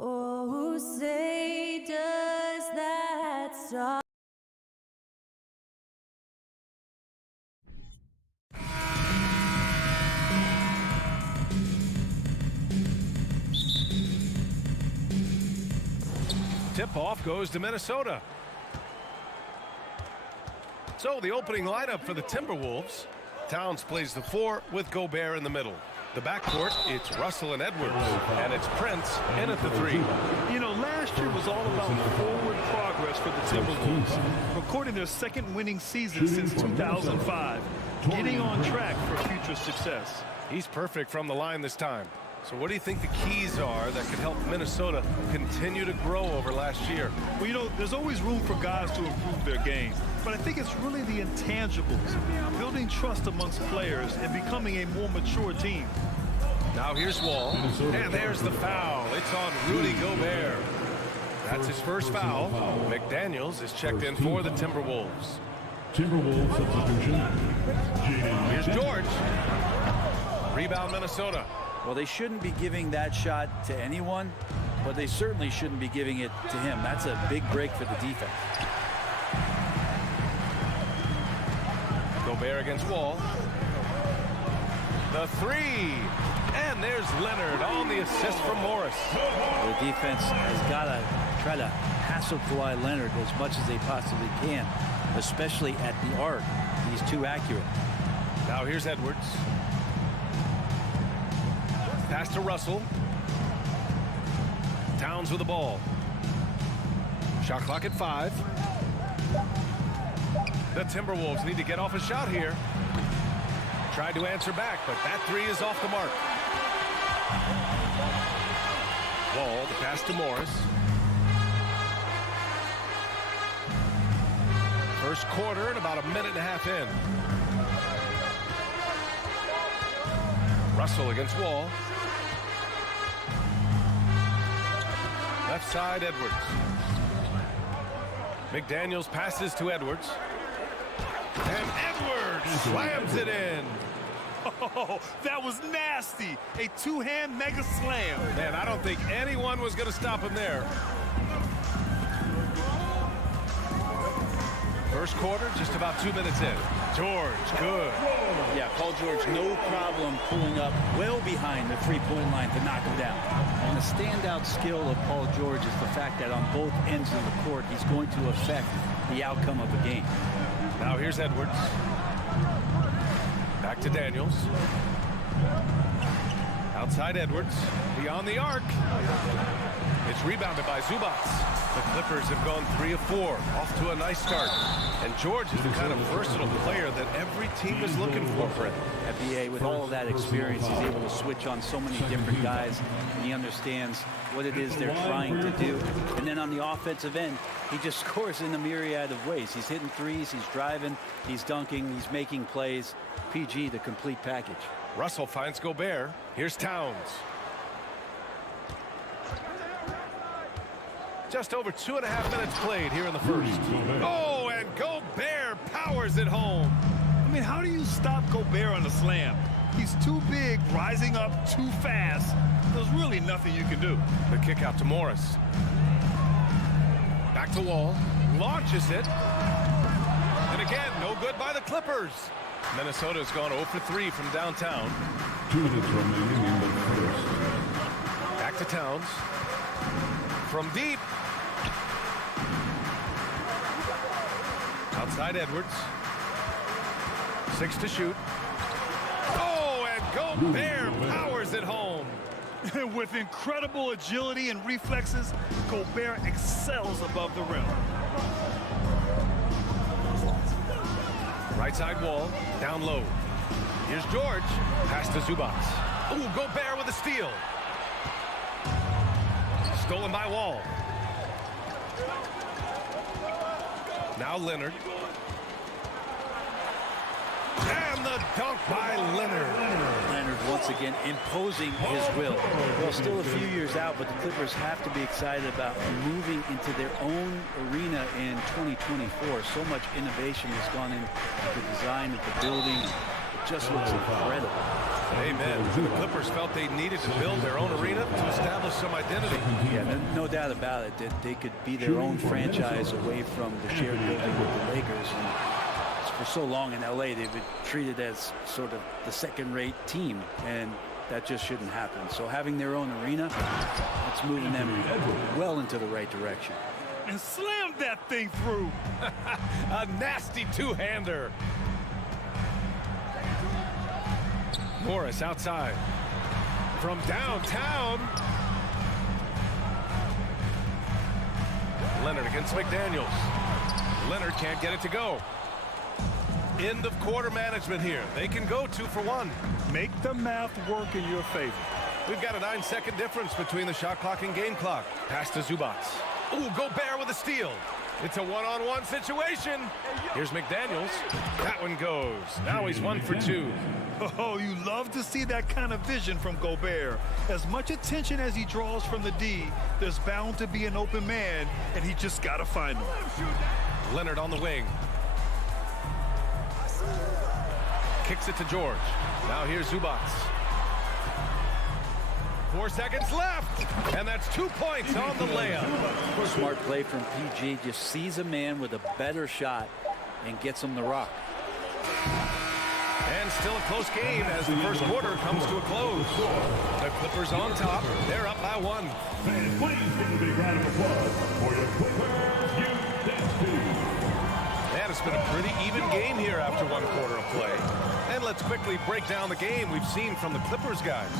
Oh, say does that song. Tip-off goes to Minnesota. So the opening lineup for the Timberwolves. Towns plays the 4 with Gobert in the middle. The backcourt, it's Russell and Edwards, and it's Prince in at the 3. You know, last year was all about forward progress for the Timberwolves, recording their second winning season since 2005, getting on track for future success. He's perfect from the line this time. So what do you think the keys are that could help Minnesota continue to grow over last year? Well, you know, there's always room for guys to improve their game, but I think it's really the intangibles, building trust amongst players and becoming a more mature team. Now here's Wall, and there's the foul. It's on Rudy Gobert. That's his first foul. McDaniels is checked in for the Timberwolves. Timberwolves substitution. Here's George. Rebound Minnesota. Well, they shouldn't be giving that shot to anyone, but they certainly shouldn't be giving it to him. That's a big break for the defense. Gobert against Wall. The 3. And there's Leonard on the assist from Morris. The defense has got to try to hassle Kawhi Leonard as much as they possibly can, especially at the arc. He's too accurate. Now here's Edwards. Pass to Russell. Towns with the ball. Shot clock at 5. The Timberwolves need to get off a shot here. Tried to answer back, but that 3 is off the mark. Wall, the pass to Morris. First quarter and about a minute and a half in. Russell against Wall. Left side, Edwards. McDaniels passes to Edwards. And Edwards slams it in. Oh, that was nasty. A two-hand mega slam. Man, I don't think anyone was going to stop him there. First quarter, just about 2 minutes in. George, good. Yeah, Paul George, no problem pulling up well behind the three-point line to knock him down. And the standout skill of Paul George is the fact that on both ends of the court, he's going to affect the outcome of the game. Now here's Edwards. Back to Daniels. Outside Edwards. Beyond the arc. It's rebounded by Zubats. The Clippers have gone 3 of 4. Off to a nice start. And George is the kind of versatile player that every team is looking for him. FBA, with all of that experience, he's able to switch on so many different guys. And he understands what it is they're trying to do. And then on the offensive end, he just scores in a myriad of ways. He's hitting threes, he's driving, he's dunking, he's making plays. PG, the complete package. Russell finds Gobert. Here's Towns. Just over 2.5 minutes played here in the first. Oh, and Gobert powers it home. I mean, how do you stop Gobert on the slam? He's too big, rising up too fast. There's really nothing you can do. The kick out to Morris. Back to Wall. Launches it. And again, no good by the Clippers. Minnesota's gone 0 for 3 from downtown. 2 minutes remaining in the first. Back to Towns. From deep. Outside Edwards. 6 to shoot. Oh, and Gobert powers it home. With incredible agility and reflexes, Gobert excels above the rim. Right side Wall, down low. Here's George. Pass to Zubats. Ooh, Gobert with a steal. Stolen by Wall. Now Leonard. And the dunk by Leonard. Leonard once again imposing his will. Well, still a few years out, but the Clippers have to be excited about moving into their own arena in 2024. So much innovation has gone into the design of the building. It just looks incredible. Amen. The Clippers felt they needed to build their own arena to establish some identity. Yeah, no doubt about it that they could be their own franchise away from the shared building with the Lakers. And for so long in LA, they've been treated as sort of the second-rate team, and that just shouldn't happen. So having their own arena, it's moving them well into the right direction. And slammed that thing through. A nasty two-hander. Morris outside. From downtown. Leonard against McDaniels. Leonard can't get it to go. End of quarter management here. They can go 2 for 1. Make the math work in your favor. We've got a 9-second difference between the shot clock and game clock. Pass to Zubats. Ooh, Gobert with a steal. It's a one-on-one situation. Here's McDaniels. That one goes. Now he's 1 for 2. Oh, you love to see that kind of vision from Gobert. As much attention as he draws from the D, there's bound to be an open man, and he just got to find him. Leonard on the wing. Kicks it to George. Now here's Zubats. 4 seconds left, and that's 2 points on the layup. Smart play from PG. Just sees a man with a better shot and gets him the rock. And still a close game as the first quarter comes to a close. The Clippers on top. They're up by 1. Fans, please give a big round of applause for your Clippers team. Man, it's been a pretty even game here after 1 quarter of play. And let's quickly break down the game we've seen from the Clippers guys.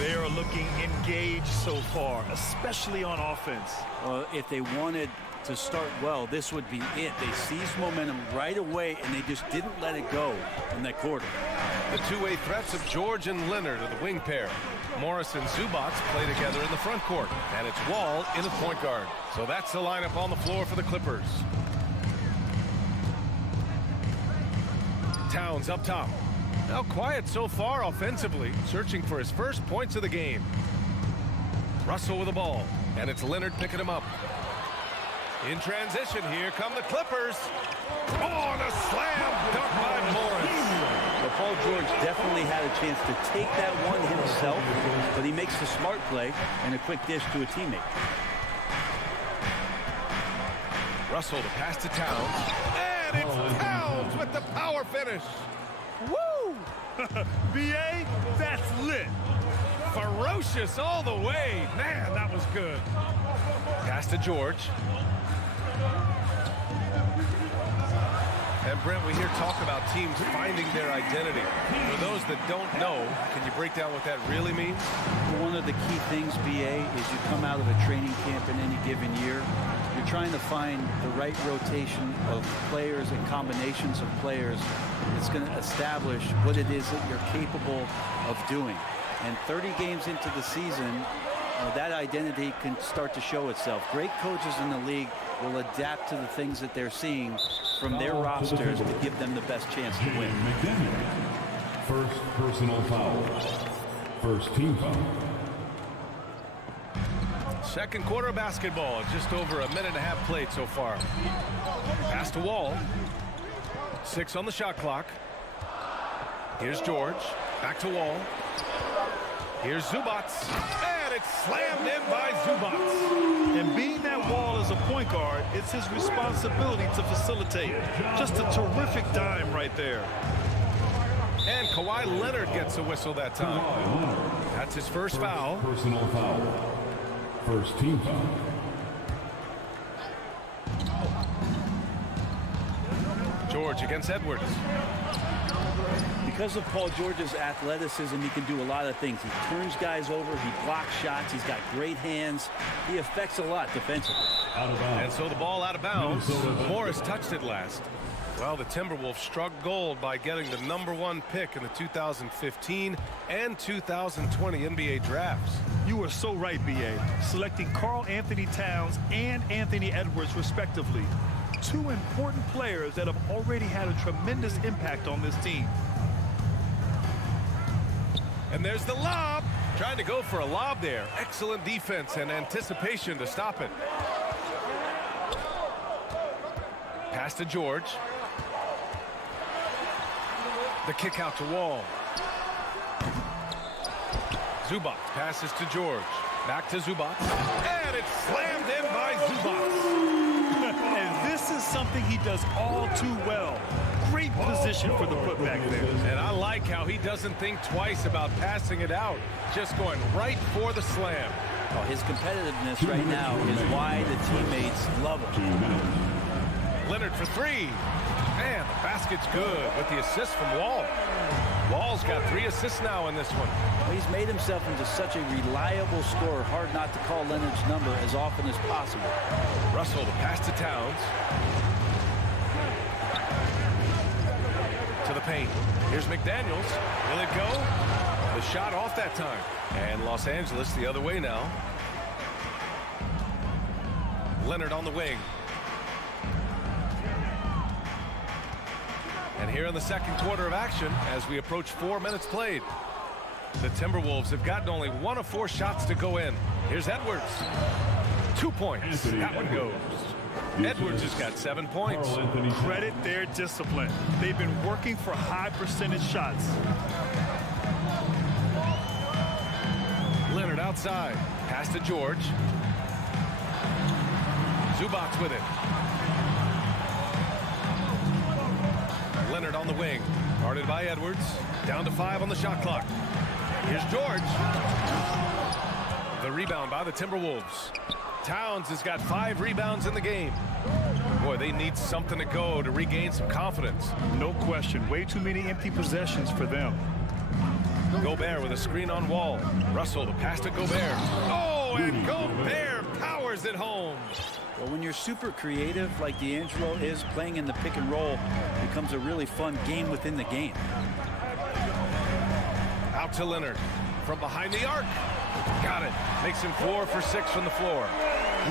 They are looking engaged so far, especially on offense. Well, if they wanted to start well, this would be it. They seized momentum right away, and they just didn't let it go in that quarter. The two-way threats of George and Leonard are the wing pair. Morris and Zubats play together in the front court, and it's Wall in the point guard. So that's the lineup on the floor for the Clippers. Towns up top. Now quiet so far offensively, searching for his first points of the game. Russell with the ball, and it's Leonard picking him up. In transition, here come the Clippers. Oh, and a slam dunk by Morris. Well, Paul George definitely had a chance to take that one himself, but he makes the smart play and a quick dish to a teammate. Russell to pass to Towns, and it's Towns with the power finish. Woo! B.A., that's lit. Ferocious all the way. Man, that was good. Pass to George. And Brent, we hear talk about teams finding their identity. For those that don't know, can you break down what that really means? One of the key things, BA, is you come out of a training camp in any given year. You're trying to find the right rotation of players and combinations of players that's going to establish what it is that you're capable of doing. And 30 games into the season, that identity can start to show itself. Great coaches in the league will adapt to the things that they're seeing from their rosters to give them the best chance to win. First personal foul. First team foul. Second quarter of basketball, just over a minute and a half played so far. Pass to Wall. 6 on the shot clock. Here's George. Back to Wall. Here's Zubats. And it's slammed in by Zubats. And being that Wall is a point guard, it's his responsibility to facilitate. Just a terrific dime right there. And Kawhi Leonard gets a whistle that time. That's his first foul. Personal foul. First team foul. George against Edwards. Because of Paul George's athleticism, he can do a lot of things. He turns guys over, he blocks shots, he's got great hands. He affects a lot defensively. Out of bounds. And so the ball out of bounds. Morris touched it last. Well, the Timberwolves struck gold by getting the #1 pick in the 2015 and 2020 NBA drafts. You are so right, B.A. Selecting Karl Anthony Towns and Anthony Edwards, respectively. 2 important players that have already had a tremendous impact on this team. And there's the lob. Trying to go for a lob there. Excellent defense and anticipation to stop it. Pass to George. The kick out to Wall. Zubac passes to George. Back to Zubac. And it's slammed in by Zubac. And this is something he does all too well. Great position for the putback there. And I like how he doesn't think twice about passing it out. Just going right for the slam. Well, his competitiveness right now is why the teammates love him. Leonard for three. Man, the basket's good with the assist from Wall. Wall's got 3 assists now in this one. Well, he's made himself into such a reliable scorer. Hard not to call Leonard's number as often as possible. Russell, the pass to Towns. To the paint. Here's McDaniels. Will it go? The shot off that time. And Los Angeles the other way now. Leonard on the wing. And here in the second quarter of action, as we approach 4 minutes played, the Timberwolves have gotten only 1 of 4 shots to go in. Here's Edwards. 2 points. That one goes. Edwards has got 7 points. Credit their discipline. They've been working for high percentage shots. Leonard outside. Pass to George. Zubac with it. Leonard on the wing. Guarded by Edwards. Down to 5 on the shot clock. Here's George. The rebound by the Timberwolves. Towns has got 5 rebounds in the game. Boy, they need something to go to regain some confidence. No question. Way too many empty possessions for them. Gobert with a screen on Wall. Russell, the pass to Gobert. Oh, and Gobert powers it home. Well, when you're super creative like D'Angelo is, playing in the pick and roll becomes a really fun game within the game. Out to Leonard. From behind the arc. Got it. Makes him 4 for 6 from the floor.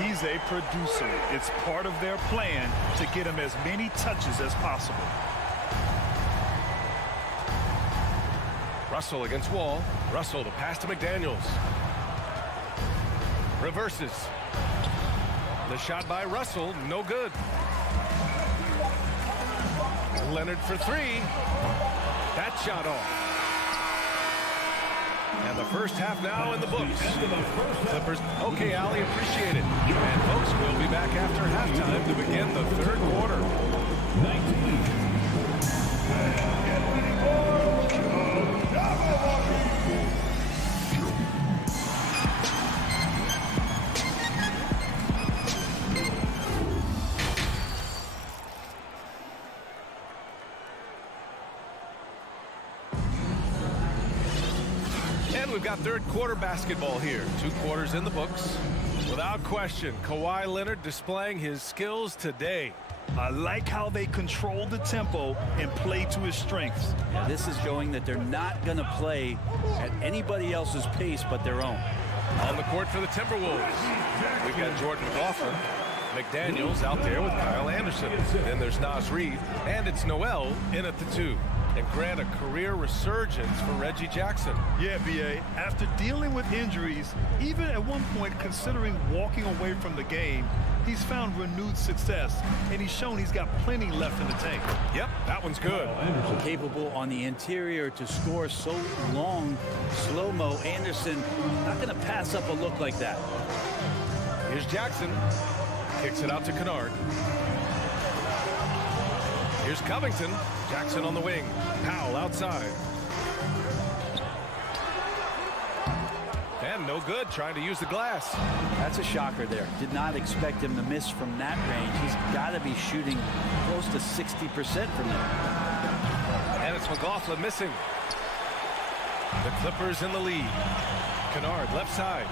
He's a producer. It's part of their plan to get him as many touches as possible. Russell against Wall. Russell, the pass to McDaniels. Reverses. The shot by Russell, no good. Leonard for 3. That shot off. And the first half now in the books. Clippers. Okay, Allie, appreciate it. And folks, we'll be back after halftime to begin the third quarter. 19. We've got third quarter basketball here. 2 quarters in the books. Without question, Kawhi Leonard displaying his skills today. I like how they control the tempo and play to his strengths. Yeah, this is showing that they're not going to play at anybody else's pace but their own. On the court for the Timberwolves, we've got Jordan McLaughlin. McDaniels out there with Kyle Anderson. Then there's Naz Reid, and it's Noel in at the 2. And grant a career resurgence for Reggie Jackson. Yeah, B.A., after dealing with injuries, even at one point considering walking away from the game, he's found renewed success, and he's shown he's got plenty left in the tank. Yep, that one's good. Capable on the interior to score so long. Slow-mo. Anderson not going to pass up a look like that. Here's Jackson. Kicks it out to Kennard. Here's Covington. Jackson on the wing. Powell outside. And no good, trying to use the glass. That's a shocker there. Did not expect him to miss from that range. He's got to be shooting close to 60% from there. And it's McLaughlin missing. The Clippers in the lead. Kennard left side.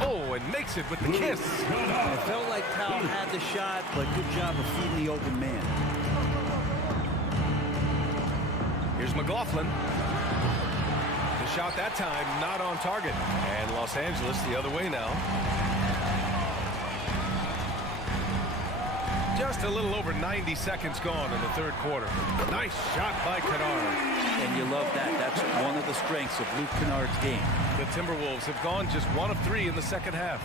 Oh, and makes it with the kiss. It felt like Powell had the shot, but good job of feeding the open man. Here's McLaughlin. The shot that time not on target. And Los Angeles the other way now. Just a little over 90 seconds gone in the third quarter. Nice shot by Kennard. And you love that. That's one of the strengths of Luke Kennard's game. The Timberwolves have gone just 1 of 3 in the second half.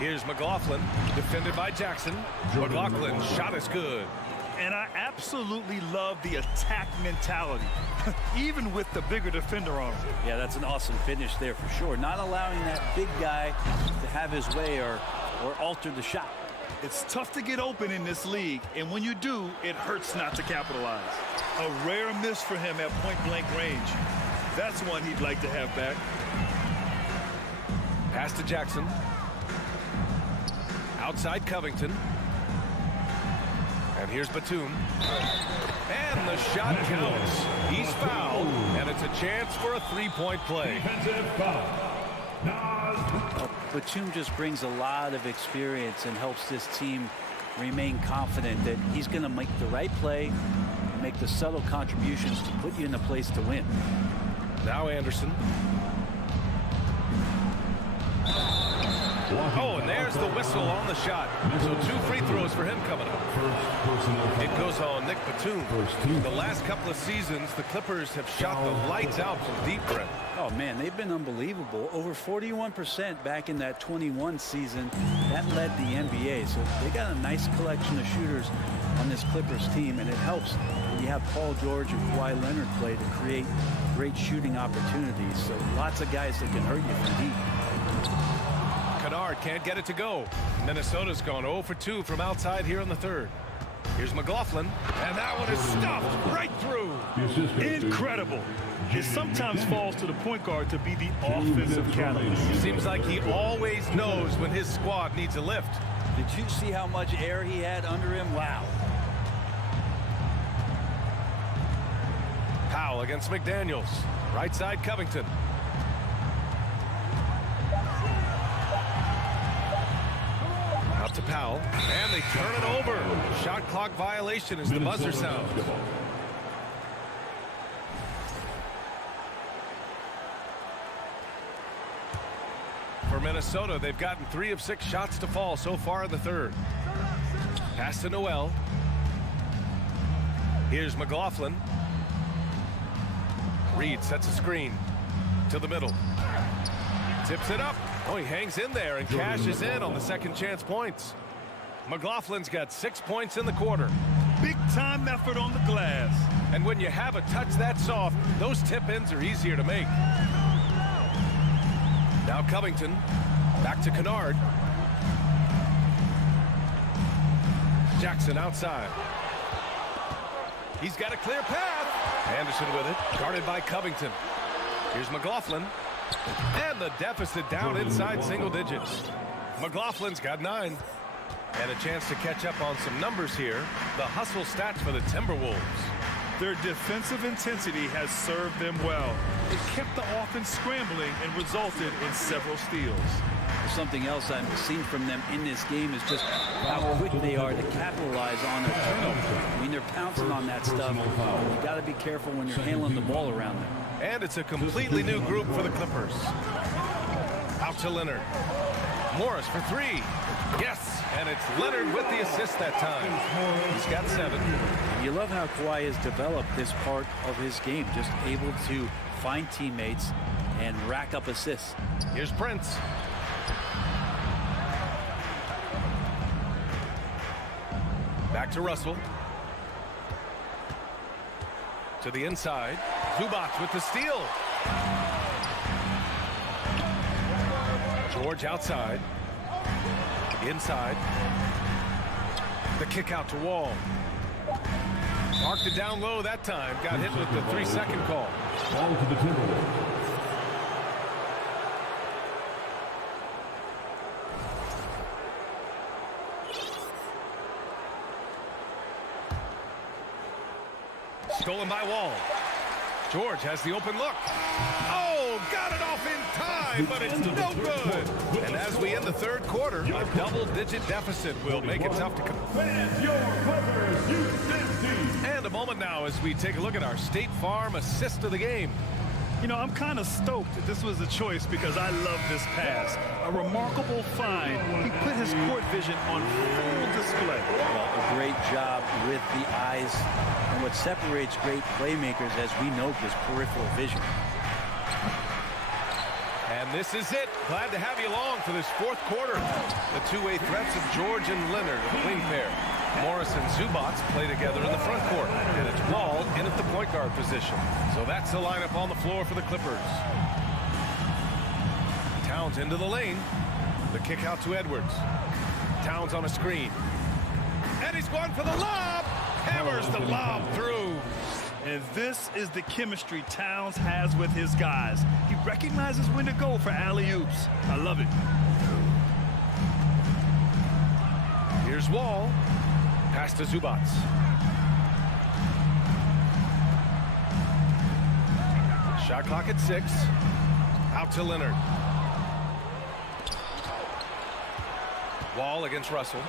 Here's McLaughlin, defended by Jackson. McLaughlin's shot is good. And I absolutely love the attack mentality, even with the bigger defender on him. Yeah, that's an awesome finish there for sure. Not allowing that big guy to have his way or alter the shot. It's tough to get open in this league, and when you do, it hurts not to capitalize. A rare miss for him at point-blank range. That's one he'd like to have back. Pass to Jackson. Outside Covington. And here's Batum. And the shot counts. He's fouled, and it's a chance for a three-point play. Defensive foul. Batum just brings a lot of experience and helps this team remain confident that he's going to make the right play and make the subtle contributions to put you in a place to win. Now Anderson. Oh, and there's the whistle on the shot. So 2 free throws for him coming up. It goes on Nick Batum. The last couple of seasons, the Clippers have shot the lights out from deep breath. Oh, man, they've been unbelievable. Over 41% back in that 21 season. That led the NBA. So they got a nice collection of shooters on this Clippers team, and it helps when you have Paul George and Kawhi Leonard play to create great shooting opportunities. So lots of guys that can hurt you from deep. Kennard can't get it to go. Minnesota's gone 0 for 2 from outside here in the third. Here's McLaughlin, and that one is stuffed right through. Incredible. It sometimes falls to the point guard to be the offensive catalyst. Seems like he always knows when his squad needs a lift. Did you see how much air he had under him? Wow. Powell against McDaniels. Right side Covington. Up to Powell, and they turn it over. Shot clock violation as the buzzer sounds. For Minnesota, they've gotten 3 of 6 shots to fall so far in the third. Pass to Noel. Here's McLaughlin. Reed sets a screen to the middle. Tips it up. Oh, he hangs in there and cashes in on the second chance points. McLaughlin's got 6 points in the quarter. Big time effort on the glass. And when you have a touch that soft, those tip-ins are easier to make. Now Covington, back to Kennard. Jackson outside. He's got a clear path. Anderson with it, guarded by Covington. Here's McLaughlin. And the deficit down inside single digits. McLaughlin's got 9. And a chance to catch up on some numbers here. The hustle stats for the Timberwolves. Their defensive intensity has served them well. It kept the offense scrambling and resulted in several steals. Something else I've seen from them in this game is just how quick they are to capitalize on their turnovers. I mean, they're pouncing on that stuff. You got to be careful when you're handling the ball around them. And it's a completely new group for the Clippers. Out to Leonard. Morris for 3. Yes, and it's Leonard with the assist that time. He's got 7. You love how Kawhi has developed this part of his game, just able to find teammates and rack up assists. Here's Prince. Back to Russell. To the inside. Zubac with the steal. George outside. Inside. The kick out to Wall. Marked it down low that time. Got hit with the 3-second call. Ball to the Timberwolves. Stolen by Wall. George has the open look. Oh, got it off in time, but it's no good. And as we end the third quarter, a double-digit deficit will make it tough to come. And a moment now as we take a look at our State Farm assist of the game. You know, I'm kind of stoked that this was a choice because I love this pass. A remarkable find. He put his court vision on full display. Well, a great job with the eyes. And what separates great playmakers, as we know, is peripheral vision. And this is it. Glad to have you along for this fourth quarter. The two-way threats of George and Leonard, a wing pair. Morris and Zubats play together in the front court, and it's Wall in at the point guard position. So that's the lineup on the floor for the Clippers. Towns into the lane. The kick out to Edwards. Towns on a screen. And he's going for the lob. Hammers the lob through. And this is the chemistry Towns has with his guys. He recognizes when to go for alley-oops. I love it. Here's Wall. Pass to Zubats. Shot clock at 6. Out to Leonard. Wall against Russell.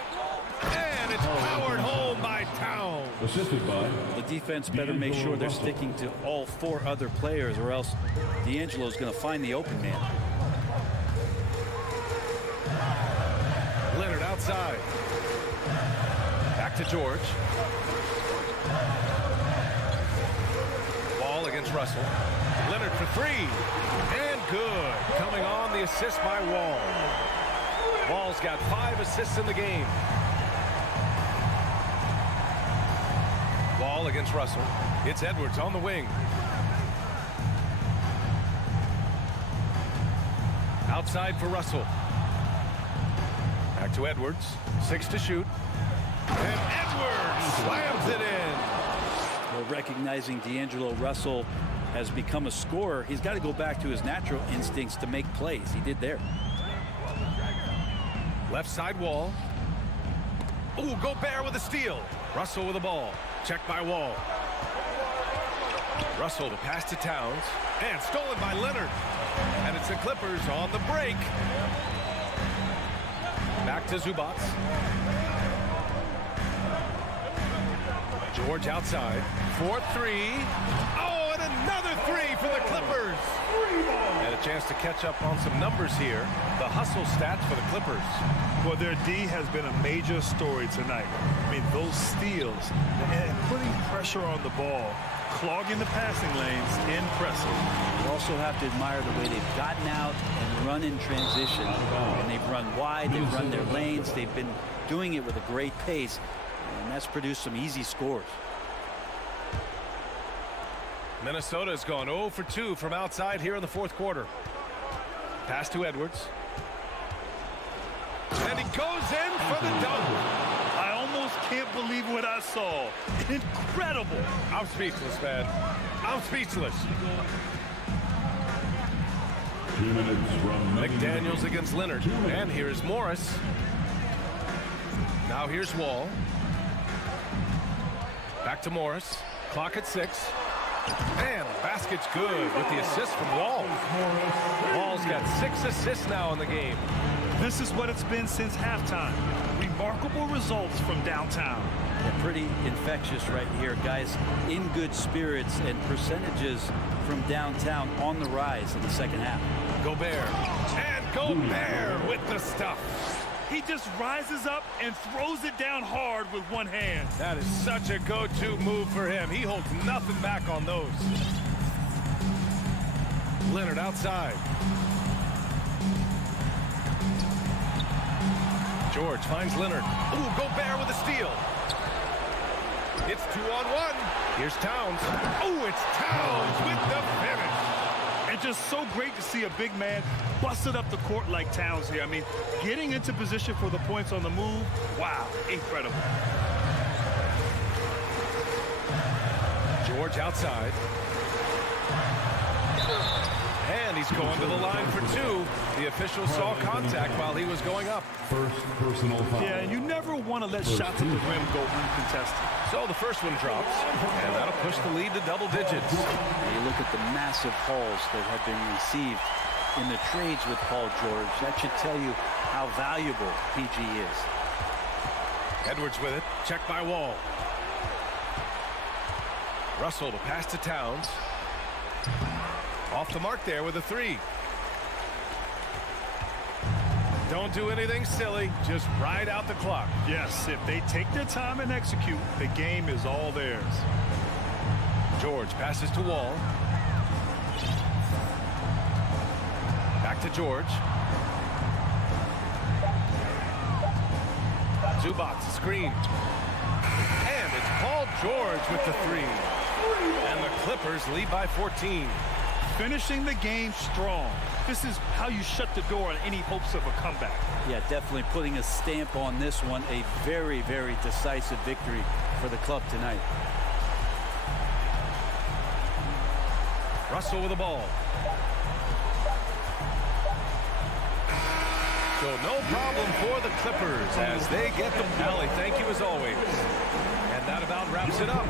And it's powered home by Towns. Assisted by The defense better make sure they're sticking to all 4 other players, or else D'Angelo's going to find the open man. Leonard outside. Back to George. Wall against Russell. Leonard for 3. And good. Coming on, the assist by Wall. Wall's got 5 assists in the game. Wall against Russell. It's Edwards on the wing. Outside for Russell. Back to Edwards. 6 to shoot. And Edwards slams it in. Well, recognizing D'Angelo Russell has become a scorer, he's got to go back to his natural instincts to make plays. He did there. Left side Wall. Ooh, Gobert with a steal. Russell with the ball. Checked by Wall. Russell to pass to Towns. And stolen by Leonard. And it's the Clippers on the break. Back to Zubats. George outside. 4-3. Oh, and another 3 for the Clippers. And a chance to catch up on some numbers here. The hustle stats for the Clippers. Well, their D has been a major story tonight. I mean, those steals and putting pressure on the ball, clogging the passing lanes, impressive. You also have to admire the way they've gotten out and run in transition. And they've run wide, they've run their lanes, they've been doing it with a great pace, and that's produced some easy scores. Minnesota's gone 0 for 2 from outside here in the fourth quarter. Pass to Edwards. And he goes in for the dunk. I almost can't believe what I saw. Incredible. I'm speechless, man. I'm speechless. 2 minutes from McDaniels against Leonard. And here's Morris. Now here's Wall. Back to Morris. Clock at 6. And the basket's good with the assist from Wall. Wall's got 6 assists now in the game. This is what it's been since halftime. Remarkable results from downtown. They're pretty infectious right here, guys. In good spirits, and percentages from downtown on the rise in the second half. Gobert. And Gobert with the stuff. He just rises up and throws it down hard with one hand. That is such a go-to move for him. He holds nothing back on those. Leonard outside. George finds Leonard. Ooh, Gobert with a steal. It's 2-on-1. Here's Towns. Oh, it's Towns with the finish. And just so great to see a big man busted up the court like Towns here. I mean, getting into position for the points on the move, wow, incredible. George outside. And he's going to the line for 2. The official saw contact while he was going up. First personal foul. Yeah, and you never want to let shots at the rim go uncontested. So the first one drops, and that'll push the lead to double digits. You look at the massive hauls that have been received in the trades with Paul George. That should tell you how valuable PG is. Edwards with it. Checked by Wall. Russell to pass to Towns. Off the mark there with a 3. Don't do anything silly. Just ride out the clock. Yes, if they take their time and execute, the game is all theirs. George passes to Wall. Back to George. Zubats screen. And it's Paul George with the three. And the Clippers lead by 14. Finishing the game strong. This is how you shut the door on any hopes of a comeback. Yeah, definitely putting a stamp on this one. A very, very decisive victory for the club tonight. Russell with the ball. So no problem for the Clippers as they get the rally. Thank you as always. And that about wraps it up.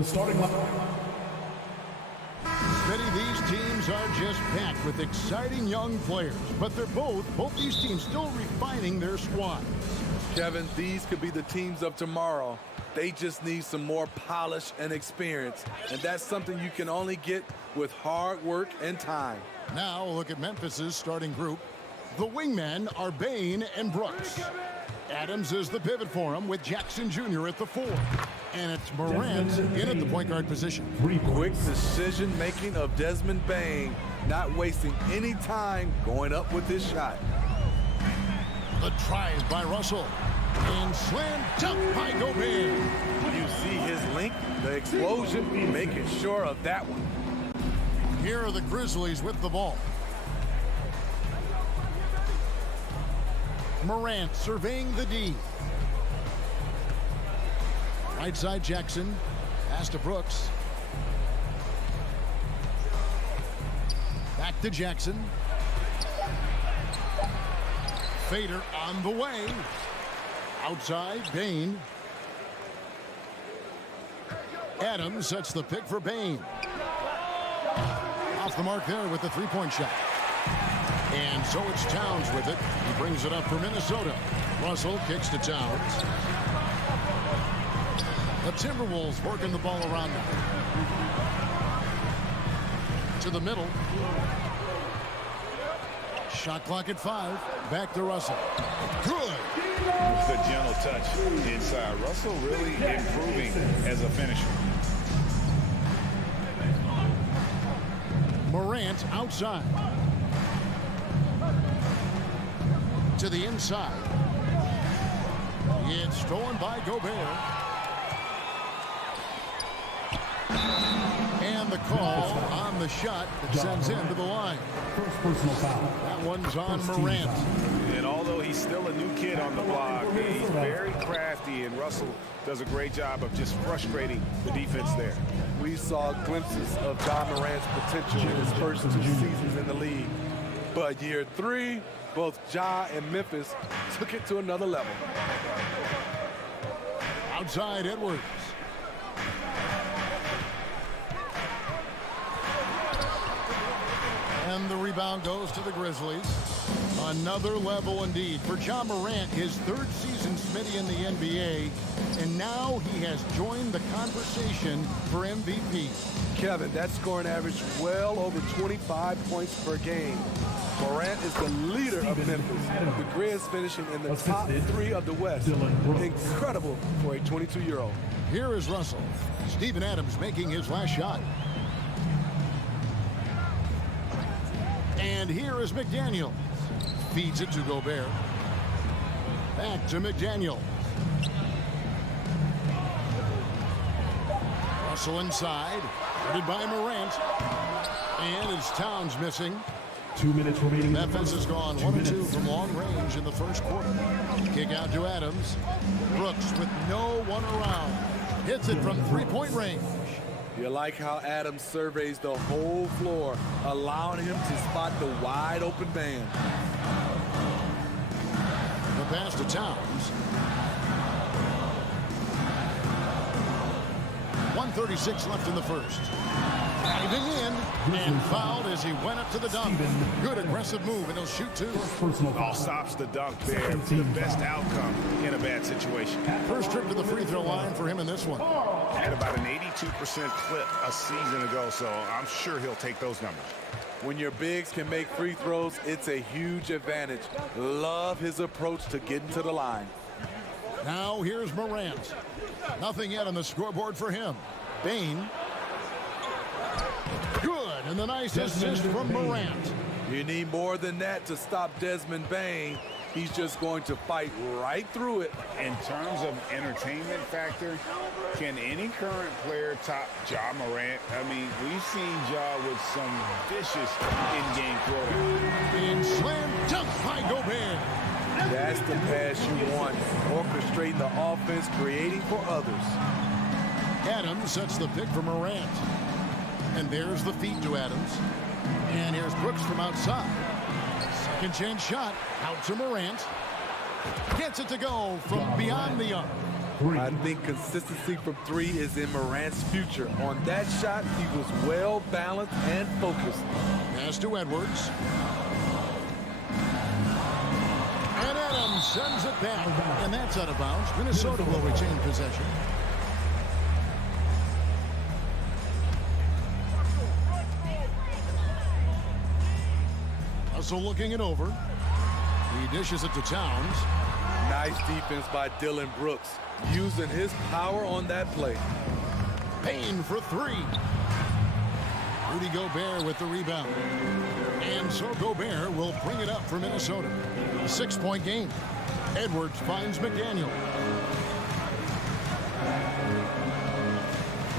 The starting lineup. Smitty, these teams are just packed with exciting young players, but both these teams still refining their squad. Kevin, these could be the teams of tomorrow. They just need some more polish and experience, and that's something you can only get with hard work and time. Now look at Memphis's starting group. The wingmen are Bain and Brooks. Adams is the pivot for him with Jackson Jr. at the 4. And it's Morant in at the point guard position. Quick decision-making of Desmond Bain, not wasting any time going up with this shot. The try is by Russell. And slam dunk by Gobert. You see his length, the explosion, making sure of that one. Here are the Grizzlies with the ball. Morant surveying the D. Right side Jackson. Pass to Brooks. Back to Jackson. Fader on the way. Outside, Bain. Adams sets the pick for Bain. Off the mark there with the three-point shot. And so it's Towns with it. He brings it up for Minnesota. Russell kicks to Towns. The Timberwolves working the ball around them. To the middle. Shot clock at 5. Back to Russell. Good. The gentle touch inside. Russell really improving as a finisher. Morant outside. To the inside. It's stolen by Gobert. And the call on the shot that sends him to the line. First personal foul. That one's on Morant. And although he's still a new kid on the block, he's very crafty, and Russell does a great job of just frustrating the defense there. We saw glimpses of John Morant's potential in his first 2 seasons in the league. But year 3, both Ja and Memphis took it to another level. Outside Edwards. And the rebound goes to the Grizzlies. Another level indeed for Ja Morant, his 3rd season Smitty in the NBA, and now he has joined the conversation for MVP. Kevin, that scoring average well over 25 points per game. Morant is the leader of Memphis. The Grizz finishing in the top 3 of the West. Incredible for a 22-year-old. Here is Russell. Steven Adams making his last shot. And here is McDaniel. Feeds it to Gobert. Back to McDaniel. Russell inside. Guarded by Morant. And it's Towns missing. 2 minutes remaining. Memphis has gone 1-2 from long range in the first quarter. Kick out to Adams. Brooks with no one around. Hits it from three-point range. You like how Adams surveys the whole floor, allowing him to spot the wide open man. The pass to Towns. 1:36 left in the first. Diving in and fouled as he went up to the dunk. Good aggressive move, and he'll shoot 2. Personal All foul. stops the dunk there. The best outcome in a bad situation. First trip to the free throw line for him in this one. Had about an 82% clip a season ago, so I'm sure he'll take those numbers. When your bigs can make free throws, it's a huge advantage. Love his approach to getting to the line. Now here's Morant. Nothing yet on the scoreboard for him. Bain. Good, and the nice assist from Morant. You need more than that to stop Desmond Bain. He's just going to fight right through it. In terms of entertainment factor, can any current player top Ja Morant? I mean, we've seen Ja with some vicious in-game quota. And slam dunk by Gobert. That's the pass you want. Orchestrating the offense, creating for others. Adams sets the pick for Morant. And there's the feed to Adams. And here's Brooks from outside. Second chance shot out to Morant. Gets it to go from beyond the arc. I think consistency from three is in Morant's future. On that shot, he was well balanced and focused. Pass to Edwards. And Adams sends it back. And that's out of bounds. Minnesota will retain possession. Russell looking it over. He dishes it to Towns. Nice defense by Dylan Brooks, using his power on that play. Payne for three. Rudy Gobert with the rebound. And so Gobert will bring it up for Minnesota. A 6-point game. Edwards finds McDaniel.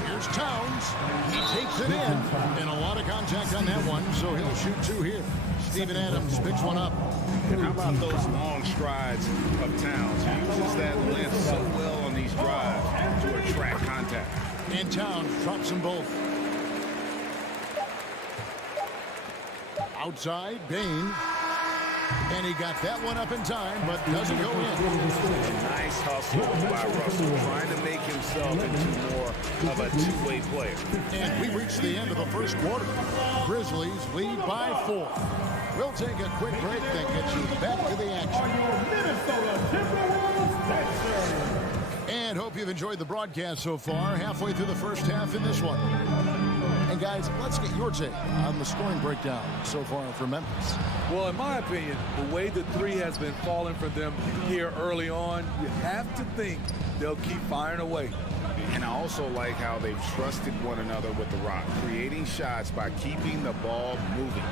Here's Towns. He takes it in. And a lot of contact on that one, so he'll shoot two here. Steven Adams picks one up. How about those long strides of Towns? He uses that length so well on these drives to attract contact. And Towns drops them both. Outside, Bane. And he got that one up in time, but doesn't go in. Nice hustle by Russell, trying to make himself into more of a two-way player. And we reach the end of the first quarter. Grizzlies lead by 4. We'll take a quick break, then get you back to the action. And hope you've enjoyed the broadcast so far. Halfway through the first half in this one. And guys, let's get your take on the scoring breakdown so far for Memphis. Well, in my opinion, the way the three has been falling for them here early on, you have to think they'll keep firing away. And I also like how they've trusted one another with the rock, creating shots by keeping the ball moving.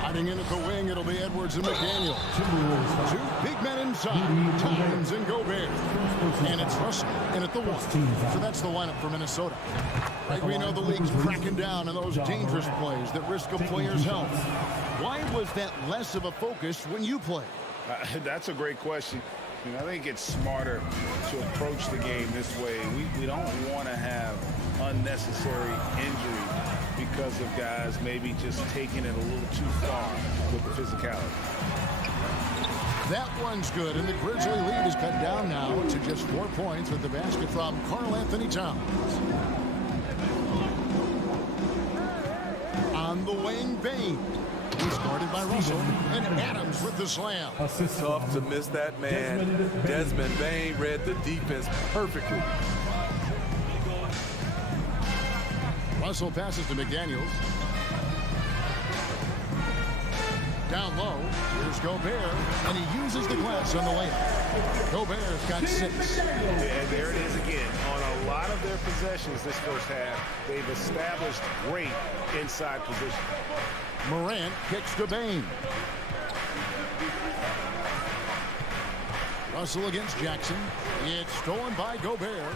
Hiding in at the wing, it'll be Edwards and McDaniel. Two big men inside, Towns and Gobert. And it's Russell in at the 1. So that's the lineup for Minnesota. Right, we know the league's cracking down on those dangerous plays that risk a player's health. Why was that less of a focus when you played? That's a great question. And I think it's smarter to approach the game this way. We don't want to have unnecessary injury because of guys maybe just taking it a little too far with the physicality. That one's good, and the Grizzly lead is cut down now to just 4 points with the basket from Karl Anthony Towns. On the wing, Bane. He's guarded by Russell, and Adams with the slam. Tough to miss that man. Desmond Bane read the defense perfectly. Russell passes to McDaniels. Down low, here's Gobert, and he uses the glass on the layup. Gobert's got 6. And there it is again. On a lot of their possessions this first half, they've established great inside position. Morant kicks to Bane. Russell against Jackson. It's stolen by Gobert.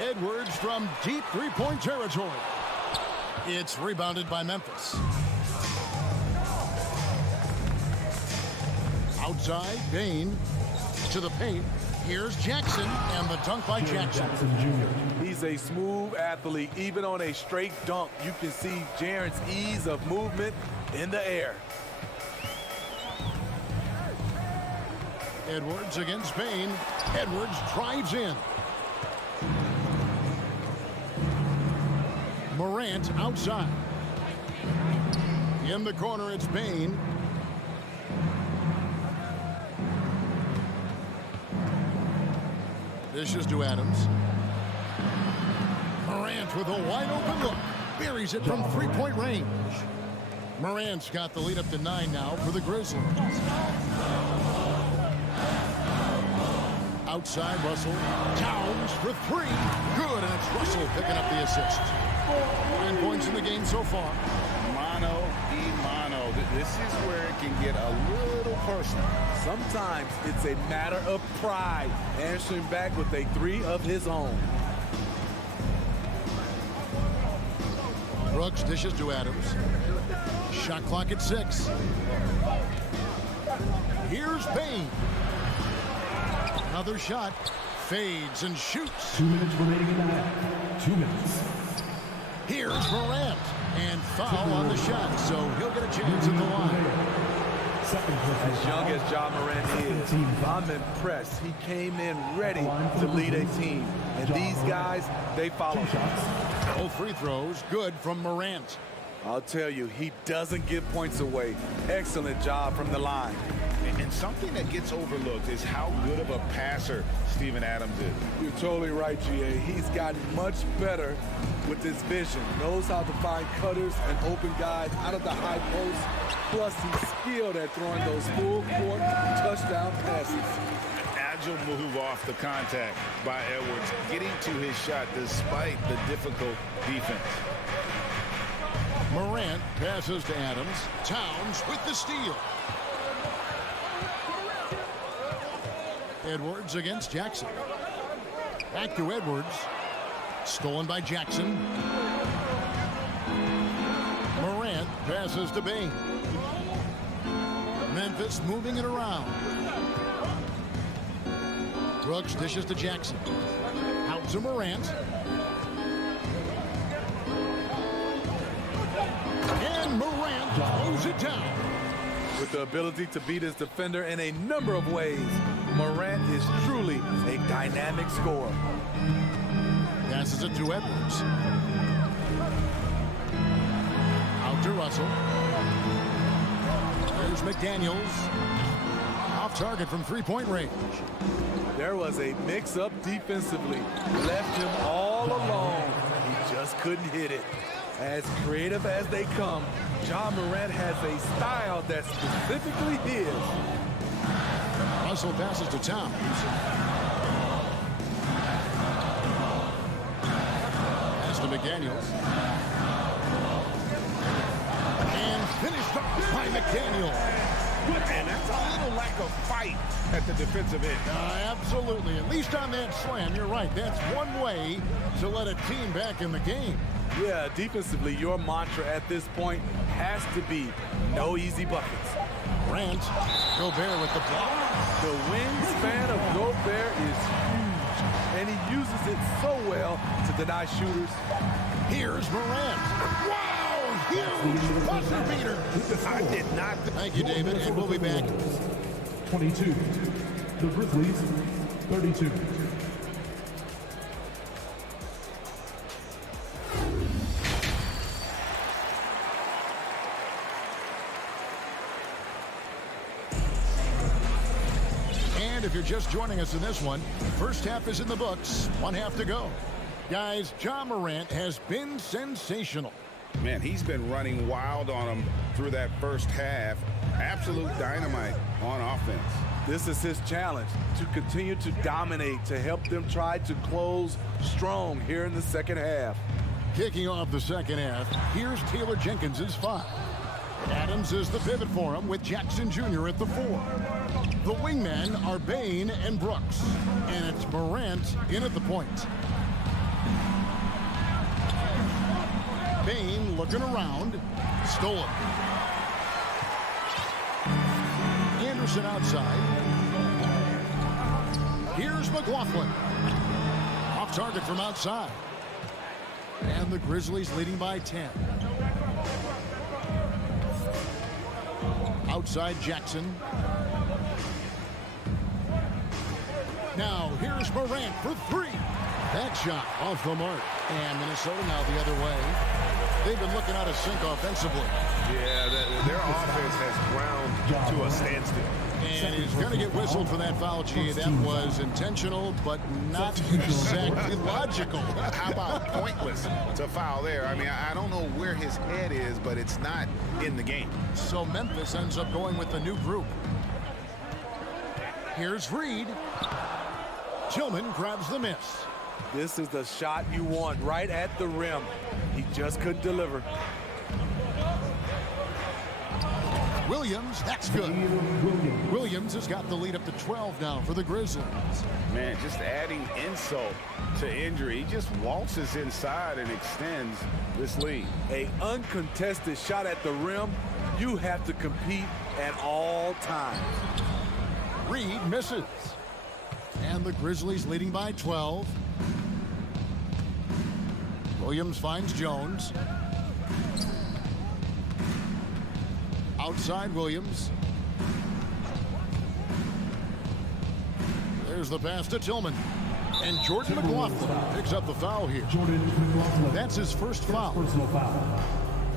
Edwards from deep three-point territory. It's rebounded by Memphis. Outside, Bane to the paint. Here's Jackson, and the dunk by Jackson. He's a smooth athlete. Even on a straight dunk, you can see Jaren's ease of movement in the air. Edwards against Bane. Edwards drives in. Morant outside. In the corner, it's Bane. Dishes to Adams. Morant with a wide open look. Buries it from three-point range. Morant's got the lead up to 9 now for the Grizzlies. Outside, Russell. Towns for 3. Good, and it's Russell picking up the assist. 9 points in the game so far. Mano y mano. This is where it can get a little personal. Sometimes it's a matter of pride, answering back with a 3 of his own. Brooks dishes to Adams. Shot clock at 6. Here's Bane. Another shot. Fades and shoots. 2 minutes remaining in the half. 2 minutes. Here's Morant. And foul on the shot, so he'll get a chance at the line. As young as Ja Morant is, I'm impressed. He came in ready to lead a team. And these guys, they follow him. Both free throws good from Morant. I'll tell you, he doesn't give points away. Excellent job from the line. And something that gets overlooked is how good of a passer Steven Adams is. You're totally right, G.A. He's gotten much better with his vision. Knows how to find cutters and open guys out of the high post. Plus, he's skilled at throwing those full-court touchdown passes. Agile move off the contact by Edwards, getting to his shot despite the difficult defense. Morant passes to Adams. Towns with the steal. Edwards against Jackson. Back to Edwards. Stolen by Jackson. Morant passes to Bain. Memphis moving it around. Brooks dishes to Jackson. Out to Morant. And Morant throws it down. With the ability to beat his defender in a number of ways, Morant is truly a dynamic scorer. Passes it to Edwards. Out to Russell. There's McDaniels. Off target from three-point range. There was a mix-up defensively. Left him all alone. He just couldn't hit it. As creative as they come, Ja Morant has a style that's specifically his. Russell passes to Towns. Pass to McDaniels. And finished up by McDaniels. And that's a little lack of fight at the defensive end. Absolutely. At least on that slam, you're right. That's one way to let a team back in the game. Yeah, defensively, your mantra at this point has to be no easy buckets. Grant, Gobert with the block. The wingspan of Gobert is huge, and he uses it so well to deny shooters. Here's Morant. Wow, huge buzzer beater. I did not. Thank you, David, and we'll be back. 22. The Grizzlies, 32. And if you're just joining us in this one, first half is in the books. One half to go. Guys, Ja Morant has been sensational. Man, he's been running wild on him through that first half. Absolute dynamite on offense. This is his challenge, to continue to dominate, to help them try to close strong here in the second half. Kicking off the second half, here's Taylor Jenkins' 5. Adams is the pivot for him with Jackson Jr. at the 4. The wingmen are Bain and Brooks, and it's Morant in at the point. Bain looking around, stolen. Anderson outside. Here's McLaughlin. Off target from outside. And the Grizzlies leading by 10. Outside Jackson. Now here's Morant for 3. That shot off the mark. And Minnesota now the other way. They've been looking out of sync offensively. Yeah, their offense has ground to a standstill. And he's going to get whistled for that foul, G. That was intentional, but not exactly logical. How about pointless to foul there? I mean, I don't know where his head is, but it's not in the game. So Memphis ends up going with the new group. Here's Reed. Tillman grabs the miss. This is the shot you want right at the rim. He just couldn't deliver. Williams, that's good. Williams has got the lead up to 12 now for the Grizzlies. Man, just adding insult to injury. He just waltzes inside and extends this lead. An uncontested shot at the rim, you have to compete at all times. Reed misses. And the Grizzlies leading by 12. Williams finds Jones. Outside Williams. There's the pass to Tillman. And Jordan McLaughlin picks up the foul here. That's his first foul. Personal foul.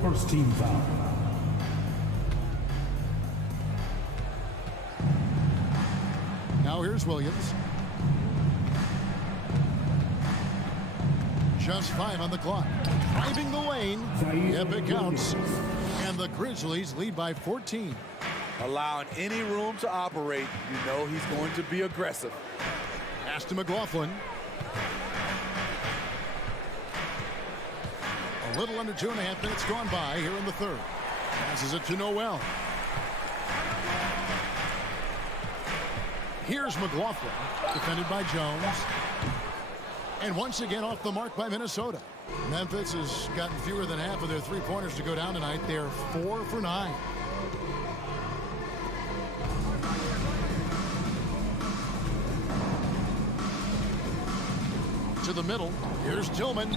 First team foul. Now here's Williams. Just 5 on the clock. Driving the lane. Yep, it counts. And the Grizzlies lead by 14. Allowing any room to operate, you know he's going to be aggressive. Pass to McLaughlin. A little under 2.5 minutes gone by here in the third. Passes it to Noel. Here's McLaughlin, defended by Jones. And once again off the mark by Minnesota. Memphis has gotten fewer than half of their three-pointers to go down tonight. They're 4 for 9. To the middle. Here's Tillman.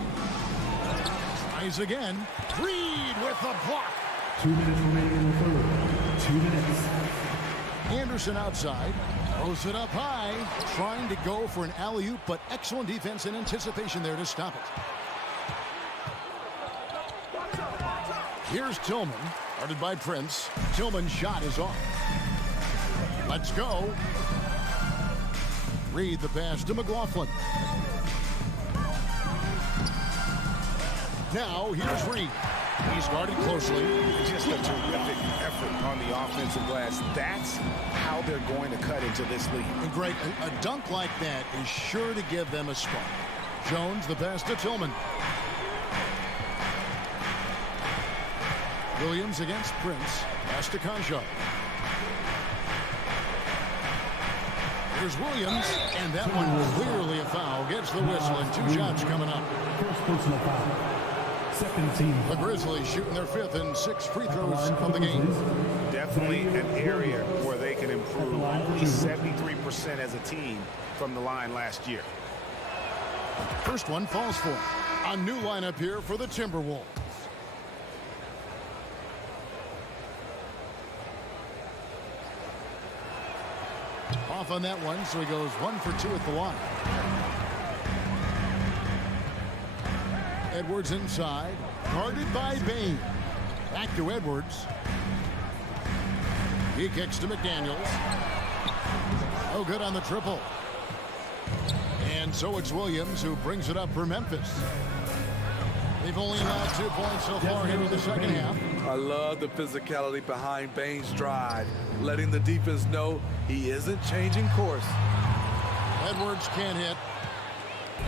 Tries again. Reed with the block. 2 minutes remaining in the third. 2 minutes. Anderson outside. Throws it up high. Trying to go for an alley-oop, but excellent defense and anticipation there to stop it. Here's Tillman. Guarded by Prince. Tillman's shot is off. Let's go. Reed the pass to McLaughlin. Now here's Reed. He's guarded closely. Just a terrific effort on the offensive glass. That's how they're going to cut into this lead. And Greg, a dunk like that is sure to give them a spark. Jones the pass to Tillman. Williams against Prince. Pass to Conjo. Here's Williams, and that one clearly a foul. Gets the whistle, and 2 shots coming up. First personal foul. Second team. The Grizzlies shooting their 5th and 6th free throws of the game. Definitely an area where they can improve. Only 73% as a team from the line last year. First one falls for him. A new lineup here for the Timberwolves. Off on that one, so he goes 1 for 2 at the line. Edwards inside, guarded by Bain. Back to Edwards. He kicks to McDaniels. Oh, good on the triple. And so it's Williams who brings it up for Memphis. They've only allowed 2 points so far here in the second half. I love the physicality behind Bain's drive, letting the defense know he isn't changing course. Edwards can't hit.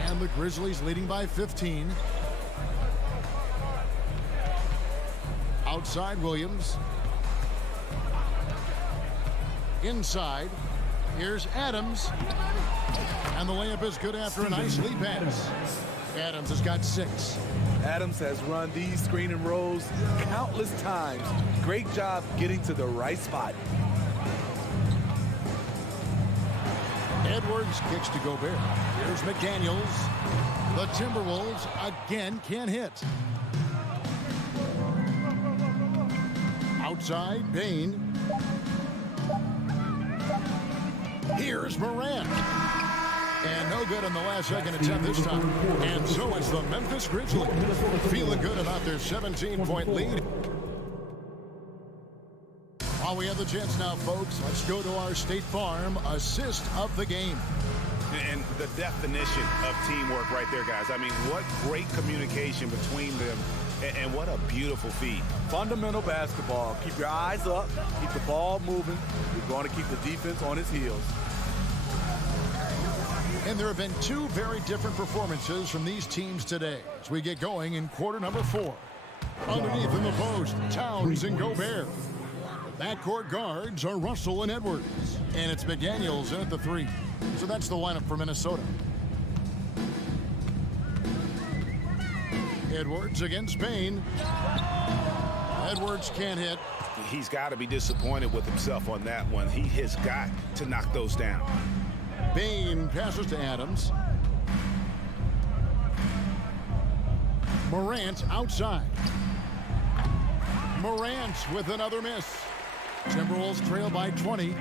And the Grizzlies leading by 15. Outside Williams. Inside. Here's Adams. And the layup is good after a nice lead pass. Adams has got 6. Adams has run these screen and rolls countless times. Great job getting to the right spot. Edwards kicks to Gobert. Here's McDaniels. The Timberwolves again can't hit. Outside, Bain. Here's Morant. And no good on the last second attempt this time. And so it's the Memphis Grizzlies feeling good about their 17-point lead. While we have the chance now, folks, let's go to our State Farm assist of the game. And the definition of teamwork right there, guys. I mean, what great communication between them, and what a beautiful feed. Fundamental basketball. Keep your eyes up. Keep the ball moving. You're going to keep the defense on its heels. And there have been 2 very different performances from these teams today as we get going in quarter number 4. Underneath in the post, Towns and Gobert. Backcourt guards are Russell and Edwards. And it's McDaniels in at the 3. So that's the lineup for Minnesota. Edwards against Bain. Edwards can't hit. He's got to be disappointed with himself on that one. He has got to knock those down. Bain passes to Adams. Morant outside. Morant with another miss. Timberwolves trail by 20.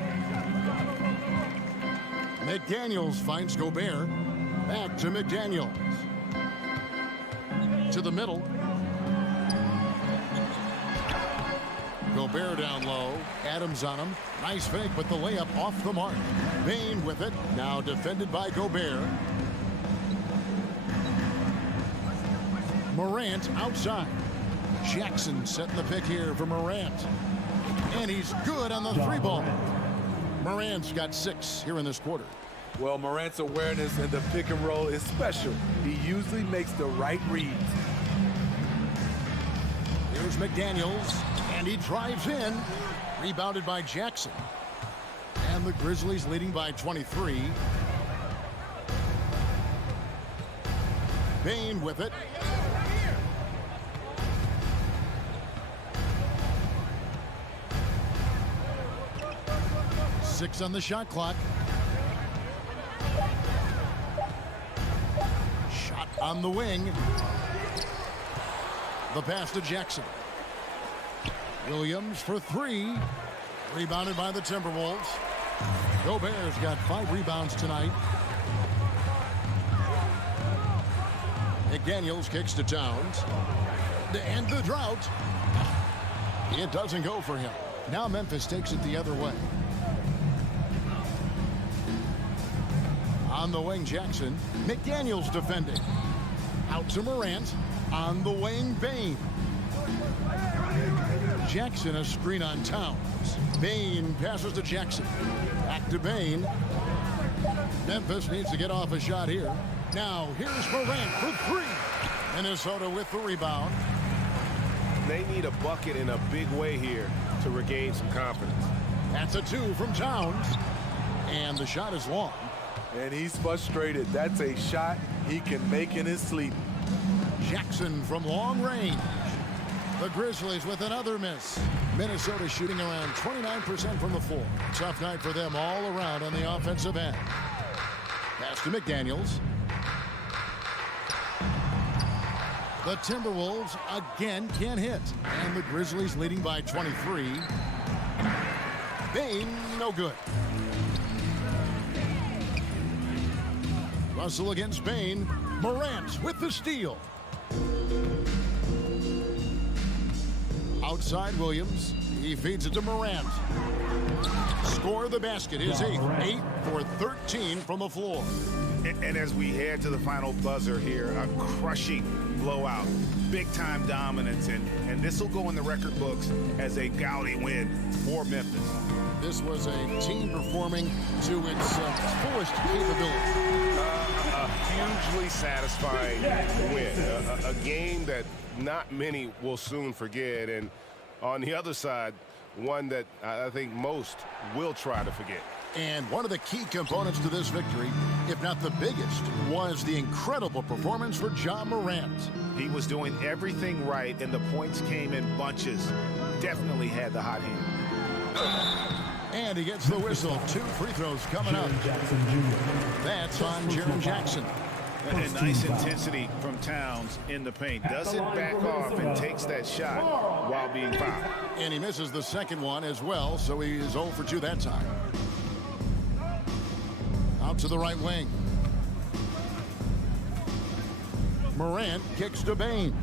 McDaniels finds Gobert. Back to McDaniels. To the middle. Gobert down low. Adams on him. Nice fake, but the layup off the mark. Bane with it. Now defended by Gobert. Morant outside. Jackson setting the pick here for Morant. And he's good on the three ball. Morant's got 6 here in this quarter. Well, Morant's awareness in the pick and roll is special. He usually makes the right reads. Here's McDaniels, and he drives in. Rebounded by Jackson. And the Grizzlies leading by 23. Bane with it. Six on the shot clock. Shot on the wing. The pass to Jackson. Williams for 3. Rebounded by the Timberwolves. Gobert's got 5 rebounds tonight. McDaniels kicks to Towns. To end the drought. It doesn't go for him. Now Memphis takes it the other way. On the wing, Jackson. McDaniels defending. Out to Morant. On the wing, Bane. Jackson a screen on Towns. Bane passes to Jackson. Back to Bane. Memphis needs to get off a shot here. Now here's Morant for 3. Minnesota with the rebound. They need a bucket in a big way here to regain some confidence. That's a 2 from Towns. And the shot is long. And he's frustrated. That's a shot he can make in his sleep. Jackson from long range. The Grizzlies with another miss. Minnesota shooting around 29% from the floor. Tough night for them all around on the offensive end. Pass to McDaniels. The Timberwolves again can't hit. And the Grizzlies leading by 23. Bane, no good. Russell against Bane. Morant with the steal. Outside Williams. He feeds it to Morant. Score the basket. His 8th. 8 for 13 from the floor. And as we head to the final buzzer here, a crushing blowout. Big-time dominance. And this will go in the record books as a gaudy win for Memphis. This was a team performing to its fullest capability. A hugely satisfying win. A game that not many will soon forget. And on the other side, one that I think most will try to forget. And one of the key components to this victory, if not the biggest, was the incredible performance for Ja Morant. He was doing everything right, and the points came in bunches. Definitely had the hot hand. And he gets the whistle. 2 free throws coming up. That's on Jaren Jackson. And nice intensity from Towns in the paint. Doesn't back off and takes that shot while being fouled. And he misses the second one as well, so he is 0 for 2 that time. Out to the right wing. Morant kicks to Bane.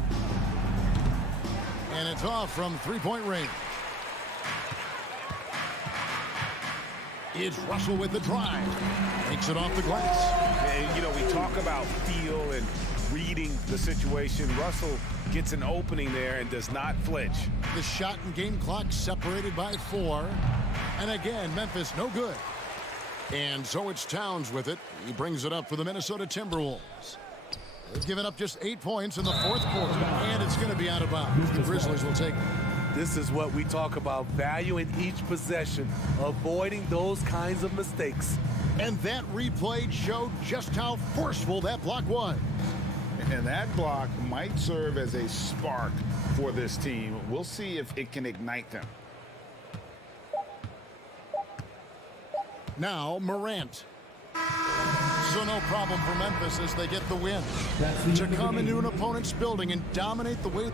And it's off from three-point range. It's Russell with the drive. Takes it off the glass. And, you know, we talk about feel and reading the situation. Russell gets an opening there and does not flinch. The shot and game clock separated by 4. And again, Memphis no good. And so it's Towns with it. He brings it up for the Minnesota Timberwolves. They've given up just 8 points in the 4th quarter. And it's going to be out of bounds. The Grizzlies will take it. This is what we talk about, value in each possession, avoiding those kinds of mistakes. And that replay showed just how forceful that block was. And that block might serve as a spark for this team. We'll see if it can ignite them. Now Morant. So no problem for Memphis as they get the win. To come into an opponent's building and dominate the way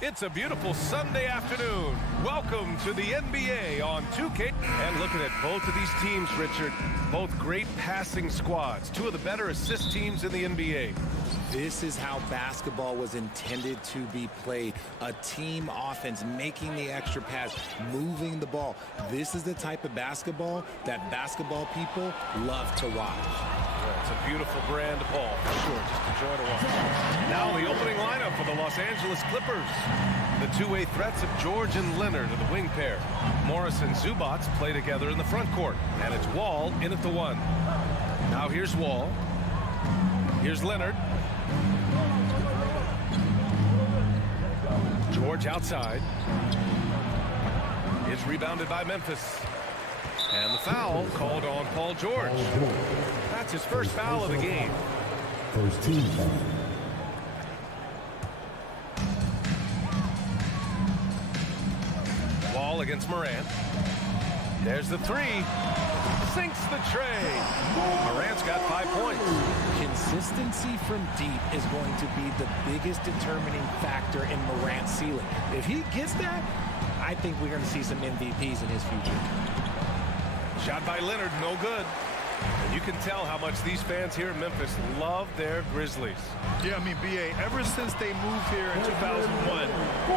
It's a beautiful Sunday afternoon. Welcome to the NBA on 2K. And looking at both of these teams, Richard, both great passing squads. Two of the better assist teams in the NBA. This is how basketball was intended to be played. A team offense, making the extra pass, moving the ball. This is the type of basketball that basketball people love to watch. Yeah, it's a beautiful brand of ball, for sure. Just enjoy to watch. Now the opening lineup for the Los Angeles Clippers. The two-way threats of George and Leonard are the wing pair. Morris and Zubac play together in the front court. And it's Wall in at the one. Now here's Wall. Here's Leonard. George outside. It's rebounded by Memphis. And the foul called on Paul George. That's his first foul of the game. First team foul. Wall against Morant. There's the three. Sinks the tray. Morant's got 5 points. Consistency from deep is going to be the biggest determining factor in Morant's ceiling. If he gets that, I think we're going to see some MVPs in his future. Shot by Leonard, no good. And you can tell how much these fans here in Memphis love their Grizzlies. Yeah, I mean, B.A., ever since they moved here in 2001,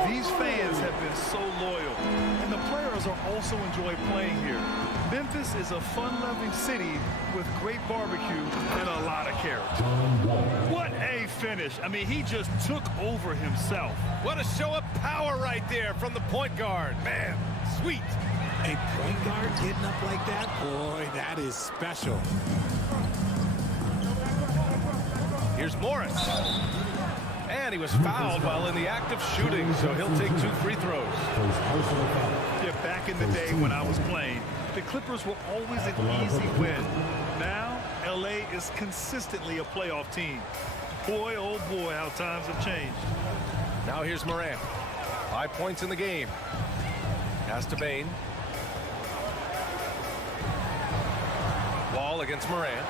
these fans have been so loyal. And the players are also enjoy playing here. Memphis is a fun-loving city with great barbecue and a lot of character. What a finish. I mean, he just took over himself. What a show of power right there from the point guard. Man, sweet. A point guard getting up like that? Boy, that is special. Here's Morris. And he was fouled while in the act of shooting, so he'll take 2 free throws. Yeah, back in the day when I was playing, the Clippers were always an easy win. Now, L.A. is consistently a playoff team. Boy, oh boy, how times have changed. Now here's Morant. 5 points in the game. Pass to Bane. Wall against Morant.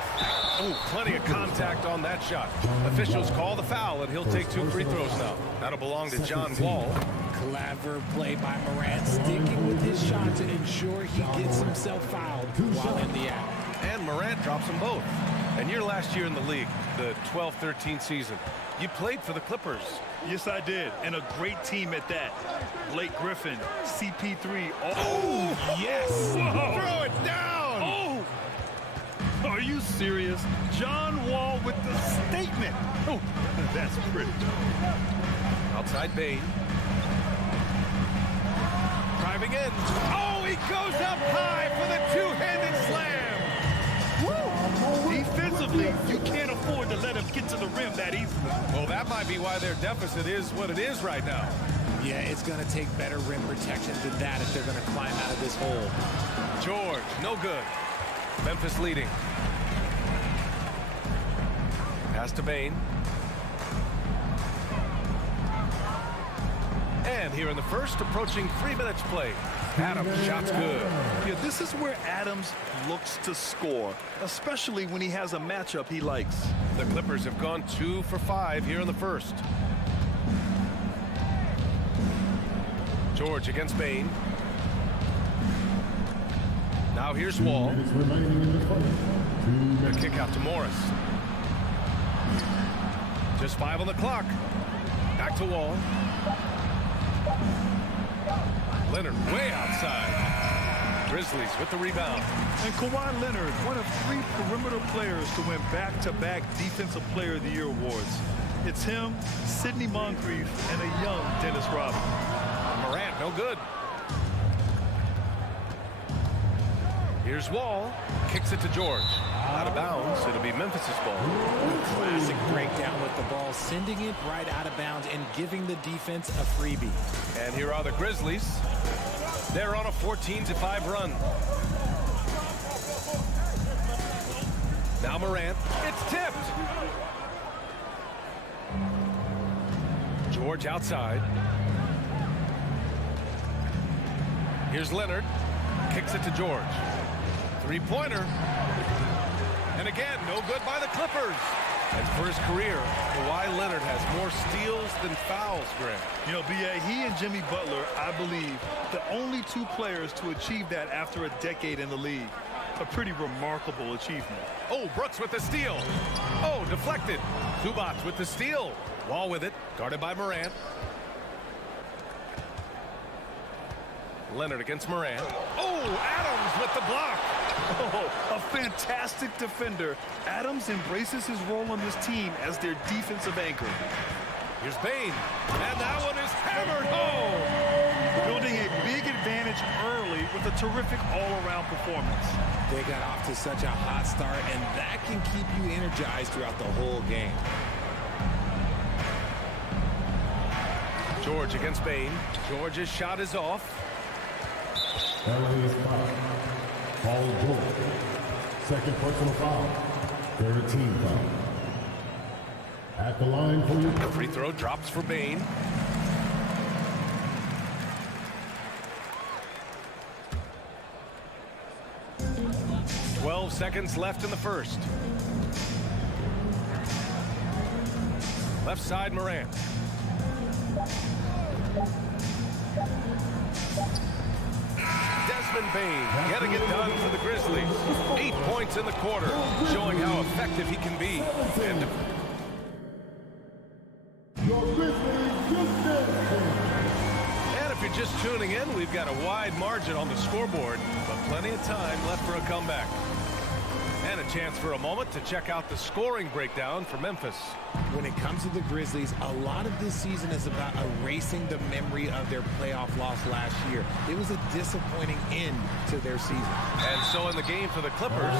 Oh, plenty of contact on that shot. Officials call the foul, and he'll take 2 free throws now. That'll belong to John Wall. Clever play by Morant, sticking with his shot to ensure he gets himself fouled while in the act. And Morant drops them both. And your last year in the league, the 12-13 season, you played for the Clippers. Yes, I did, and a great team at that. Blake Griffin, CP3. Oh, yes! Whoa. Throw it down! Oh! Are you serious? John Wall with the statement. Oh, that's pretty. Outside Bane. Driving in. Oh, he goes up high for the two-handed slam. Woo! Defensively, you can't afford to let him get to the rim that easily. Well, that might be why their deficit is what it is right now. Yeah, it's going to take better rim protection than that if they're going to climb out of this hole. George, no good. Memphis leading. Pass to Bane. And here in the first, approaching 3 minutes play. Adams, shot's good. Yeah, this is where Adams looks to score, especially when he has a matchup he likes. The Clippers have gone 2 for 5 here in the first. George against Bane. Now here's Wall. The kick out to Morris. Just 5 on the clock. Back to Wall. Leonard way outside. Grizzlies with the rebound. And Kawhi Leonard, one of 3 perimeter players to win back-to-back Defensive Player of the Year awards. It's him, Sidney Moncrief, and a young Dennis Rodman. Morant, no good. Here's Wall. Kicks it to George. Out of bounds. It'll be Memphis' ball. Classic breakdown with the ball, sending it right out of bounds and giving the defense a freebie. And here are the Grizzlies. They're on a 14-5 run. Now Morant. It's tipped. George outside. Here's Leonard. Kicks it to George. 3-pointer. And again, no good by the Clippers. And for his career, Kawhi Leonard has more steals than fouls, Grant. You know, B.A., he and Jimmy Butler, I believe, the only two players to achieve that after a decade in the league. A pretty remarkable achievement. Oh, Brooks with the steal. Oh, deflected. Zubac with the steal. Wall with it, guarded by Morant. Leonard against Morant. Oh, Adams with the block. Oh, a fantastic defender. Adams embraces his role on this team as their defensive anchor. Here's Bane, and that one is hammered home. Building a big advantage early with a terrific all-around performance. They got off to such a hot start, and that can keep you energized throughout the whole game. George against Bane. George's shot is off. LA's foul. Paul George. Second personal foul. Third team foul. At the line for you. The free throw drops for Bane. Seconds left in the first. Left side, Morant. Desmond Bane getting it done for the Grizzlies. 8 points in the quarter, showing how effective he can be. And if you're just tuning in, we've got a wide margin on the scoreboard, but plenty of time left for a comeback. And a chance for a moment to check out the scoring breakdown for Memphis. When it comes to the Grizzlies, a lot of this season is about erasing the memory of their playoff loss last year. It was a disappointing end to their season. And so in the game for the Clippers,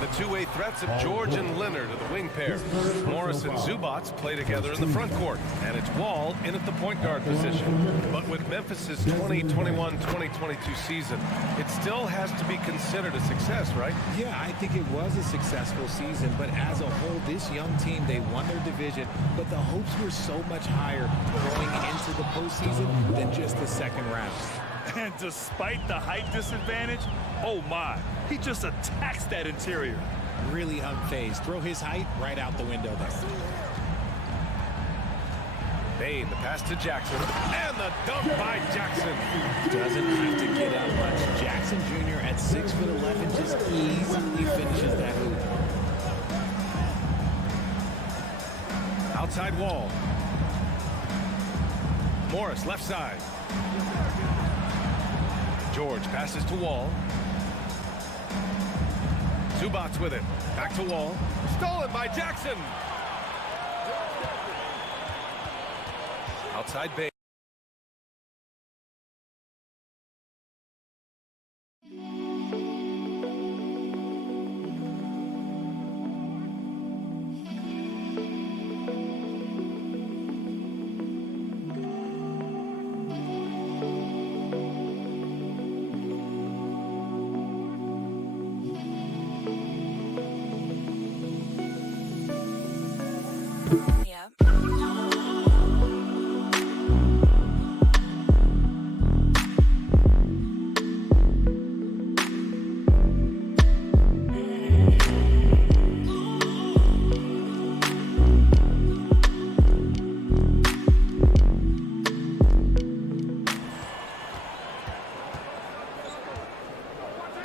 the two-way threats of George and Leonard are the wing pair. Morris and Zubac play together in the front court, and it's Wall in at the point guard position. But with Memphis's 2021-2022 season, it still has to be considered a success, right? Yeah, I think it was a successful season, but as a whole, this young team, they won their division, but the hopes were so much higher going into the postseason than just the second round. And despite the height disadvantage, oh my, he just attacks that interior. Really unfazed. Throw his height right out the window there. Bane, the pass to Jackson, and the dunk by Jackson. Doesn't have to get up much. Jackson Jr. at 6'11", just easily finishes that hoop. Outside Wall. Morris, left side. George passes to Wall. Zubac with it. Back to Wall. Stolen by Jackson. Outside Bay.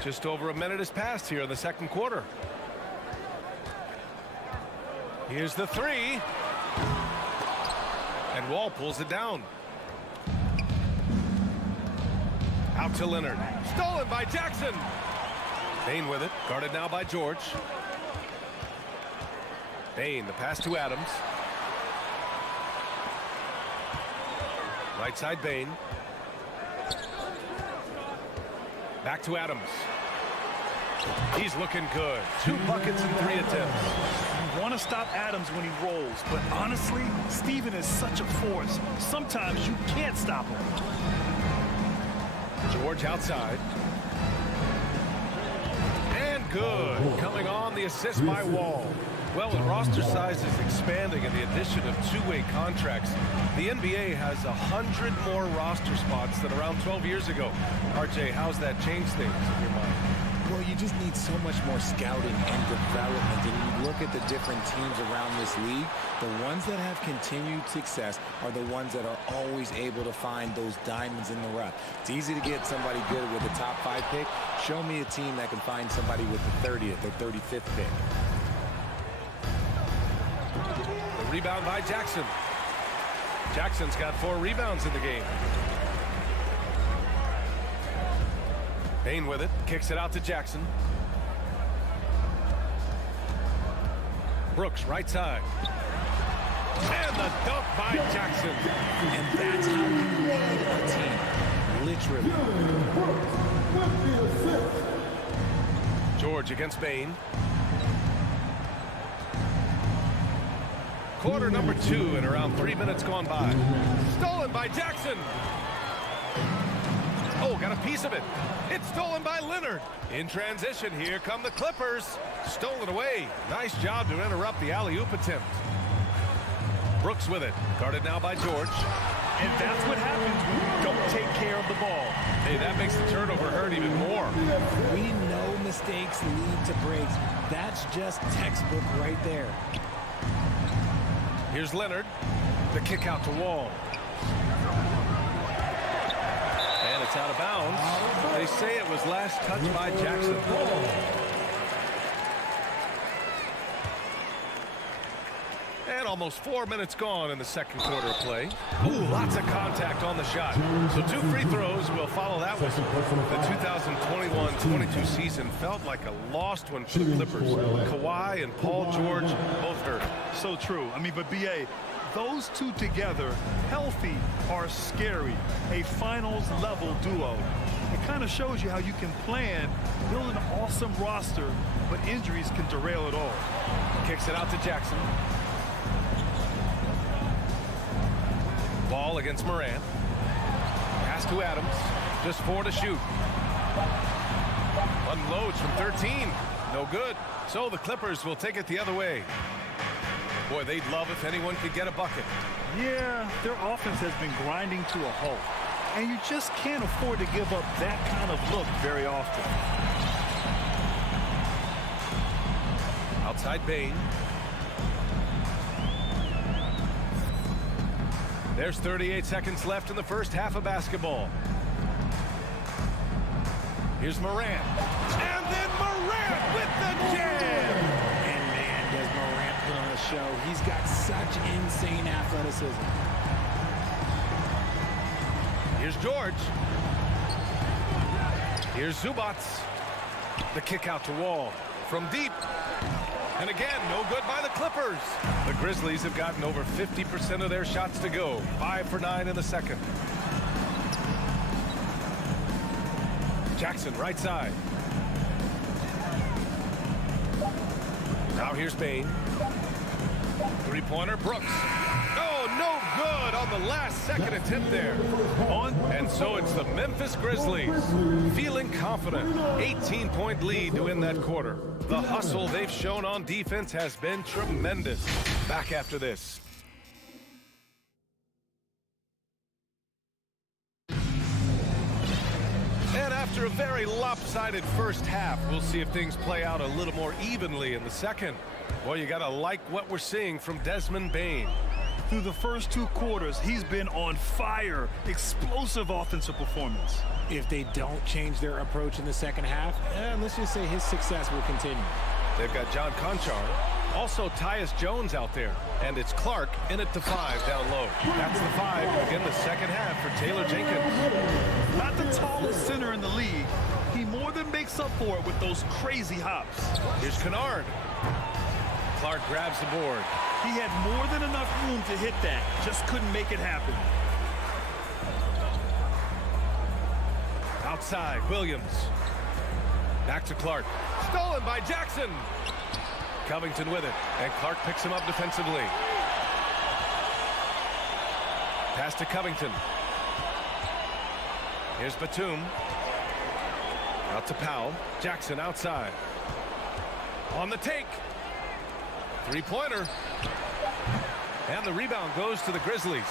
Just over a minute has passed here in the second quarter. Here's the three. And Wall pulls it down. Out to Leonard. Stolen by Jackson. Bane with it. Guarded now by George. Bane, the pass to Adams. Right side Bane. Back to Adams. He's looking good. 2 buckets and 3 attempts. You want to stop Adams when he rolls, but honestly, Steven is such a force. Sometimes you can't stop him. George outside. And good. Coming on, the assist by Wall. Well, with roster sizes expanding and the addition of two-way contracts, the NBA has 100 more roster spots than around 12 years ago. RJ, how's that changed things in your mind? Well, you just need so much more scouting and development. And you look at the different teams around this league, the ones that have continued success are the ones that are always able to find those diamonds in the rough. It's easy to get somebody good with a top 5 pick. Show me a team that can find somebody with the 30th or 35th pick. The rebound by Jackson. Jackson's got 4 rebounds in the game. Bain with it, kicks it out to Jackson. Brooks, right side. And the dunk by Jackson. And that's how you lead a team. Literally. George against Bain. Quarter number 2 and around 3 minutes gone by. Stolen by Jackson. Oh, got a piece of it. It's stolen by Leonard. In transition, here come the Clippers. Stolen away. Nice job to interrupt the alley-oop attempt. Brooks with it. Guarded now by George. And that's what happens when you don't take care of the ball. Hey, that makes the turnover hurt even more. We know mistakes lead to breaks. That's just textbook right there. Here's Leonard. The kick out to Wall. And it's out of bounds. They say it was last touched by Jackson. And almost 4 minutes gone in the second quarter of play. Ooh, lots of contact on the shot. So 2 free throws will follow that one. The 2021-22 season felt like a lost one for the Clippers. Kawhi and Paul George both hurt. So true. I mean, but B.A., those two together, healthy, are scary. A finals-level duo. It kind of shows you how you can plan, build an awesome roster, but injuries can derail it all. Kicks it out to Jackson. Ball against Morant. Pass to Adams. Just 4 to shoot. Unloads from 13. No good. So the Clippers will take it the other way. Boy, they'd love if anyone could get a bucket. Yeah, their offense has been grinding to a halt. And you just can't afford to give up that kind of look very often. Outside Bain. There's 38 seconds left in the first half of basketball. Here's Morant. And then Morant with the jam! And man, does Morant put on a show. He's got such insane athleticism. Here's George. Here's Zubats. The kick out to Wall. From deep. And again, no good by the Clippers. The Grizzlies have gotten over 50% of their shots to go. 5 for 9 in the second. Jackson, right side. Now here's Bain. Three-pointer, Brooks. Oh, no good on the last second attempt there. And so it's the Memphis Grizzlies feeling confident. 18-point lead to win that quarter. The hustle they've shown on defense has been tremendous. Back after this. And after a very lopsided first half, we'll see if things play out a little more evenly in the second. Well, you gotta like what we're seeing from Desmond Bain. Through the first 2 quarters, he's been on fire. Explosive offensive performance. If they don't change their approach in the second half, let's just say his success will continue. They've got John Conchar. Also Tyus Jones out there. And it's Clark in it to 5 down low. That's the 5 to begin the second half for Taylor Jenkins. Not the tallest center in the league. He more than makes up for it with those crazy hops. Here's Kennard. Clark grabs the board. He had more than enough room to hit that. Just couldn't make it happen. Outside, Williams. Back to Clark. Stolen by Jackson. Covington with it. And Clark picks him up defensively. Pass to Covington. Here's Batum. Out to Powell. Jackson outside. On the take. Three-pointer. And the rebound goes to the Grizzlies.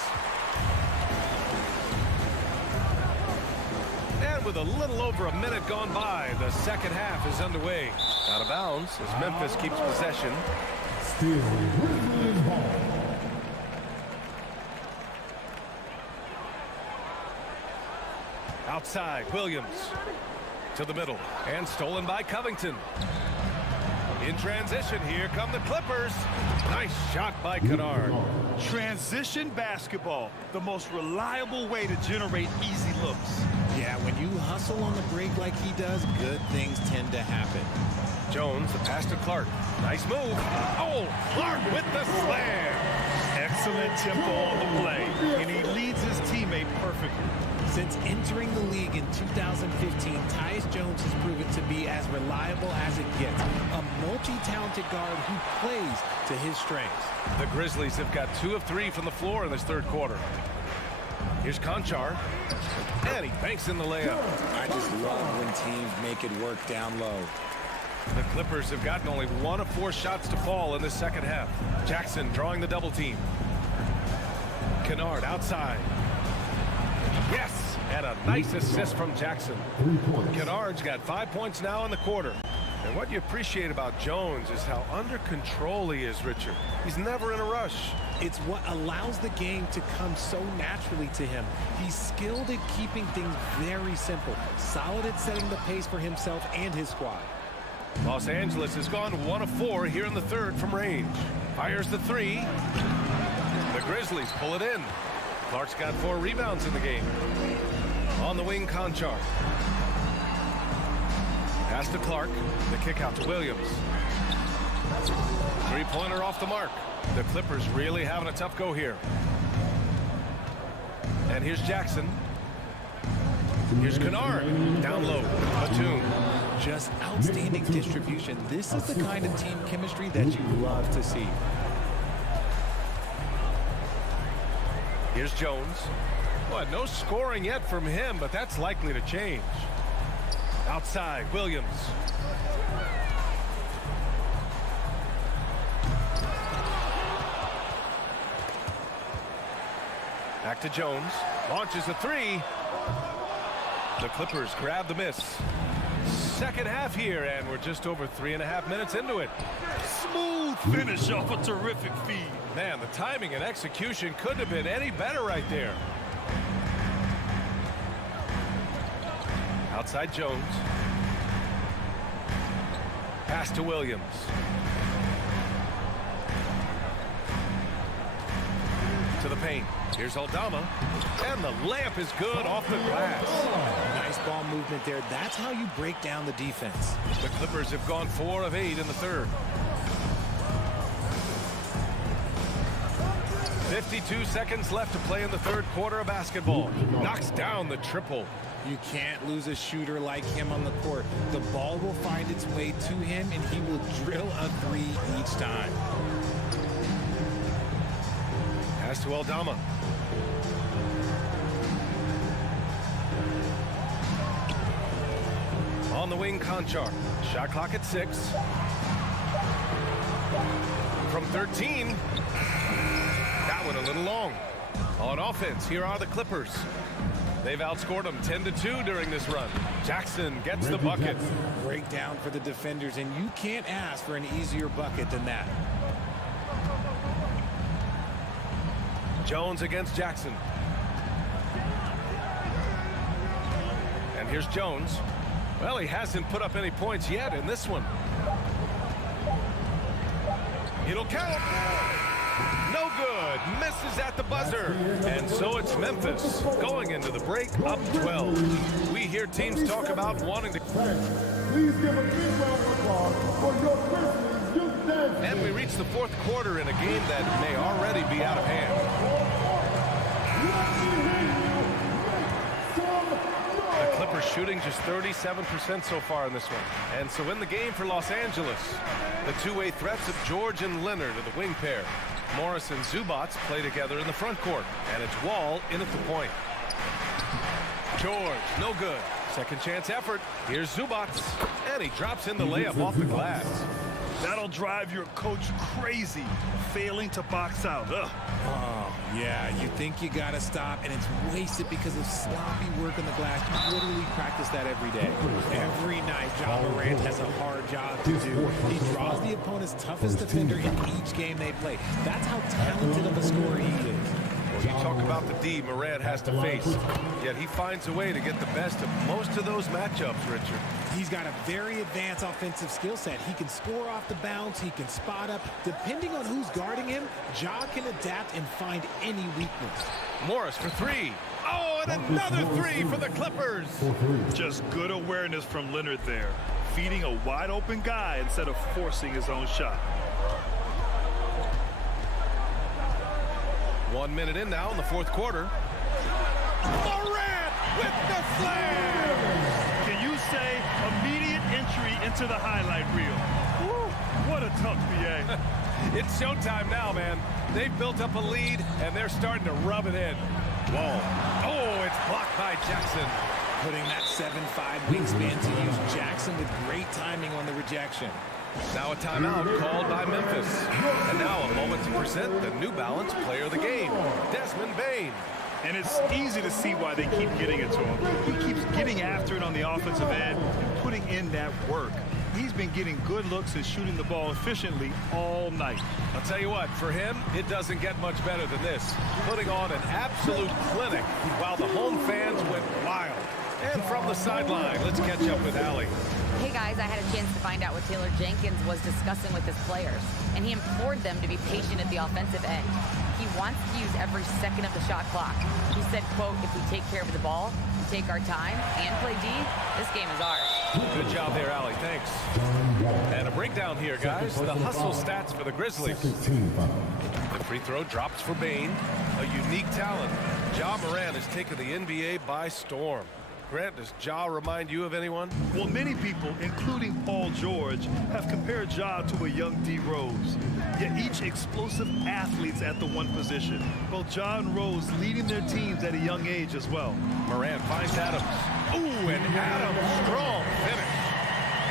And with a little over a minute gone by. The second half is underway. Out of bounds as Memphis keeps possession. Still Grizzlies ball. Outside, Williams to the middle and stolen by Covington. In transition, here come the Clippers. Nice shot by Kennard. Transition basketball, the most reliable way to generate easy looks. Yeah, when you hustle on the break like he does, good things tend to happen. Jones, the pass to Clark. Nice move. Oh, Clark with the slam. Excellent tempo on the play, and he leads his teammate perfectly. Since entering the league in 2015, Tyus Jones has proven to be as reliable as it gets. A multi-talented guard who plays to his strengths. The Grizzlies have got 2 of 3 from the floor in this third quarter. Here's Conchar. And he banks in the layup. I just love when teams make it work down low. The Clippers have gotten only 1 of 4 shots to fall in the second half. Jackson drawing the double team. Kennard outside. Yes, and a nice assist from Jackson. 3 points. Kennard's got 5 points now in the quarter. And what you appreciate about Jones is how under control he is, Richard. He's never in a rush. It's what allows the game to come so naturally to him. He's skilled at keeping things very simple, solid at setting the pace for himself and his squad. Los Angeles has gone 1 of 4 here in the third from range. Fires the 3. The Grizzlies pull it in. Clark's got 4 rebounds in the game. On the wing, Conchar. Pass to Clark. The kick out to Williams. Three-pointer off the mark. The Clippers really having a tough go here. And here's Jackson. Here's Kennard. Down low. Batum. Just outstanding distribution. This is the kind of team chemistry that you love to see. Here's Jones. Well, no scoring yet from him, but that's likely to change. Outside, Williams. Back to Jones. Launches a 3. The Clippers grab the miss. Second half here, and we're just over 3.5 minutes into it. Smooth finish off a terrific feed. Man, the timing and execution couldn't have been any better right there. Outside Jones. Pass to Williams. To the paint. Here's Aldama. And the layup is good off the glass. Nice ball movement there. That's how you break down the defense. The Clippers have gone 4 of 8 in the third. 52 seconds left to play in the third quarter of basketball. Knocks down the triple. You can't lose a shooter like him on the court. The ball will find its way to him, and he will drill a 3 each time. Pass to Aldama. On the wing, Conchar. Shot clock at 6. From 13. That one a little long. On offense, here are the Clippers. They've outscored them 10-2 during this run. Jackson gets the bucket. Breakdown for the defenders, and you can't ask for an easier bucket than that. Jones against Jackson. And here's Jones. Well, he hasn't put up any points yet in this one. It'll count. No good. Misses at the buzzer. And so it's Memphis going into the break up 12. We hear teams talk about wanting to... Please give a big round of applause for your Grizzlies youth dance. And we reach the fourth quarter in a game that may already be out of hand. The Clippers shooting just 37% so far in this one. And so in the game for Los Angeles, the two-way threats of George and Leonard are the wing pair. Morris and Zubats play together in the front court. And it's Wall in at the point. George, no good. Second chance effort. Here's Zubats. And he drops in the layup off the glass. That'll drive your coach crazy, failing to box out. Ugh. Oh, yeah, you think you got to stop, and it's wasted because of sloppy work on the glass. You literally practice that every day. Every night, Ja Morant has a hard job to do. He draws the opponent's toughest defender in each game they play. That's how talented of a scorer he is. Well, you talk about the D Morant has to face, yet he finds a way to get the best of most of those matchups, Richard. He's got a very advanced offensive skill set. He can score off the bounce. He can spot up. Depending on who's guarding him, Ja can adapt and find any weakness. Morris for three. Oh, and another three for the Clippers. Just good awareness from Leonard there, feeding a wide open guy instead of forcing his own shot. 1 minute in now in the fourth quarter. Morant with the slam! Can you say immediate entry into the highlight reel? Woo, what a tough BA. It's showtime now, man. They've built up a lead, and they're starting to rub it in. Whoa. Oh, it's blocked by Jackson. Putting that 7'5" wingspan to use Jackson with great timing on the rejection. Now a timeout called by Memphis. And now a moment to present the New Balance Player of the Game, Desmond Bane. And it's easy to see why they keep getting it to him. He keeps getting after it on the offensive end and putting in that work. He's been getting good looks and shooting the ball efficiently all night. I'll tell you what, for him, it doesn't get much better than this. Putting on an absolute clinic while the home fans went wild. And from the sideline, let's catch up with Allie. Hey guys, I had a chance to find out what Taylor Jenkins was discussing with his players, and he implored them to be patient at the offensive end. He wants to use every second of the shot clock. He said, quote, if we take care of the ball, take our time, and play D, this game is ours. Good job there, Allie. Thanks. And a breakdown here, guys. The hustle stats for the Grizzlies. The free throw drops for Bane. A unique talent. Ja Morant has taken the NBA by storm. Grant, does Ja remind you of anyone? Well, many people, including Paul George, have compared Ja to a young D. Rose. Yet each explosive athletes at the one position. Both Ja and Rose leading their teams at a young age as well. Morant finds Adams. Ooh, and Adams, strong finish.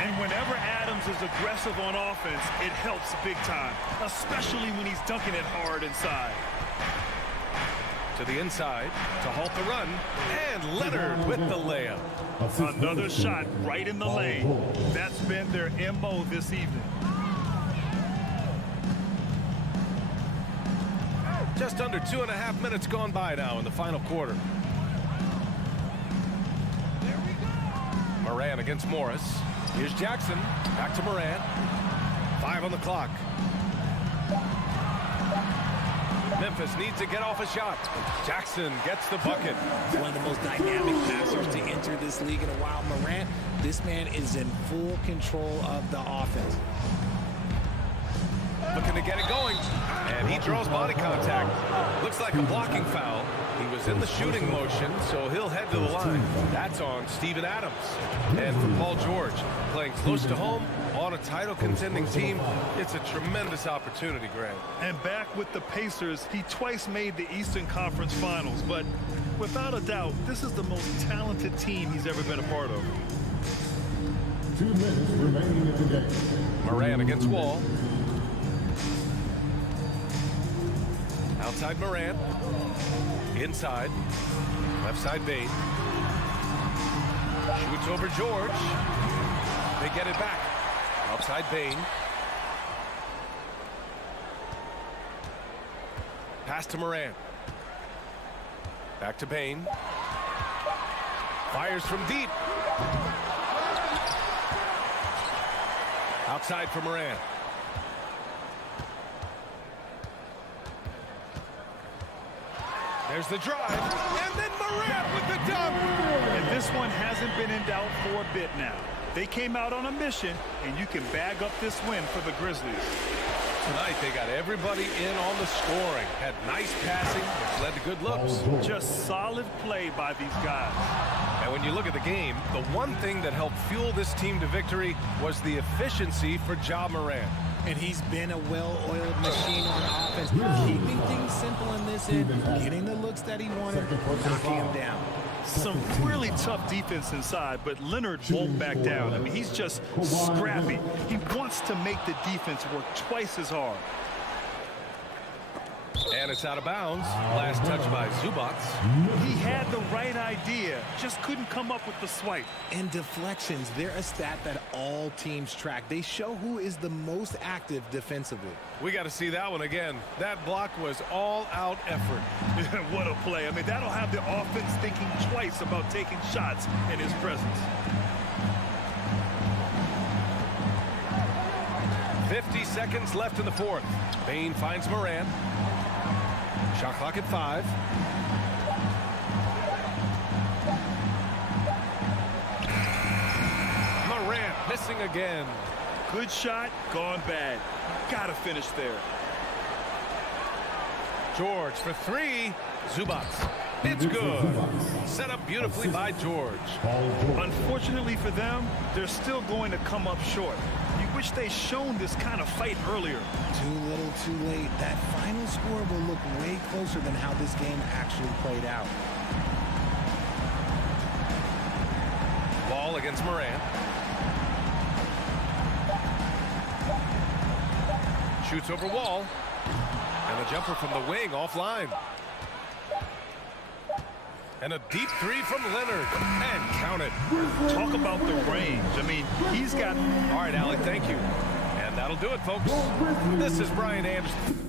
And whenever Adams is aggressive on offense, it helps big time, especially when he's dunking it hard inside. To the inside to halt the run, and Leonard with the layup. Another shot right in the lane. That's been their MO this evening. Just under 2.5 minutes gone by now in the final quarter. Morant against Morris. Here's Jackson. Back to Morant. 5 on the clock. Memphis needs to get off a shot. Jackson gets the bucket. One of the most dynamic passers to enter this league in a while. Morant, this man is in full control of the offense. Looking to get it going. And he draws body contact. Looks like a blocking foul. He was in the shooting motion, so he'll head to the line. That's on Steven Adams. And for Paul George, playing close to home on a title contending team, it's a tremendous opportunity, Grant. And back with the Pacers, he twice made the Eastern Conference Finals, but without a doubt, this is the most talented team he's ever been a part of. 2 minutes remaining in the game. Morant against Wall. Outside Morant. Inside. Left side Bane. Shoots over George. They get it back. Outside Bane. Pass to Morant. Back to Bane. Fires from deep. Outside for Morant. There's the drive, and then Morant with the dunk. And this one hasn't been in doubt for a bit now. They came out on a mission, and you can bag up this win for the Grizzlies. Tonight, they got everybody in on the scoring. Had nice passing, which led to good looks. Just solid play by these guys. And when you look at the game, the one thing that helped fuel this team to victory was the efficiency for Ja Morant. And he's been a well-oiled machine on offense, keeping things simple in this end, getting the looks that he wanted, knocking him down. Some really tough defense inside, but Leonard won't back down. I mean, he's just scrappy. He wants to make the defense work twice as hard. And it's out of bounds. Last touch by Zubats. He had the right idea, just couldn't come up with the swipe. And deflections, they're a stat that all teams track. They show who is the most active defensively. We got to see that one again. That block was all-out effort. What a play. I mean, that'll have the offense thinking twice about taking shots in his presence. 50 seconds left in the fourth. Bain finds Morant. Shot clock at 5. Morant missing again. Good shot, gone bad. Gotta finish there. George for 3. Zubats. It's good. Set up beautifully by George. Unfortunately for them, they're still going to come up short. You wish they'd shown this kind of fight earlier. Too little, too late. That final score will look way closer than how this game actually played out. Ball against Morant. Shoots over Wall. And a jumper from the wing offline. And a deep 3 from Leonard. And count it. Talk about the range. I mean, he's got... All right, Alec, thank you. And that'll do it, folks. This is Brian Anderson.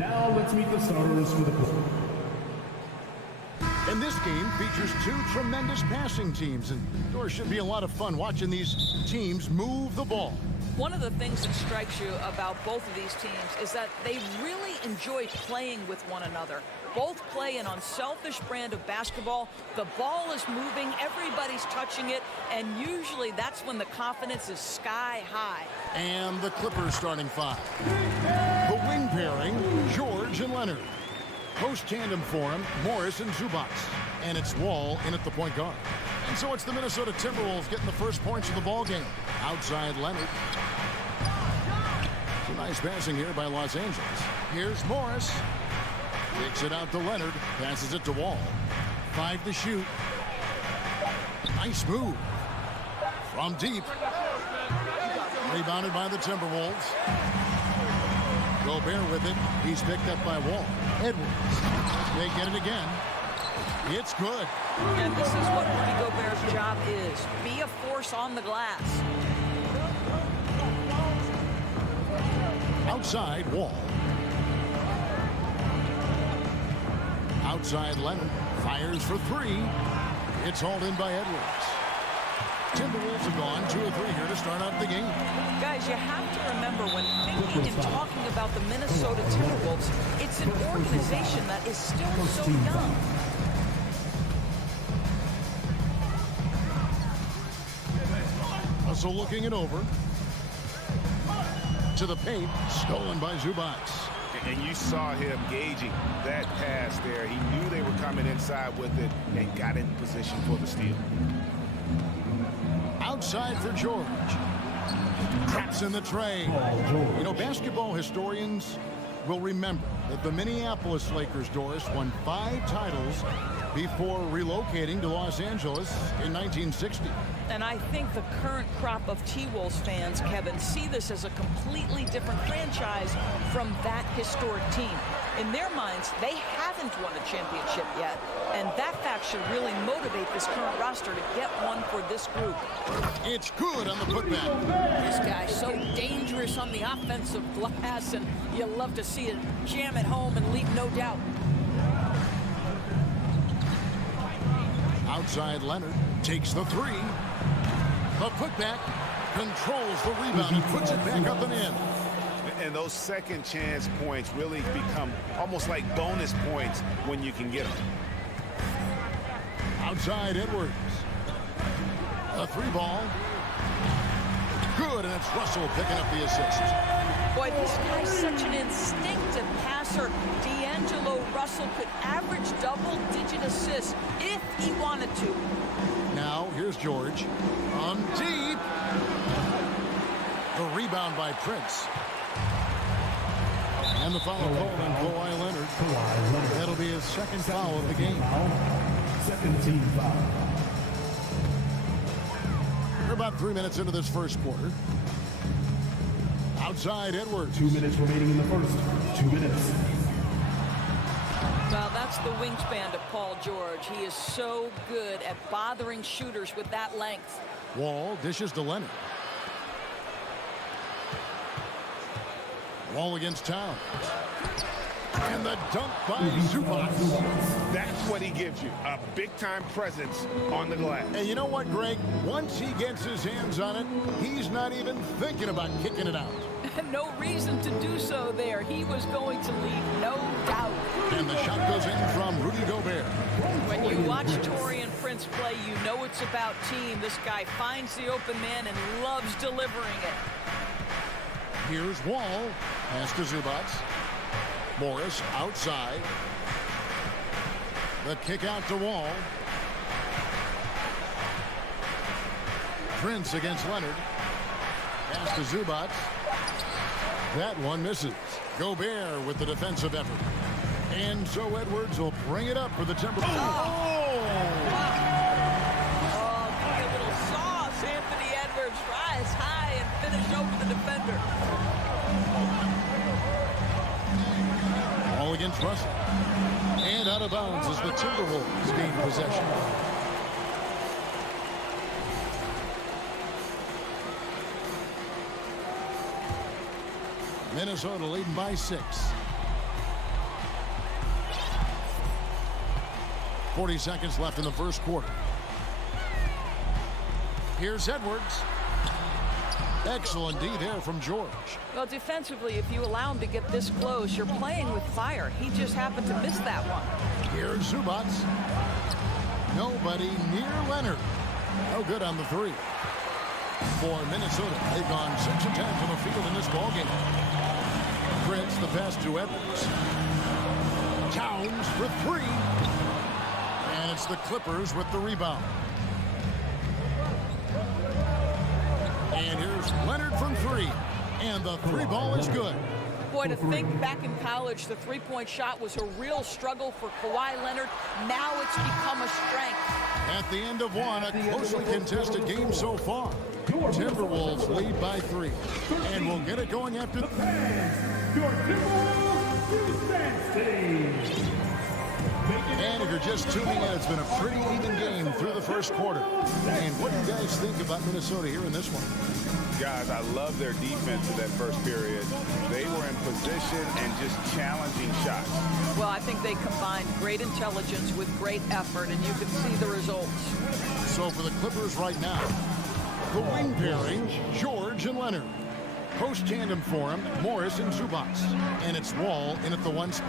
Now let's meet the starters for the Clippers. And this game features two tremendous passing teams, and there should be a lot of fun watching these teams move the ball. One of the things that strikes you about both of these teams is that they really enjoy playing with one another. Both play an unselfish brand of basketball. The ball is moving, everybody's touching it, and usually that's when the confidence is sky high. And the Clippers starting five. The wing pairing, George and Leonard. Post tandem for him, Morris and Zubac. And it's Wall in at the point guard. And so it's the Minnesota Timberwolves getting the first points of the ball game. Outside Leonard. Some nice passing here by Los Angeles. Here's Morris. Kicks it out to Leonard. Passes it to Wall. 5 to shoot. Nice move. From deep. Rebounded by the Timberwolves. Gobert with it. He's picked up by Wall. Edwards. They get it again. It's good. And this is what Rudy Gobert's job is. Be a force on the glass. Outside Wall. Outside Leonard. Fires for 3. It's hauled in by Edwards. Timberwolves have gone 2 or 3 here to start out the game. Guys, you have to remember when thinking and talking about the Minnesota Timberwolves, it's an organization that is still so young. So looking it over. To the paint. Stolen by Zubac. And you saw him gauging that pass there. He knew they were coming inside with it and got in position for the steal. Outside for George. Traps in the tray. You know, basketball historians will remember that the Minneapolis Lakers, Doris, won 5 titles before relocating to Los Angeles in 1960. And I think the current crop of T-Wolves fans, Kevin, see this as a completely different franchise from that historic team. In their minds, they haven't won a championship yet. And that fact should really motivate this current roster to get one for this group. It's good on the putback. This guy's so dangerous on the offensive glass, and you love to see it jam it home and leave no doubt. Outside Leonard takes the 3. The putback controls the rebound and puts it back up and in. And those second chance points really become almost like bonus points when you can get them. Outside Edwards. A 3-ball. Good, and it's Russell picking up the assist. Boy, this guy's such an instinctive passer. D'Angelo Russell could average double-digit assists if he wanted to. Now, here's George. On deep. The rebound by Prince. And the foul called on Kawhi Leonard. That'll be his second foul of the game. Second team foul. We're about 3 minutes into this first quarter. Outside Edwards. 2 minutes remaining in the first. 2 minutes. Well, that's the wingspan of Paul George. He is so good at bothering shooters with that length. Wall dishes to Leonard. Wall against Towns. And the dunk by Zubac. That's what he gives you, a big-time presence on the glass. And you know what, Greg? Once he gets his hands on it, he's not even thinking about kicking it out. No reason to do so there. He was going to leave, no doubt. And the shot goes in from Rudy Gobert. When you watch Taurean Prince play, you know it's about team. This guy finds the open man and loves delivering it. Here's Wall. Pass to Zubac. Morris outside. The kick out to Wall. Prince against Leonard. Pass to Zubac. That one misses. Gobert with the defensive effort. And so Edwards will bring it up for the Timberwolves. Oh, give me a little sauce. Anthony Edwards rise high and finish over the defender. All against Russell. And out of bounds as the Timberwolves gain possession. Minnesota leading by 6. 40 seconds left in the first quarter. Here's Edwards. Excellent D there from George. Well, defensively, if you allow him to get this close, you're playing with fire. He just happened to miss that one. Here's Zubats. Nobody near Leonard. No good on the three. For Minnesota, they've gone 6 of 10 from the field in this ballgame. Prince, the pass to Edwards. Towns for three. And it's the Clippers with the rebound. And here's Leonard from three. And the three ball is good. Boy, to think back in college, the three-point shot was a real struggle for Kawhi Leonard. Now it's become a strength. At the end of one, a closely contested game so far. Timberwolves lead by 3. And we'll get it going after... And if you're just tuning in, it's been a pretty even game through the first quarter. And what do you guys think about Minnesota here in this one? Guys, I love their defense in that first period. They were in position and just challenging shots. Well, I think they combined great intelligence with great effort, and you can see the results. So for the Clippers right now, the wing pairing, George and Leonard. Post tandem for him, Morris and Zubats. And it's Wall in at the 1 spot.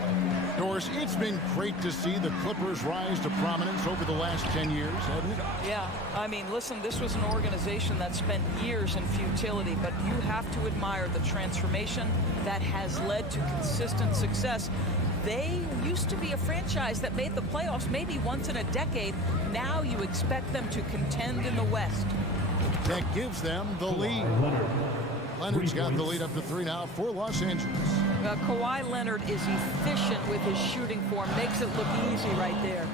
Doris, it's been great to see the Clippers rise to prominence over the last 10 years, hasn't it? Yeah, I mean, listen, this was an organization that spent years in futility, but you have to admire the transformation that has led to consistent success. They used to be a franchise that made the playoffs maybe once in a decade. Now you expect them to contend in the West. That gives them the lead. Leonard's got the lead up to 3 now for Los Angeles. Kawhi Leonard is efficient with his shooting form. Makes it look easy right there.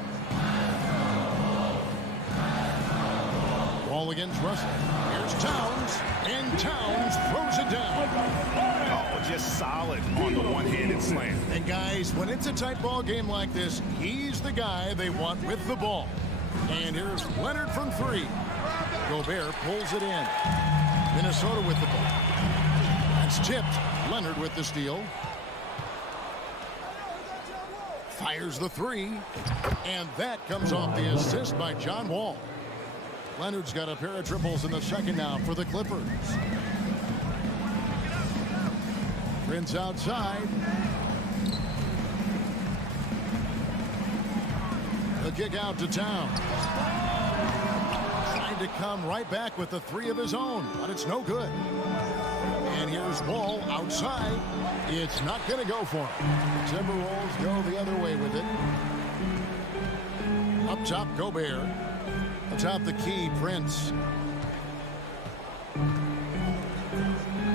Ball against Russell. Here's Towns. And Towns throws it down. Oh, just solid on the one-handed slam. And guys, when it's a tight ball game like this, he's the guy they want with the ball. And here's Leonard from 3. Gobert pulls it in. Minnesota with the ball. It's tipped. Leonard with the steal. Fires the 3. And that comes off the assist by John Wall. Leonard's got a pair of triples in the second now for the Clippers. Prince outside. The kick out to Towns. Trying to come right back with the 3 of his own, but it's no good. And here's Wall outside. It's not going to go for him. Timberwolves go the other way with it. Up top, Gobert. Atop the key, Prince.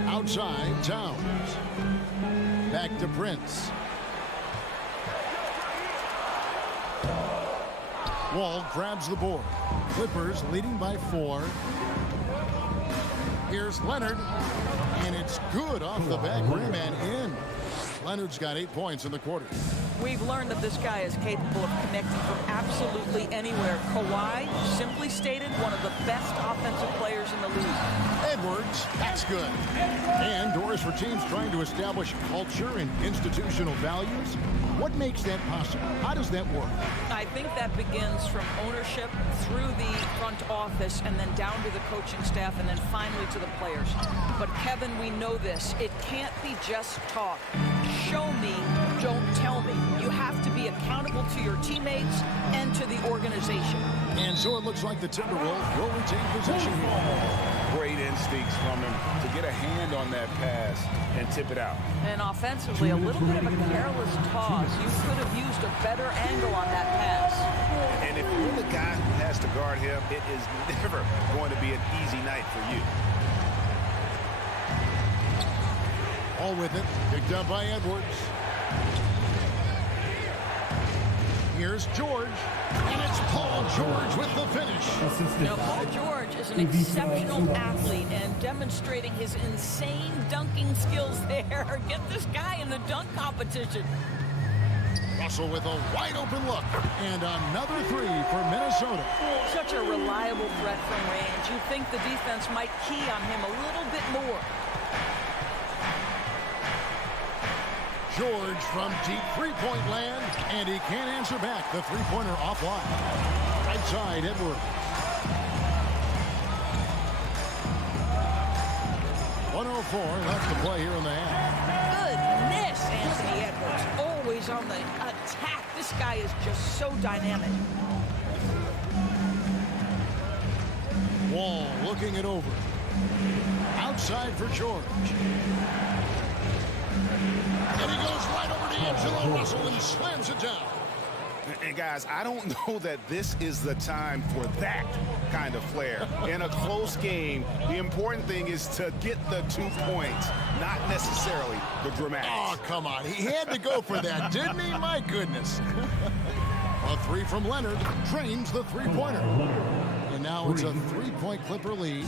Outside, Towns. Back to Prince. Wall grabs the board. Clippers leading by 4. Here's Leonard. And it's good off the back rim and in. Leonard's got 8 points in the quarter. We've learned that this guy is capable of connecting from absolutely anywhere. Kawhi, simply stated, one of the best offensive players in the league. Edwards, that's good. And Doris, for teams trying to establish culture and institutional values, what makes that possible? How does that work? I think that begins from ownership through the front office and then down to the coaching staff and then finally to the players. But Kevin, we know this. It can't be just talk. Show me, don't tell me. You have to be accountable to your teammates and to the organization. And so it looks like the Timberwolves will retain possession here. Great instincts from him to get a hand on that pass and tip it out. And offensively, a little bit of a careless toss. You could have used a better angle on that pass. And if you're the guy who has to guard him, it is never going to be an easy night for you. All with it, picked up by Edwards. Here's George, and it's Paul George with the finish. Now, Paul George is an exceptional athlete and demonstrating his insane dunking skills there. Get this guy in the dunk competition. Russell with a wide open look, and another 3 for Minnesota. Such a reliable threat from range. You'd think the defense might key on him a little bit more. George from deep three-point land, and he can't answer back. The three-pointer offline. Right side, Edwards. 104 left to play here in the half. Goodness, Anthony Edwards, always on the attack. This guy is just so dynamic. Wall looking it over. Outside for George. And he goes right over to Angelo Russell and slams it down. And guys, I don't know that this is the time for that kind of flair. In a close game, the important thing is to get the 2 points, not necessarily the dramatics. Oh, come on. He had to go for that, didn't he? My goodness. A three from Leonard drains the three-pointer. And now it's a three-point Clipper lead.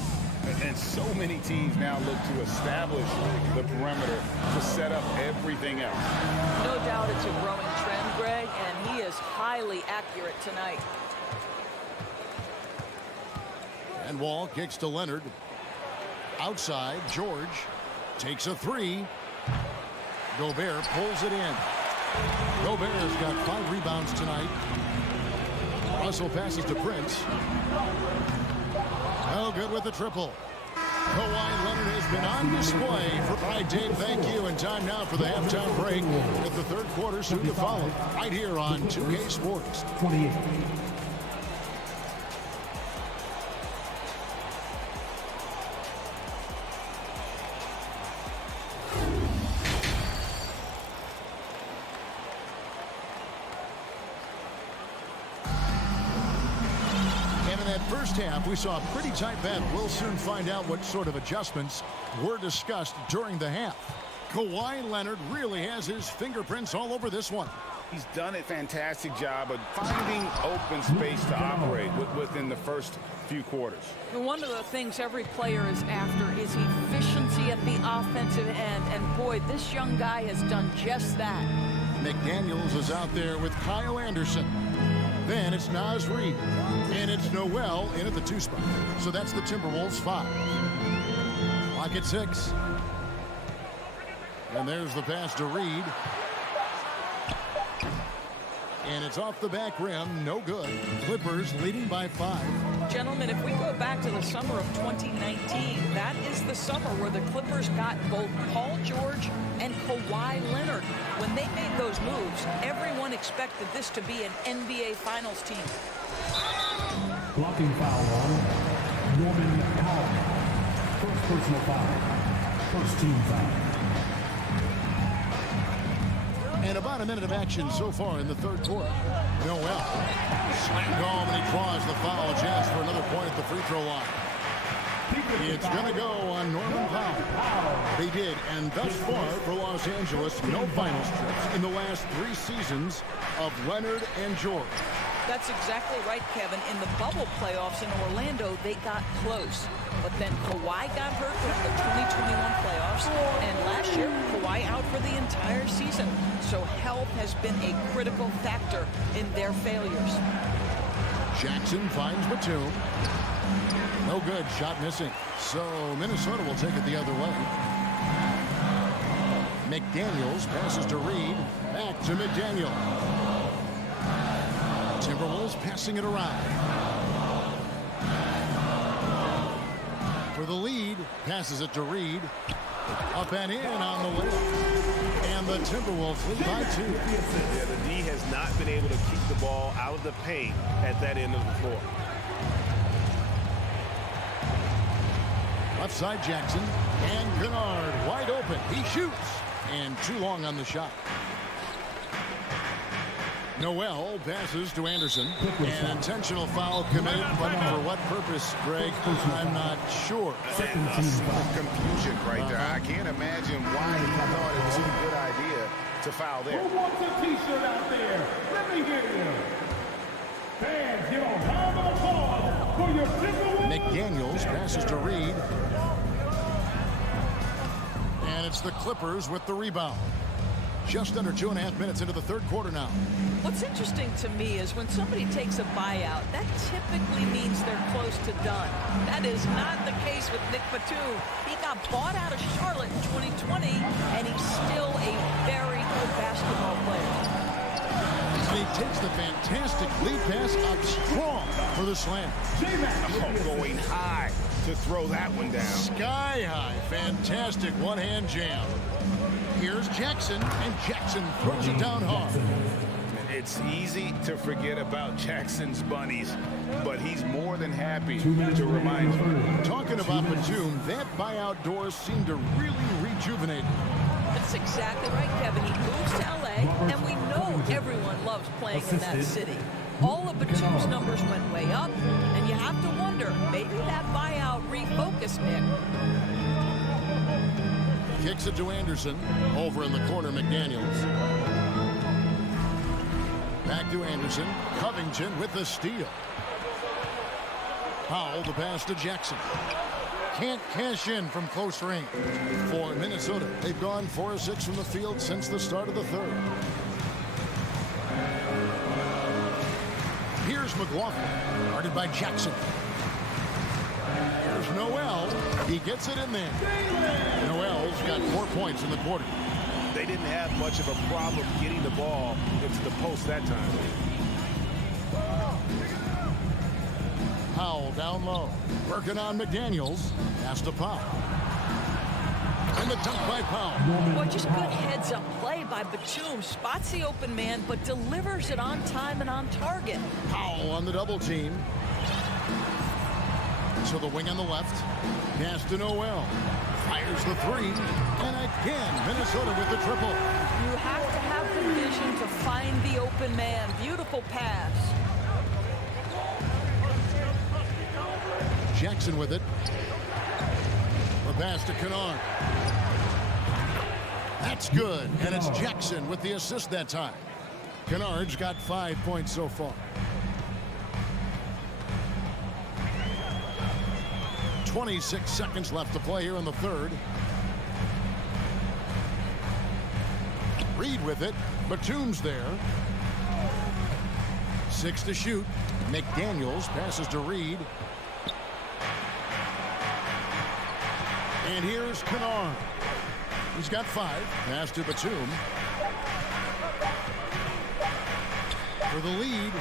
And so many teams now look to establish the perimeter to set up everything else. No doubt it's a growing trend, Greg, and he is highly accurate tonight. And Wall kicks to Leonard. Outside, George takes a three. Gobert pulls it in. Gobert's got 5 rebounds tonight. Russell passes to Prince. No good with the triple. Kawhi Leonard has been on display. Right, Dave, thank you. And time now for the halftime break. With the third quarter soon to follow. Right here on 2K Sports. 28. First half, we saw a pretty tight battle. We'll soon find out what sort of adjustments were discussed during the half. Kawhi Leonard really has his fingerprints all over this one. He's done a fantastic job of finding open space to operate within the first few quarters. And one of the things every player is after is efficiency at the offensive end. And boy, this young guy has done just that. McDaniels is out there with Kyle Anderson. Then it's Naz Reid. And it's Noel in at the 2 spot. So that's the Timberwolves 5. Clock at 6. And there's the pass to Reid. And it's off the back rim. No good. Clippers leading by 5. Gentlemen, if we go back to the summer of 2019, that is the summer where the Clippers got both Paul George and Kawhi Leonard. When they made those moves, everyone expected this to be an NBA Finals team. Blocking foul on Norman Powell. First personal foul. First team foul. And about a minute of action so far in the third quarter. Noel slammed home and he draws the foul. A chance for another point at the free throw line. It's going to go on Norman Powell. They did, and thus far for Los Angeles, no finals trips in the last 3 seasons of Leonard and George. That's exactly right, Kevin. In the bubble playoffs in Orlando, they got close. But then Kawhi got hurt during the 2021 playoffs. And last year, Kawhi out for the entire season. So health has been a critical factor in their failures. Jackson finds Batum. No good. Shot missing. So Minnesota will take it the other way. McDaniels passes to Reid. Back to McDaniel. Timberwolves passing it around. For the lead, passes it to Reid. Up and in on the way. And the Timberwolves lead by 2. Yeah, the D has not been able to keep the ball out of the paint at that end of the floor. Left side Jackson. And Kennard wide open. He shoots. And too long on the shot. Noel passes to Anderson. An intentional foul committed, but for what purpose, Greg? I'm not sure. Confusion right there. I can't imagine why he thought it was a good idea to foul there. Who wants a t-shirt out there? Let me hear you. Fans, give a round of applause for your Timberwolves. McDaniels passes to Reid. And it's the Clippers with the rebound. Just under 2.5 minutes into the third quarter now. What's interesting to me is when somebody takes a buyout, that typically means they're close to done. That is not the case with Nick Batum. He got bought out of Charlotte in 2020, and he's still a very good basketball player. And he takes the fantastic lead pass up strong for the slam. Oh, going high to throw that one down. Sky high. Fantastic one-hand jam. Here's Jackson, and Jackson throws it down hard. It's easy to forget about Jackson's bunnies, but he's more than happy to remind you. Talking about Batum, that buyout door seemed to really rejuvenate him. That's exactly right, Kevin. He moves to L.A., and we know everyone loves playing in that city. All of Batum's numbers went way up, and you have to wonder, maybe that buyout refocused Nick. Kicks it to Anderson. Over in the corner, McDaniels. Back to Anderson. Covington with the steal. Powell, the pass to Jackson. Can't cash in from close range. For Minnesota, they've gone 4 of 6 from the field since the start of the third. Here's McLaughlin, guarded by Jackson. Here's Noel. He gets it in there. Noel's got 4 points in the quarter. They didn't have much of a problem getting the ball into the post that time. Powell down low. Working on McDaniels. Pass to Powell. And the dunk by Powell. Well, just good heads-up play by Batum. Spots the open man, but delivers it on time and on target. Powell on the double team. So the wing on the left. Pass to Noel. Fires the three. And again, Minnesota with the triple. You have to have the vision to find the open man. Beautiful pass. Jackson with it. The pass to Kennard. That's good. And it's Jackson with the assist that time. Kennard's got 5 points so far. 26 seconds left to play here in the third. Reed with it. Batum's there. 6 to shoot. McDaniels passes to Reed. And here's Kennard. He's got 5. Pass to Batum. For the lead.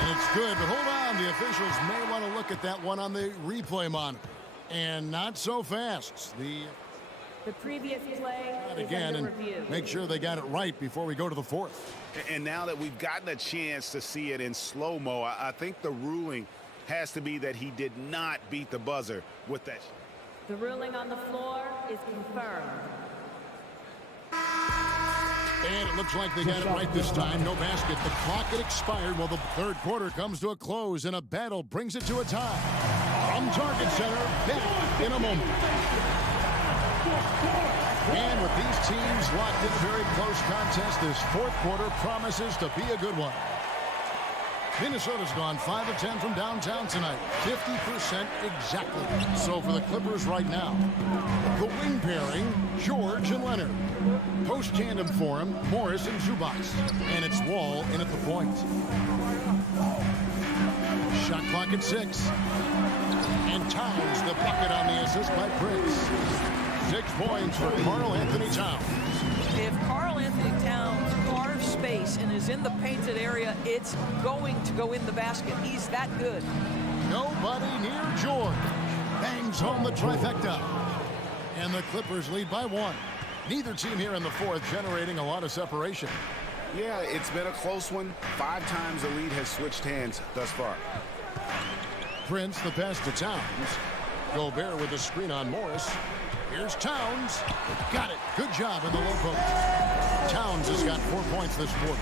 And it's good, but hold on. The officials may want to look at that one on the replay monitor. And not so fast. The previous play is again under and review. make sure they got it right before we go to the fourth. And now that we've gotten a chance to see it in slow-mo, I think the ruling has to be that he did not beat the buzzer with that. The ruling on the floor is confirmed. And it looks like they got it right this time. No basket. The clock had expired while the third quarter comes to a close, and a battle brings it to a tie. From Target Center, back in a moment. And with these teams locked in a very close contest, this fourth quarter promises to be a good one. Minnesota's gone 5 of 10 from downtown tonight. 50% exactly. So for the Clippers right now, the wing pairing, George and Leonard. Post tandem for him, Morris and Zubac. And it's Wall in at the point. Shot clock at 6. And Towns the bucket on the assist by Prince. 6 points for Karl Anthony Towns. If Karl Anthony Towns carves space and is in the painted area, it's going to go in the basket. He's that good. Nobody near George. Bangs home the trifecta. And the Clippers lead by 1. Neither team here in the fourth generating a lot of separation. Yeah, it's been a close one. 5 times the lead has switched hands thus far. Prince, the pass to Towns. Gobert with the screen on Morris. Here's Towns. Got it. Good job in the low post. Towns has got 4 points this quarter.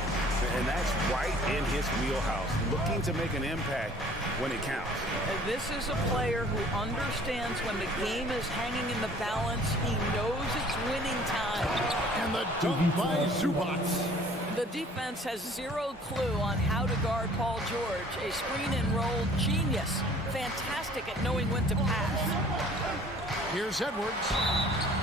And that's right in his wheelhouse. Looking to make an impact when it counts. And this is a player who understands when the game is hanging in the balance. He knows it's winning time. And the dunk by Zubac. The defense has zero clue on how to guard Paul George, a screen and roll genius. Fantastic at knowing when to pass. Here's Edwards,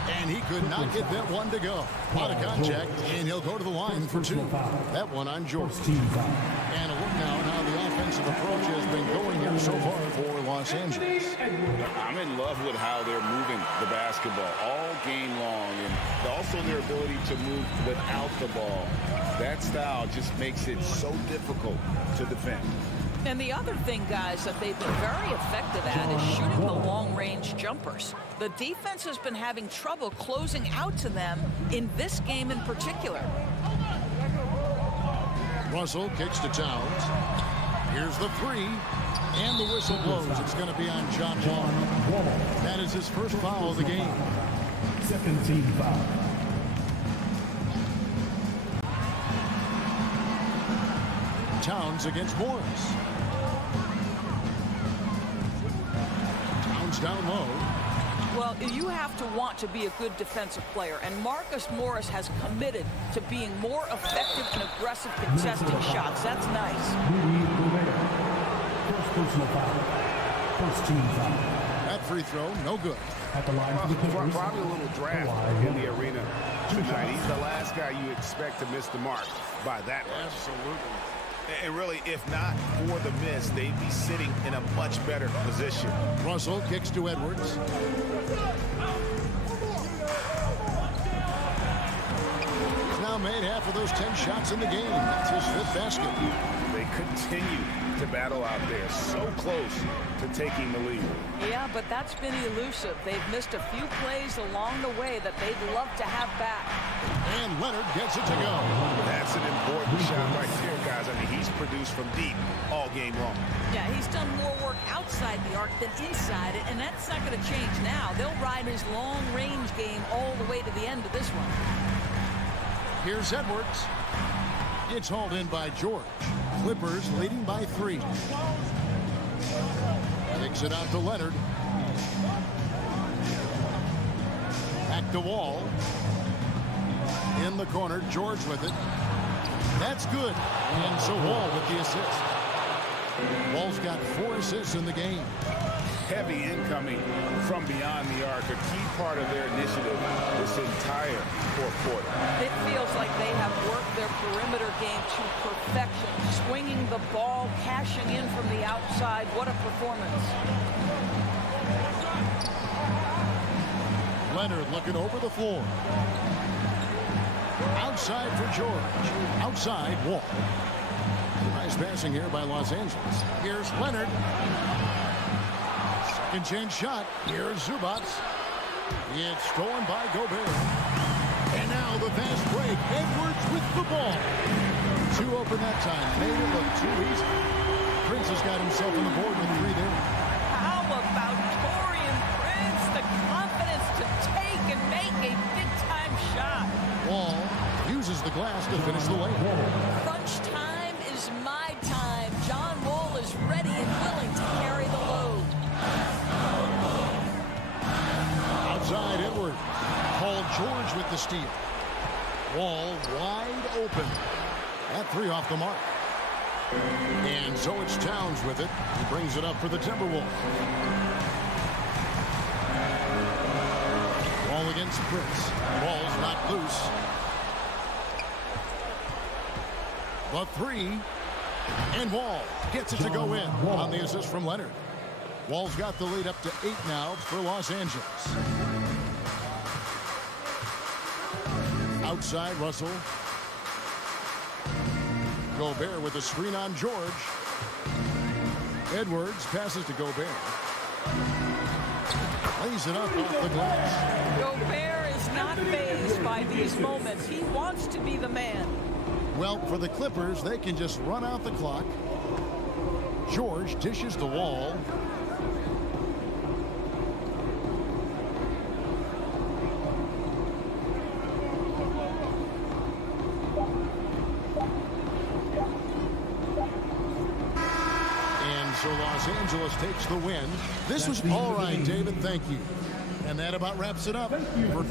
and he could not get that one to go. Out of contact, and he'll go to the line for two. That one on George. And a look now at how the offensive approach has been going here so far for Los Angeles. I'm in love with how they're moving the basketball all game long, and also their ability to move without the ball. That style just makes it so difficult to defend. And the other thing, guys, that they've been very effective at is shooting the long-range jumpers. The defense has been having trouble closing out to them in this game in particular. Russell kicks to Towns. Here's the three. And the whistle blows. It's going to be on John Wall. That is his first foul of the game. Second team foul. Towns against Morris. Towns down low. Well, you have to want to be a good defensive player, and Marcus Morris has committed to being more effective and aggressive contesting shots. That's nice. First personal foul. First team foul. That free throw, no good. At the line for the Clippers. Probably a little draft in the arena tonight. He's the last guy you expect to miss the mark by that much. Absolutely. And really, if not for the miss, they'd be sitting in a much better position. Russell kicks to Edwards. He's now made half of those 10 shots in the game. That's his fifth basket. They continue to battle out there, so close to taking the lead. Yeah, but that's been elusive. They've missed a few plays along the way that they'd love to have back. And Leonard gets it to go. That's an important shot right there, guys. I mean, he's produced from deep all game long. Yeah, he's done more work outside the arc than inside it, and that's not going to change now. They'll ride his long-range game all the way to the end of this one. Here's Edwards. It's hauled in by George. Clippers leading by 3. Takes it out to Leonard. Back to Wall. In the corner, George with it. That's good. And so Wall with the assist. Wall's got 4 assists in the game. Heavy incoming from beyond the arc, a key part of their initiative this entire fourth quarter. It feels like they have worked their perimeter game to perfection, swinging the ball, cashing in from the outside. What a performance. Leonard looking over the floor. Outside for George. Outside, Wall. Nice passing here by Los Angeles. Here's Leonard. Second chance shot. Here's Zubats. It's stolen by Gobert. And now the fast break. Edwards with the ball. 2 open that time. Made it look too easy. Prince has got himself on the board with 3 there. How about Torian Prince? The confidence to take and make a big-time shot. Wall uses the glass to finish the layup. Crunch time is my time. John Wall is ready and willing to carry the load. Outside Edwards. Paul George with the steal. Wall wide open. That 3 off the mark. And so it's Towns with it. He brings it up for the Timberwolves. Ball against Prince. Ball's not loose. The 3. And Wall gets it to go in on the assist from Leonard. Wall's got the lead up to 8 now for Los Angeles. Outside, Russell. Gobert with a screen on George. Edwards passes to Gobert. Lays it up off the glass. Gobert is not fazed by these moments. He wants to be the man. Well, for the Clippers, they can just run out the clock. George dishes the Wall. So Los Angeles takes the win. This was all right, David. Thank you. And that about wraps it up. Thank you.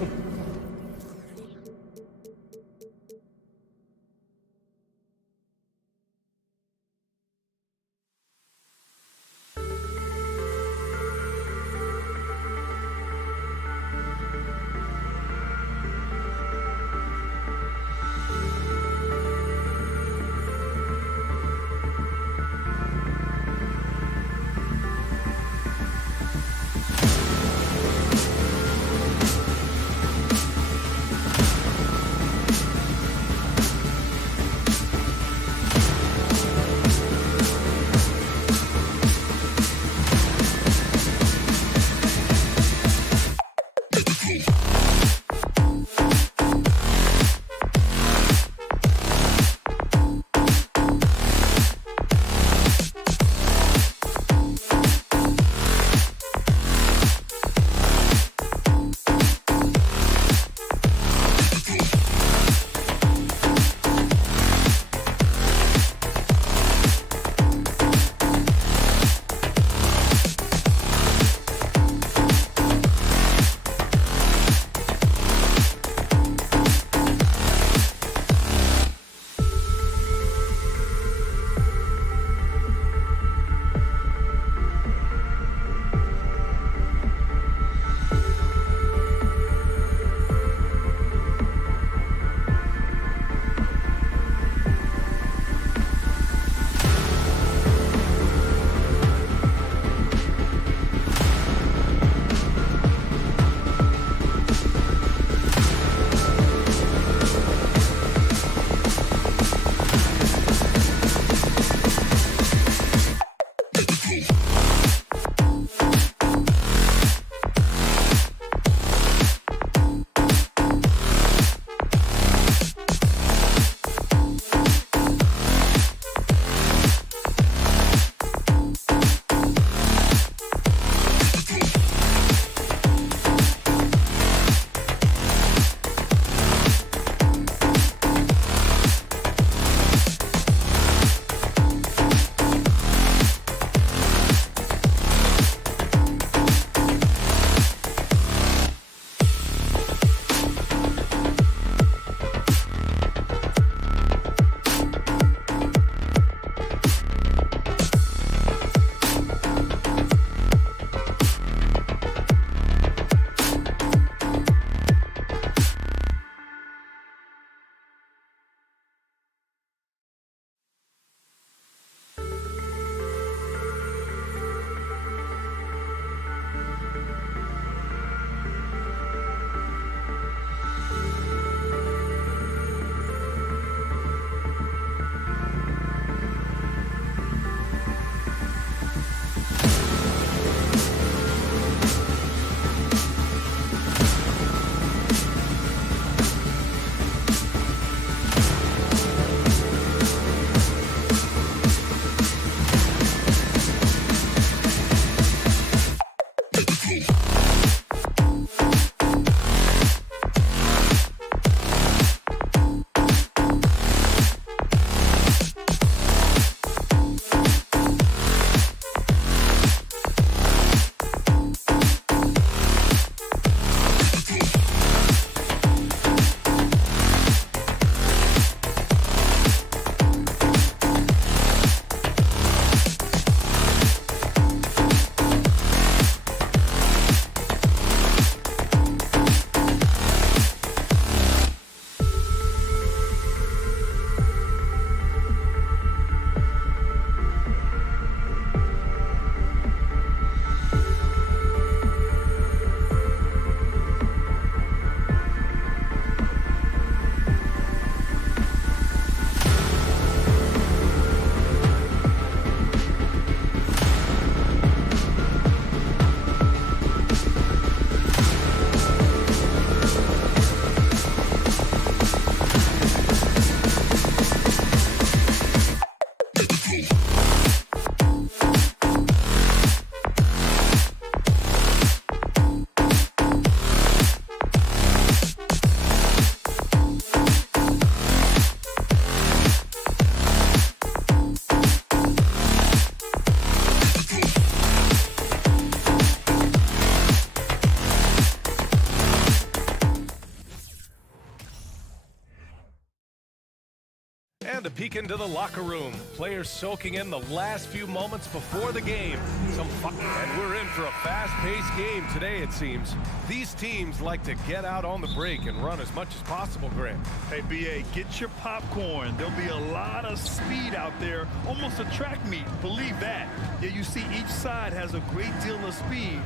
peek into the locker room. Players soaking in the last few moments before the game. And we're in for a fast-paced game today, it seems. These teams like to get out on the break and run as much as possible, Grant. Hey, B.A., get your popcorn. There'll be a lot of speed out there, almost a track meet. Believe that. Yeah, you see each side has a great deal of speed.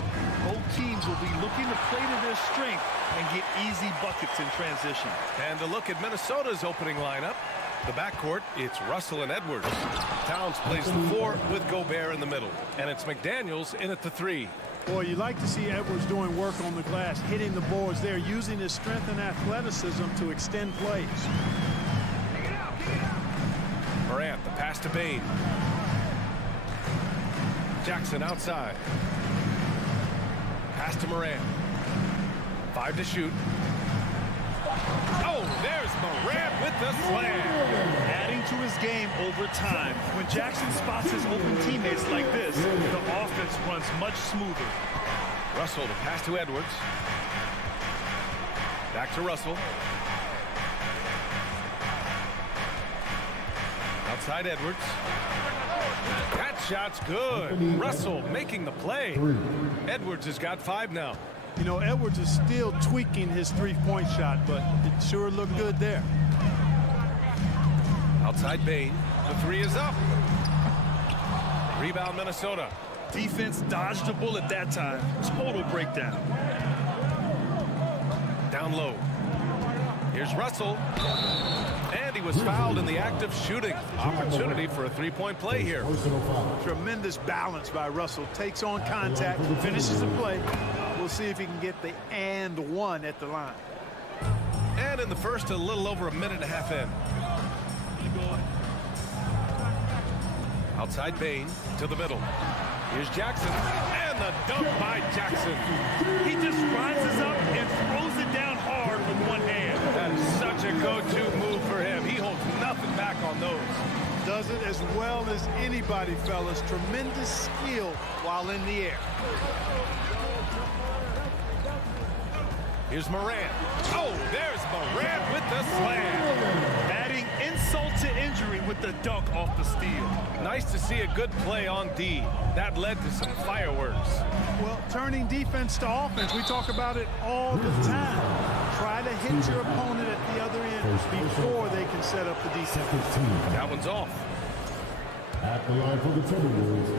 Both teams will be looking to play to their strength and get easy buckets in transition. And to look at Minnesota's opening lineup, the backcourt, it's Russell and Edwards. Towns plays the 4 with Gobert in the middle. And it's McDaniels in at the 3. Boy, you like to see Edwards doing work on the glass, hitting the boards there, using his strength and athleticism to extend plays. Morant, the pass to Bain. Jackson outside. Pass to Morant. 5 to shoot. Oh, there's Morant with the slam. Adding to his game over time. When Jackson spots his open teammates like this, the offense runs much smoother. Russell, the pass to Edwards. Back to Russell. Outside Edwards. That shot's good. Russell making the play. Edwards has got 5 now. You know, Edwards is still tweaking his three-point shot, but it sure looked good there. Outside Bain. The 3 is up. Rebound Minnesota. Defense dodged a bullet that time. Total breakdown. Down low. Here's Russell. And he was fouled in the act of shooting. Opportunity for a three-point play here. Tremendous balance by Russell. Takes on contact, finishes the play. We'll see if he can get the and one at the line. And in the first, a little over a minute and a half in. Outside Bain to the middle. Here's Jackson. And the dunk by Jackson. He just rises up and throws it down hard with one hand. That is such a go-to move for him. He holds nothing back on those. Does it as well as anybody, fellas. Tremendous skill while in the air. Here's Morant. Oh, there's Morant with the slam. Adding insult to injury with the dunk off the steal. Nice to see a good play on D. That led to some fireworks. Well, turning defense to offense, we talk about it all the time. Try to hit your opponent at the other end before they can set up the defense. That one's off. At the line for the Timberwolves,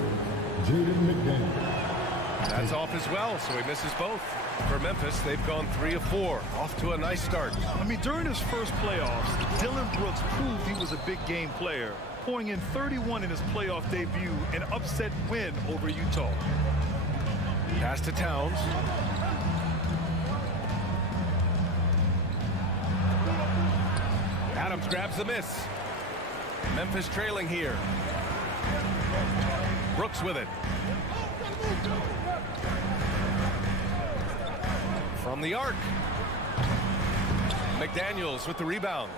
Jaden McDaniels. That's off as well, so he misses both. For Memphis, they've gone 3 of 4. Off to a nice start. I mean, during his first playoffs, Dillon Brooks proved he was a big game player, pouring in 31 in his playoff debut, an upset win over Utah. Pass to Towns. Adams grabs the miss. Memphis trailing here. Brooks with it. From the arc. McDaniels with the rebound.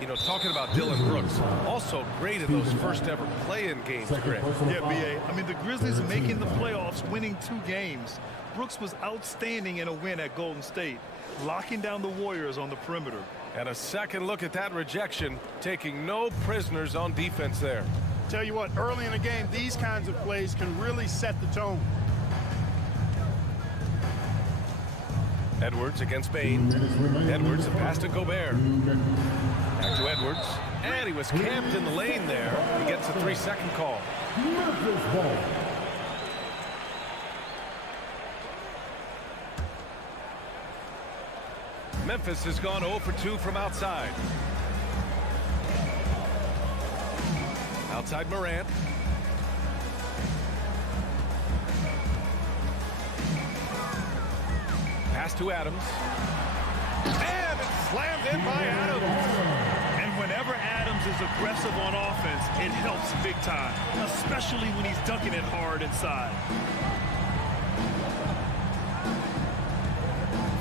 You know, talking about Dillon Brooks, also great in those first ever play-in games, Grant. Yeah, B.A. I mean, the Grizzlies making the playoffs, winning 2 games. Brooks was outstanding in a win at Golden State, locking down the Warriors on the perimeter. And a second look at that rejection, taking no prisoners on defense there. Tell you what, early in a game, these kinds of plays can really set the tone. Edwards against Bain. Edwards, a pass to Gobert. Back to Edwards. And he was camped in the lane there. He gets a 3-second call. Memphis ball. Memphis has gone 0 for 2 from outside. Outside Morant. Pass to Adams. And it's slammed in by Adams. And whenever Adams is aggressive on offense, it helps big time, especially when he's dunking it hard inside.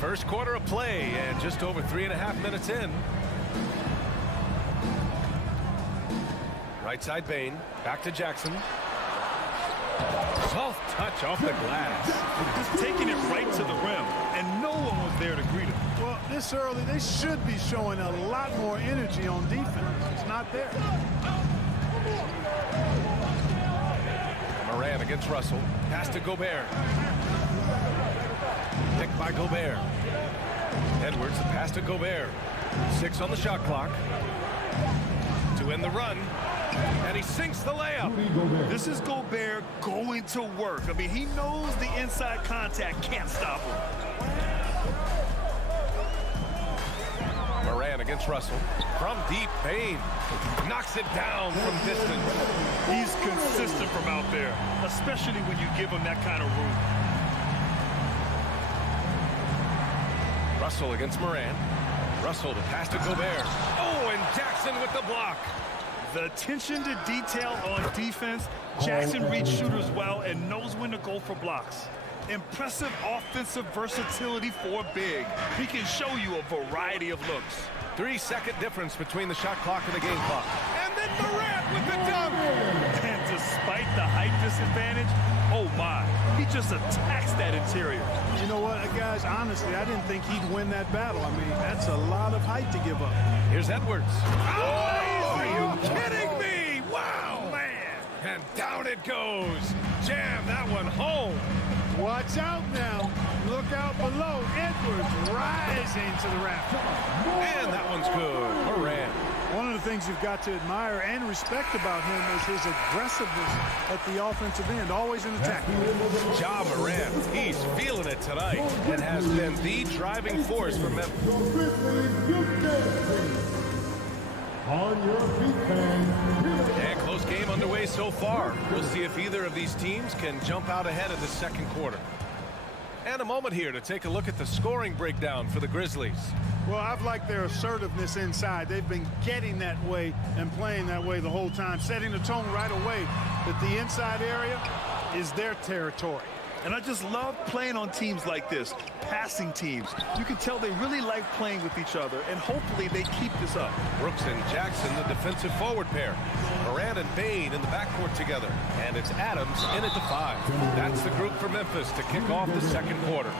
First quarter of play and just over 3.5 minutes in. Right side Bain. Back to Jackson. 12th touch off the glass. Just taking it right to the rim, and no one was there to greet him. Well, this early, they should be showing a lot more energy on defense. It's not there. Moran against Russell. Pass to Gobert. Picked by Gobert. Edwards, the pass to Gobert. 6 on the shot clock. To end the run. And he sinks the layup. This is Gobert going to work. I mean, he knows the inside contact can't stop him. Moran against Russell. From deep, Payne knocks it down from distance. He's consistent from out there, especially when you give him that kind of room. Russell against Moran. Russell to pass to Gobert. Oh, and Jackson with the block. The attention to detail on defense. Jackson reads shooters well and knows when to go for blocks. Impressive offensive versatility for big. He can show you a variety of looks. 3-second difference between the shot clock and the game clock. And then Morant with the dunk. And despite the height disadvantage, oh my, he just attacks that interior. You know what, guys, honestly, I didn't think he'd win that battle. I mean, that's a lot of height to give up. Here's Edwards. Oh, are you kidding me? Wow, man. And down it goes. Jam that one home. Watch out now. Look out below. Edwards rising to the raft. And that one's good. Moran. One of the things you've got to admire and respect about him is his aggressiveness at the offensive end, always in attack. Ja Morant, he's feeling it tonight and has been the driving force for Memphis. On your feet, fans. And close game underway so far. We'll see if either of these teams can jump out ahead of the second quarter. And a moment here to take a look at the scoring breakdown for the Grizzlies. Well, I've liked their assertiveness inside. They've been getting that way and playing that way the whole time, setting the tone right away that the inside area is their territory. And I just love playing on teams like this, passing teams. You can tell they really like playing with each other, and hopefully they keep this up. Brooks and Jackson, the defensive forward pair. Moran and Bain in the backcourt together. And it's Adams in at the 5. That's the group for Memphis to kick off the second quarter.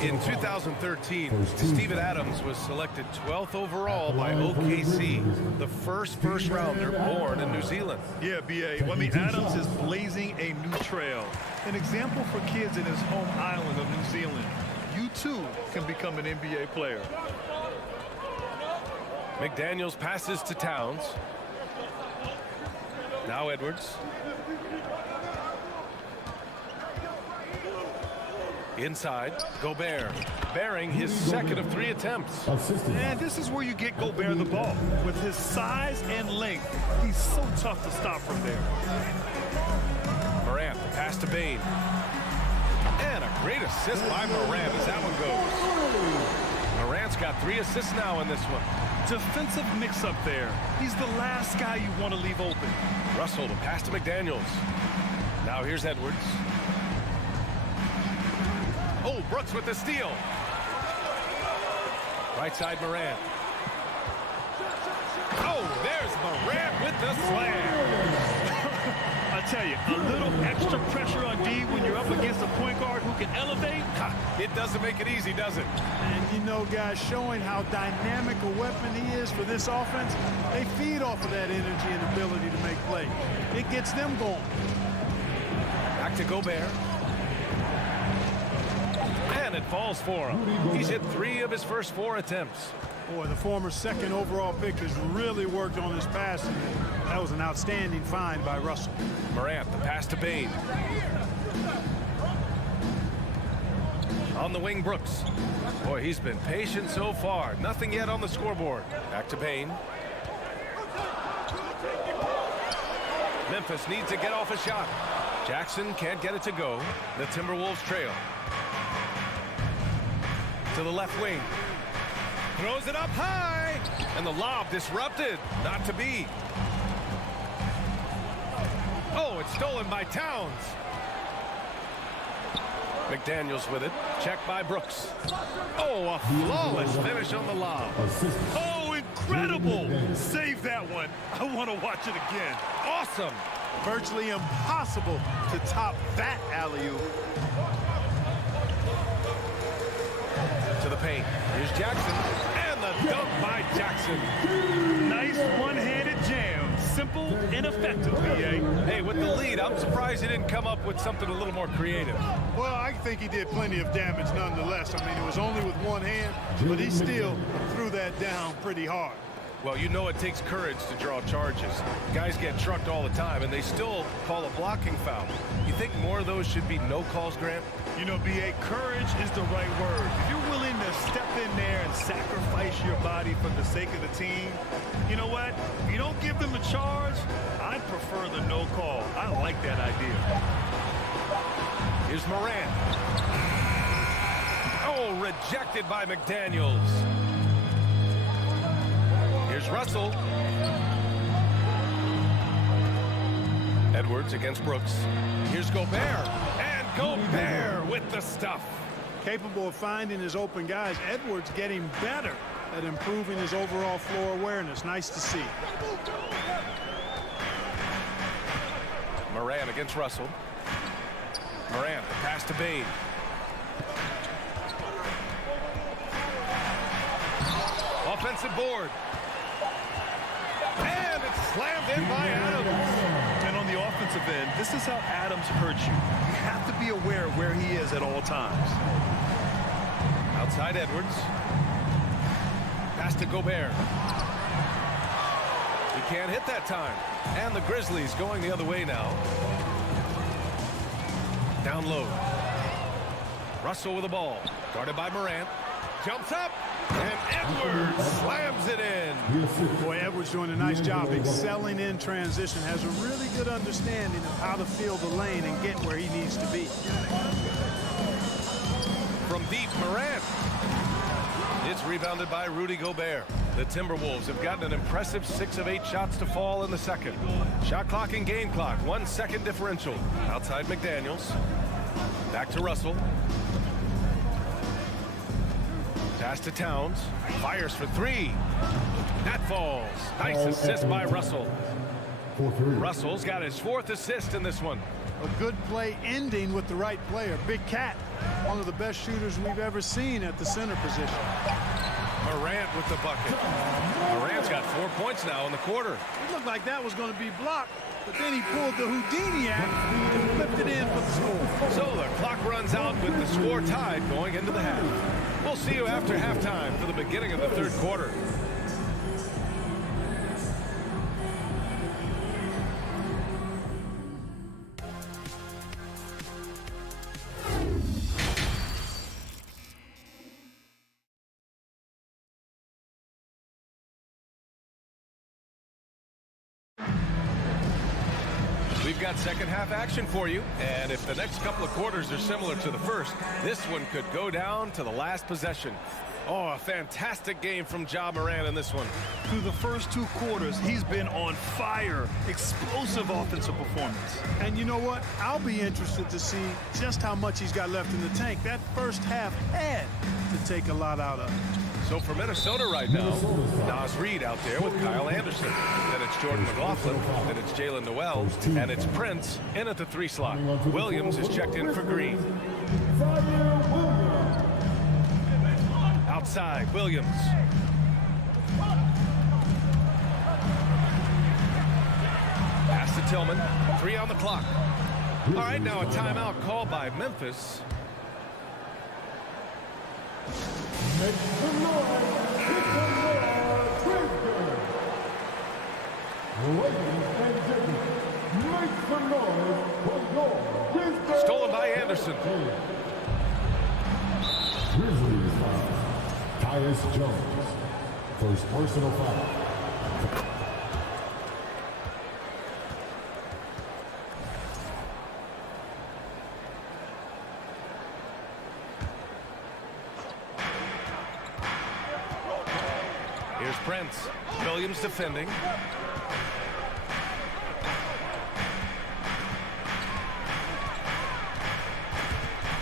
In 2013, Steven Adams was selected 12th overall by OKC, the first rounder born in New Zealand. Yeah, B.A. Well, I mean, Adams is blazing a new trail. An example for kids in his home island of New Zealand. You, too, can become an NBA player. McDaniels passes to Towns. Now Edwards. Inside, Gobert, bearing his second of 3 attempts. And this is where you get Gobert the ball. With his size and length, he's so tough to stop from there. Morant, the pass to Bain. And a great assist by Morant as that one goes. Morant's got 3 assists now in this one. Defensive mix-up there. He's the last guy you want to leave open. Russell, the pass to McDaniels. Now here's Edwards. Oh, Brooks with the steal. Right side, Morant. Oh, there's Morant with the slam. I tell you, a little extra pressure on D when you're up against a point guard who can elevate. It doesn't make it easy, does it? And you know, guys, showing how dynamic a weapon he is for this offense, they feed off of that energy and ability to make plays. It gets them going. Back to Gobert. And it falls for him. He's hit 3 of his first 4 attempts. Boy, the former second overall pick has really worked on his passing. That was an outstanding find by Russell. Morant, the pass to Bain. On the wing, Brooks. Boy, he's been patient so far. Nothing yet on the scoreboard. Back to Bain. Memphis needs to get off a shot. Jackson can't get it to go. The Timberwolves trail. To the left wing. Throws it up high. And the lob disrupted. Not to be. Oh, it's stolen by Towns. McDaniels with it. Checked by Brooks. Oh, a flawless finish on the lob. Oh, incredible. Save that one. I want to watch it again. Awesome. Virtually impossible to top that alley-oop. To the paint. Here's Jackson. And the dunk by Jackson. Nice one-handed jam. Simple and effective, BA. Hey, with the lead, I'm surprised he didn't come up with something a little more creative. Well, I think he did plenty of damage nonetheless. I mean, it was only with one hand, but he still threw that down pretty hard. Well, you know it takes courage to draw charges. Guys get trucked all the time, and they still call a blocking foul. You think more of those should be no calls, Grant? You know, BA, courage is the right word. If you're willing to step in there and sacrifice your body for the sake of the team, you know what? If you don't give them a charge, I prefer the no call. I like that idea. Here's Morant. Oh, rejected by McDaniels. Here's Russell. Edwards against Brooks. Here's Gobert. And Gobert with the stuff. Capable of finding his open guys. Edwards getting better at improving his overall floor awareness. Nice to see. Morant against Russell. Morant, pass to Bain. Offensive board. And it's slammed in by Adams. And on the offensive end, this is how Adams hurts you. You have to be aware of where he is at all times. Outside Edwards. Pass to Gobert. He can't hit that time. And the Grizzlies going the other way now. Down low. Russell with the ball. Guarded by Morant. Jumps up. And Edwards slams it in. Boy, Edwards doing a nice job excelling in transition. Has a really good understanding of how to fill the lane and get where he needs to be. From deep, Morant. It's rebounded by Rudy Gobert. The Timberwolves have gotten an impressive 6 of 8 shots to fall in the second. Shot clock and game clock, 1 second differential. Outside McDaniels. Back to Russell. Pass to Towns. Fires for 3. That falls. Nice assist by Russell. Russell's got his 4th assist in this one. A good play ending with the right player. Big Cat, one of the best shooters we've ever seen at the center position. Morant with the bucket. Morant's got 4 points now in the quarter. It looked like that was going to be blocked, but then he pulled the Houdini act and flipped it in for the score. So the clock runs out with the score tied going into the half. We'll see you after halftime for the beginning of the third quarter. We've got second half action for you, and if the next couple of quarters are similar to the first, this one could go down to the last possession. Oh, a fantastic game from Ja Morant in this one. Through the first 2 quarters, he's been on fire. Explosive offensive performance. And you know what? I'll be interested to see just how much he's got left in the tank. That first half had to take a lot out of it. So for Minnesota right now, Nas Reed out there with Kyle Anderson. Then it's Jordan McLaughlin. Then it's Jalen Noel. And it's Prince in at the 3 slot. Williams is checked in for Green. Outside, Williams. Pass to Tillman. 3 on the clock. All right, now a timeout called by Memphis. Make some noise. Ladies and gentlemen, make some noise for your Grizzlies. Stolen by Anderson. Grizzlies foul. Tyus Jones. First personal foul. Here's Prince. Williams defending.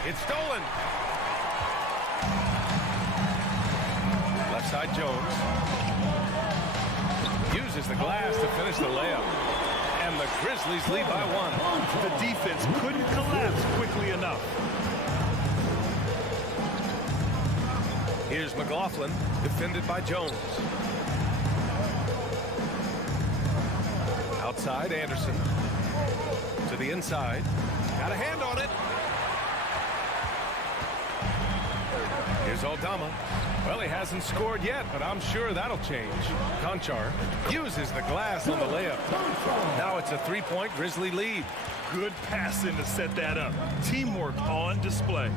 It's stolen. Left side Jones. Uses the glass to finish the layup. And And the Grizzlies lead by 1. The defense couldn't collapse quickly enough. Here's McLaughlin, defended by Jones. Outside, Anderson. To the inside. Got a hand on it. Here's Aldama. Well, he hasn't scored yet, but I'm sure that'll change. Conchar uses the glass on the layup. Now it's a 3-point Grizzly lead. Good passing to set that up. Teamwork on display.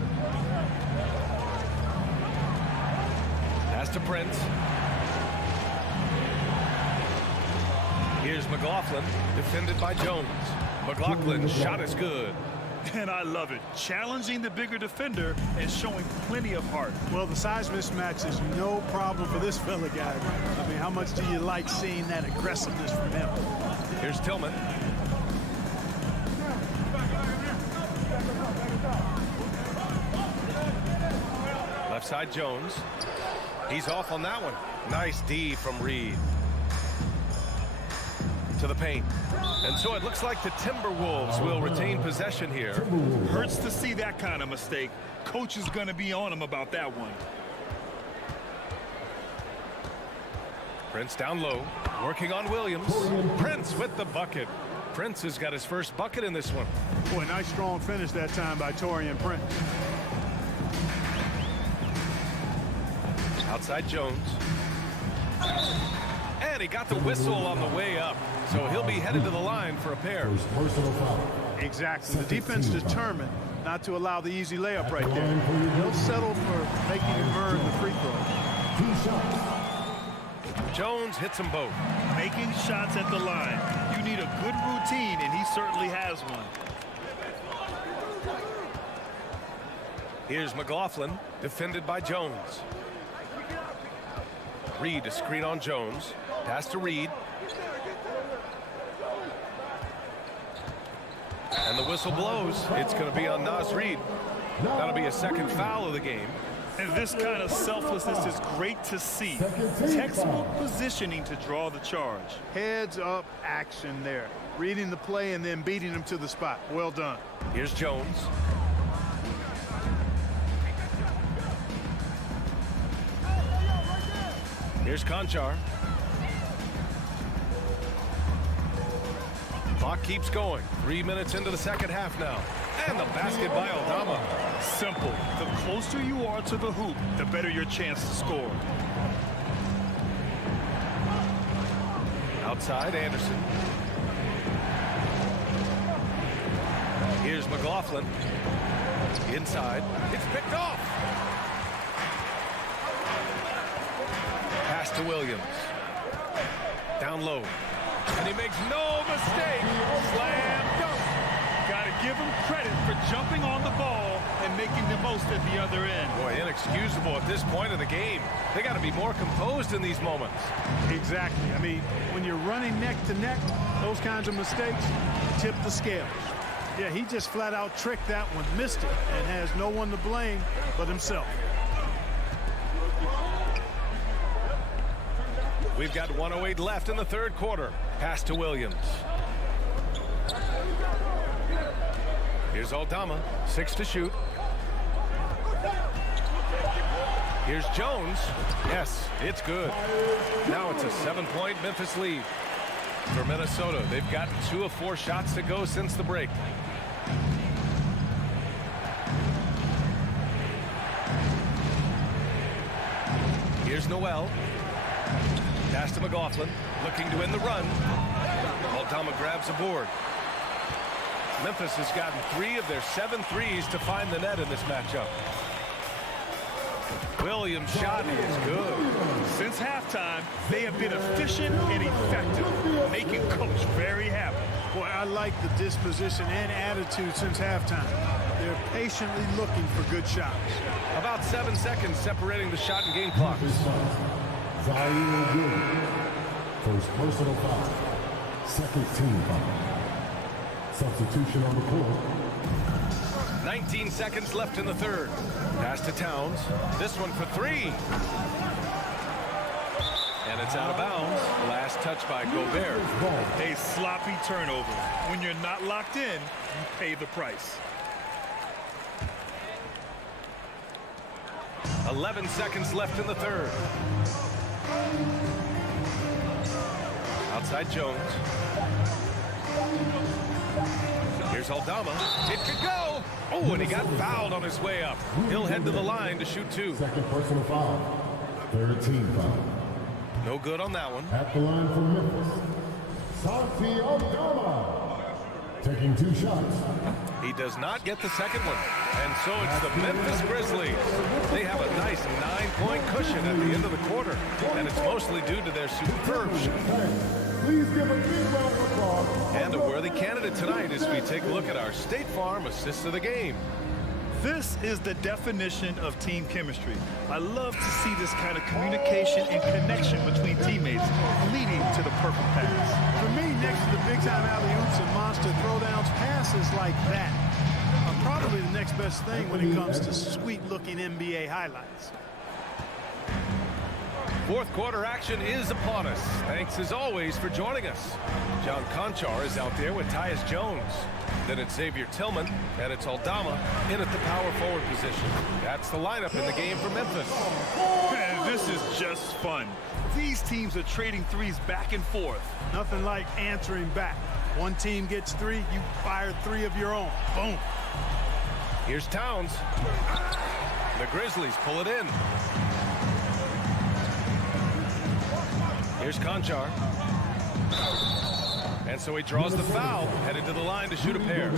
Pass to Prince. Here's McLaughlin, defended by Jones. McLaughlin's shot is good. And I love it. Challenging the bigger defender and showing plenty of heart. Well, the size mismatch is no problem for this fella guy. I mean, how much do you like seeing that aggressiveness from him? Here's Tillman. Left side, Jones. He's off on that one. Nice D from Reed. To the paint. And so it looks like the Timberwolves will retain possession here. Hurts to see that kind of mistake. Coach is going to be on him about that one. Prince down low, working on Williams. Prince with the bucket. Prince has got his first bucket in this one. Boy, nice strong finish that time by Taurean Prince. Outside Jones. And he got the whistle on the way up. So he'll be headed to the line for a pair. Exactly. The defense determined not to allow the easy layup right there. They'll settle for making him earn the free throw. Jones hits them both. Making shots at the line. You need a good routine, and he certainly has one. Here's McLaughlin, defended by Jones. Reed to screen on Jones. Pass to Reed. And the whistle blows. It's going to be on Naz Reid. That'll be a second foul of the game. And this kind of selflessness is great to see. Textbook positioning to draw the charge. Heads up action there. Reading the play and then beating him to the spot. Well done. Here's Jones. Here's Conchar. Clock keeps going. 3 minutes into the second half now. And the basket by Aldama. Simple. The closer you are to the hoop, the better your chance to score. Outside, Anderson. Here's McLaughlin. Inside. It's picked off. Pass to Williams. Down low. And he makes no mistake. Slam dunk. Got to give him credit for jumping on the ball and making the most at the other end. Boy, inexcusable at this point of the game. They got to be more composed in these moments. Exactly. I mean, when you're running neck to neck, those kinds of mistakes tip the scales. Yeah, he just flat out tricked that one, missed it, and has no one to blame but himself. We've got 1:08 left in the third quarter. Pass to Williams. Here's Aldama, 6 to shoot. Here's Jones. Yes, it's good. Now it's a 7-point Memphis lead for Minnesota. They've gotten 2 of 4 shots to go since the break. Here's Noel. Pass to McLaughlin, looking to win the run. Aldama grabs a board. Memphis has gotten 3 of their 7 threes to find the net in this matchup. Williams' shot is good. Since halftime, they have been efficient and effective, making Coach very happy. Boy, I like the disposition and attitude since halftime. They're patiently looking for good shots. About 7 seconds separating the shot and game clocks. First personal foul. Second team foul. Substitution on the court. 19 seconds left in the third. Pass to Towns. This one for 3. And it's out of bounds. Last touch by Gobert. A sloppy turnover. When you're not locked in, you pay the price. 11 seconds left in the third. Outside Jones. Here's Aldama. It could go. Oh, and he got fouled on his way up. He'll head to the line to shoot 2. Second personal foul. Third team foul. No good on that one. At the line for Memphis, Santi Aldama. Taking 2 shots. He does not get the second one. And so it's the Memphis Grizzlies. They have a nice 9-point cushion at the end of the quarter. And it's mostly due to their superb shot. Please give a big round of applause. And a worthy candidate tonight as we take a look at our State Farm assist of the game. This is the definition of team chemistry. I love to see this kind of communication and connection between teammates leading to the perfect pass. For me, next to the big-time alley-oops and monster throwdowns, passes like that are probably the next best thing when it comes to sweet-looking NBA highlights. Fourth quarter action is upon us. Thanks as always for joining us. John Conchar is out there with Tyus Jones. Then it's Xavier Tillman, and it's Aldama in at the power forward position. That's the lineup in the game for Memphis. Man, this is just fun. These teams are trading threes back and forth. Nothing like answering back. One team gets 3, you fire 3 of your own. Boom. Here's Towns. The Grizzlies pull it in. Here's Conchar. And so he draws the foul, headed to the line to shoot a pair.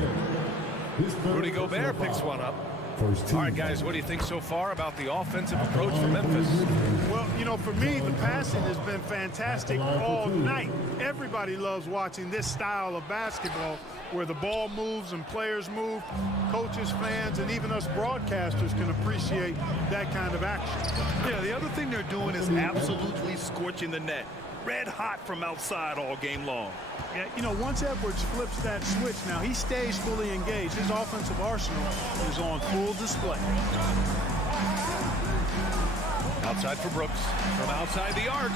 Rudy Gobert picks one up. All right, guys, what do you think so far about the offensive approach for Memphis? Well, you know, for me, the passing has been fantastic all night. Everybody loves watching this style of basketball where the ball moves and players move. Coaches, fans, and even us broadcasters can appreciate that kind of action. Yeah, the other thing they're doing is absolutely scorching the net. Red hot from outside all game long. Yeah, you know, once Edwards flips that switch now, he stays fully engaged. His offensive arsenal is on full display. Outside for Brooks. From outside the arc.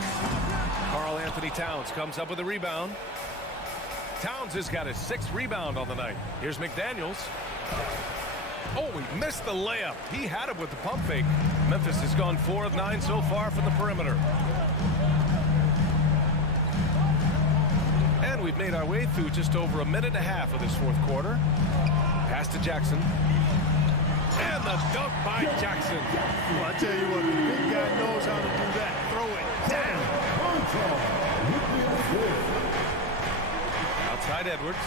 Karl Anthony Towns comes up with a rebound. Towns has got his 6th rebound on the night. Here's McDaniels. Oh, he missed the layup. He had it with the pump fake. Memphis has gone 4 of 9 so far from the perimeter. And we've made our way through just over a minute and a half of this fourth quarter. Pass to Jackson. And the dunk by Jackson. Well, I tell you what, the big guy knows how to do that. Throw it down. Outside Edwards.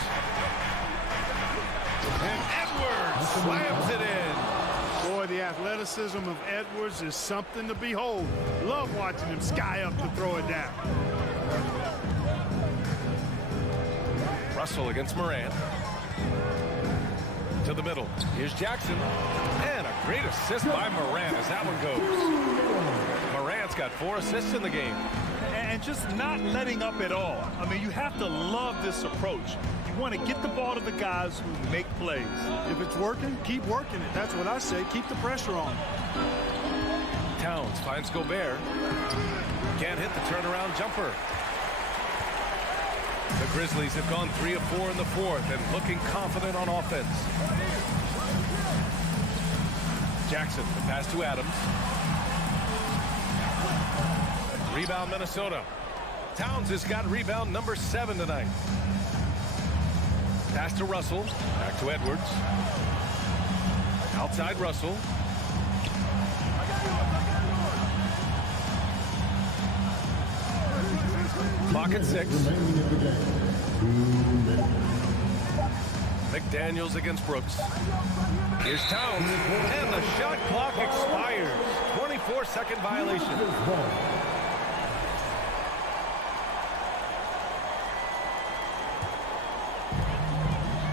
And Edwards slams it in. Boy, the athleticism of Edwards is something to behold. Love watching him sky up to throw it down. Russell against Moran. To the middle. Here's Jackson. And a great assist by Moran as that one goes. Moran's got 4 assists in the game. And just not letting up at all. I mean, you have to love this approach. You want to get the ball to the guys who make plays. If it's working, keep working it. That's what I say. Keep the pressure on. Towns finds Gobert. Can't hit the turnaround jumper. The Grizzlies have gone 3 of 4 in the fourth and looking confident on offense. Jackson, the pass to Adams. Rebound Minnesota. Towns has got rebound number 7 tonight. Pass to Russell. Back to Edwards. Outside Russell. Clock at 6. McDaniels against Brooks. Here's Towns. And the shot clock expires. 24-second violation.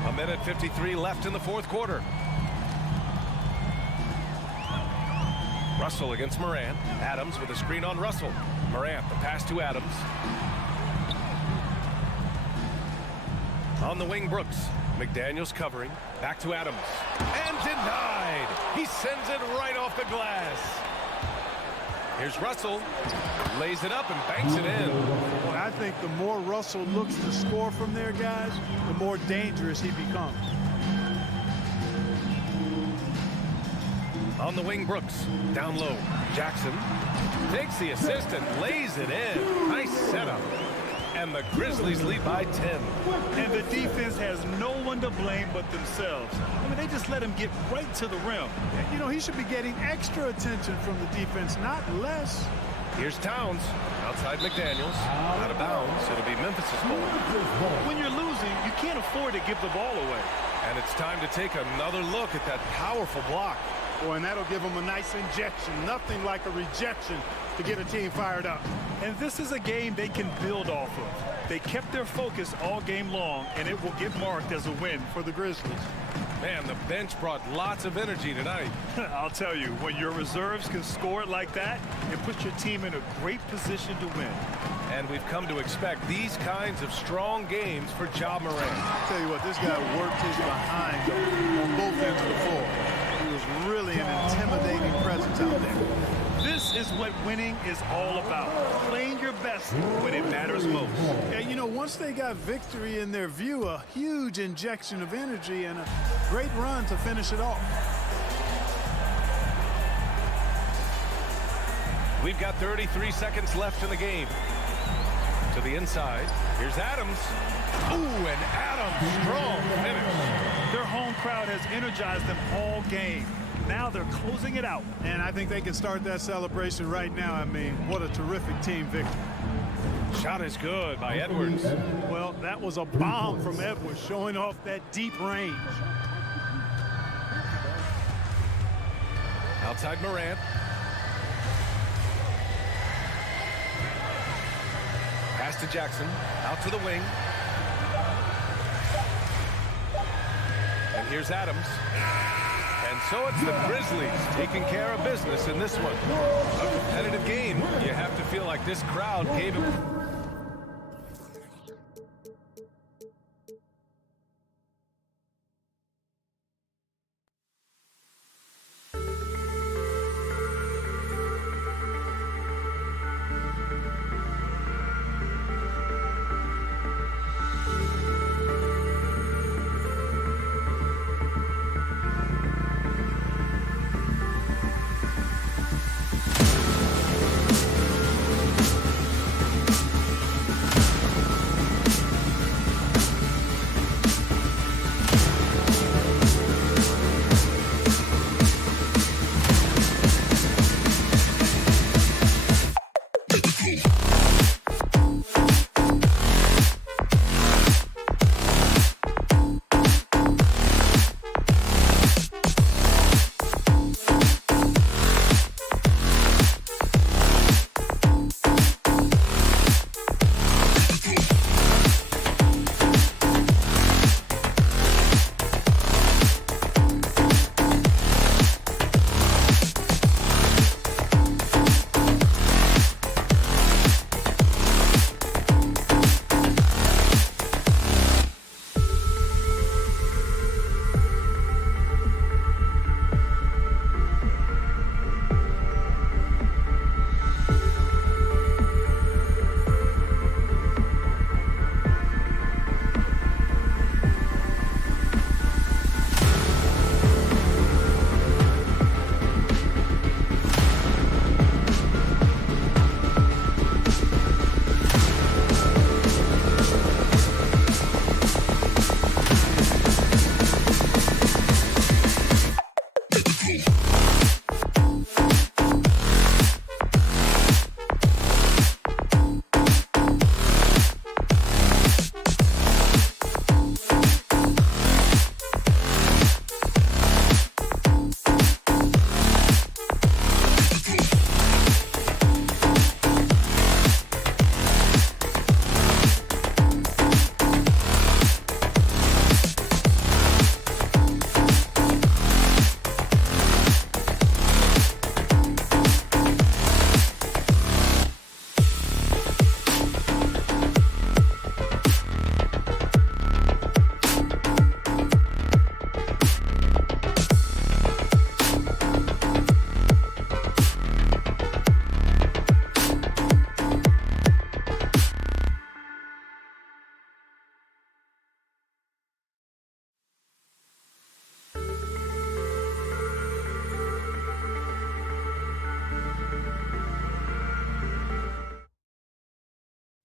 A minute 53 left in the fourth quarter. Russell against Moran. Adams with a screen on Russell. Moran, the pass to Adams. On the wing, Brooks. McDaniels covering. Back to Adams. And denied. He sends it right off the glass. Here's Russell. Lays it up and banks it in. Well, I think the more Russell looks to score from there, guys, the more dangerous he becomes. On the wing, Brooks. Down low. Jackson takes the assist and lays it in. Nice setup. And the Grizzlies lead by 10. And the defense has no one to blame but themselves. I mean, they just let him get right to the rim. You know, he should be getting extra attention from the defense, not less. Here's Towns. Outside McDaniels. Out of bounds. It'll be Memphis' ball. When you're losing, you can't afford to give the ball away. And it's time to take another look at that powerful block. Boy, and that'll give them a nice injection. Nothing like a rejection to get a team fired up. And this is a game they can build off of. They kept their focus all game long, and it will get marked as a win for the Grizzlies. Man, the bench brought lots of energy tonight. I'll tell you, when your reserves can score it like that, it puts your team in a great position to win. And we've come to expect these kinds of strong games for Ja Morant. I'll tell you what, this guy worked his behind on both ends of the floor. He was really an intimidating presence out there. This is what winning is all about. Playing your best when it matters most. And you know, once they got victory in their view, a huge injection of energy and a great run to finish it off. We've got 33 seconds left in the game. To the inside. Here's Adams. Ooh, and Adams, strong finish. Their home crowd has energized them all game. Now they're closing it out. And I think they can start that celebration right now. I mean, what a terrific team victory. Shot is good by Edwards. Well, that was a bomb from Edwards, showing off that deep range. Outside Morant. Pass to Jackson. Out to the wing. And here's Adams. And so it's the Grizzlies taking care of business in this one. A competitive game. You have to feel like this crowd gave him.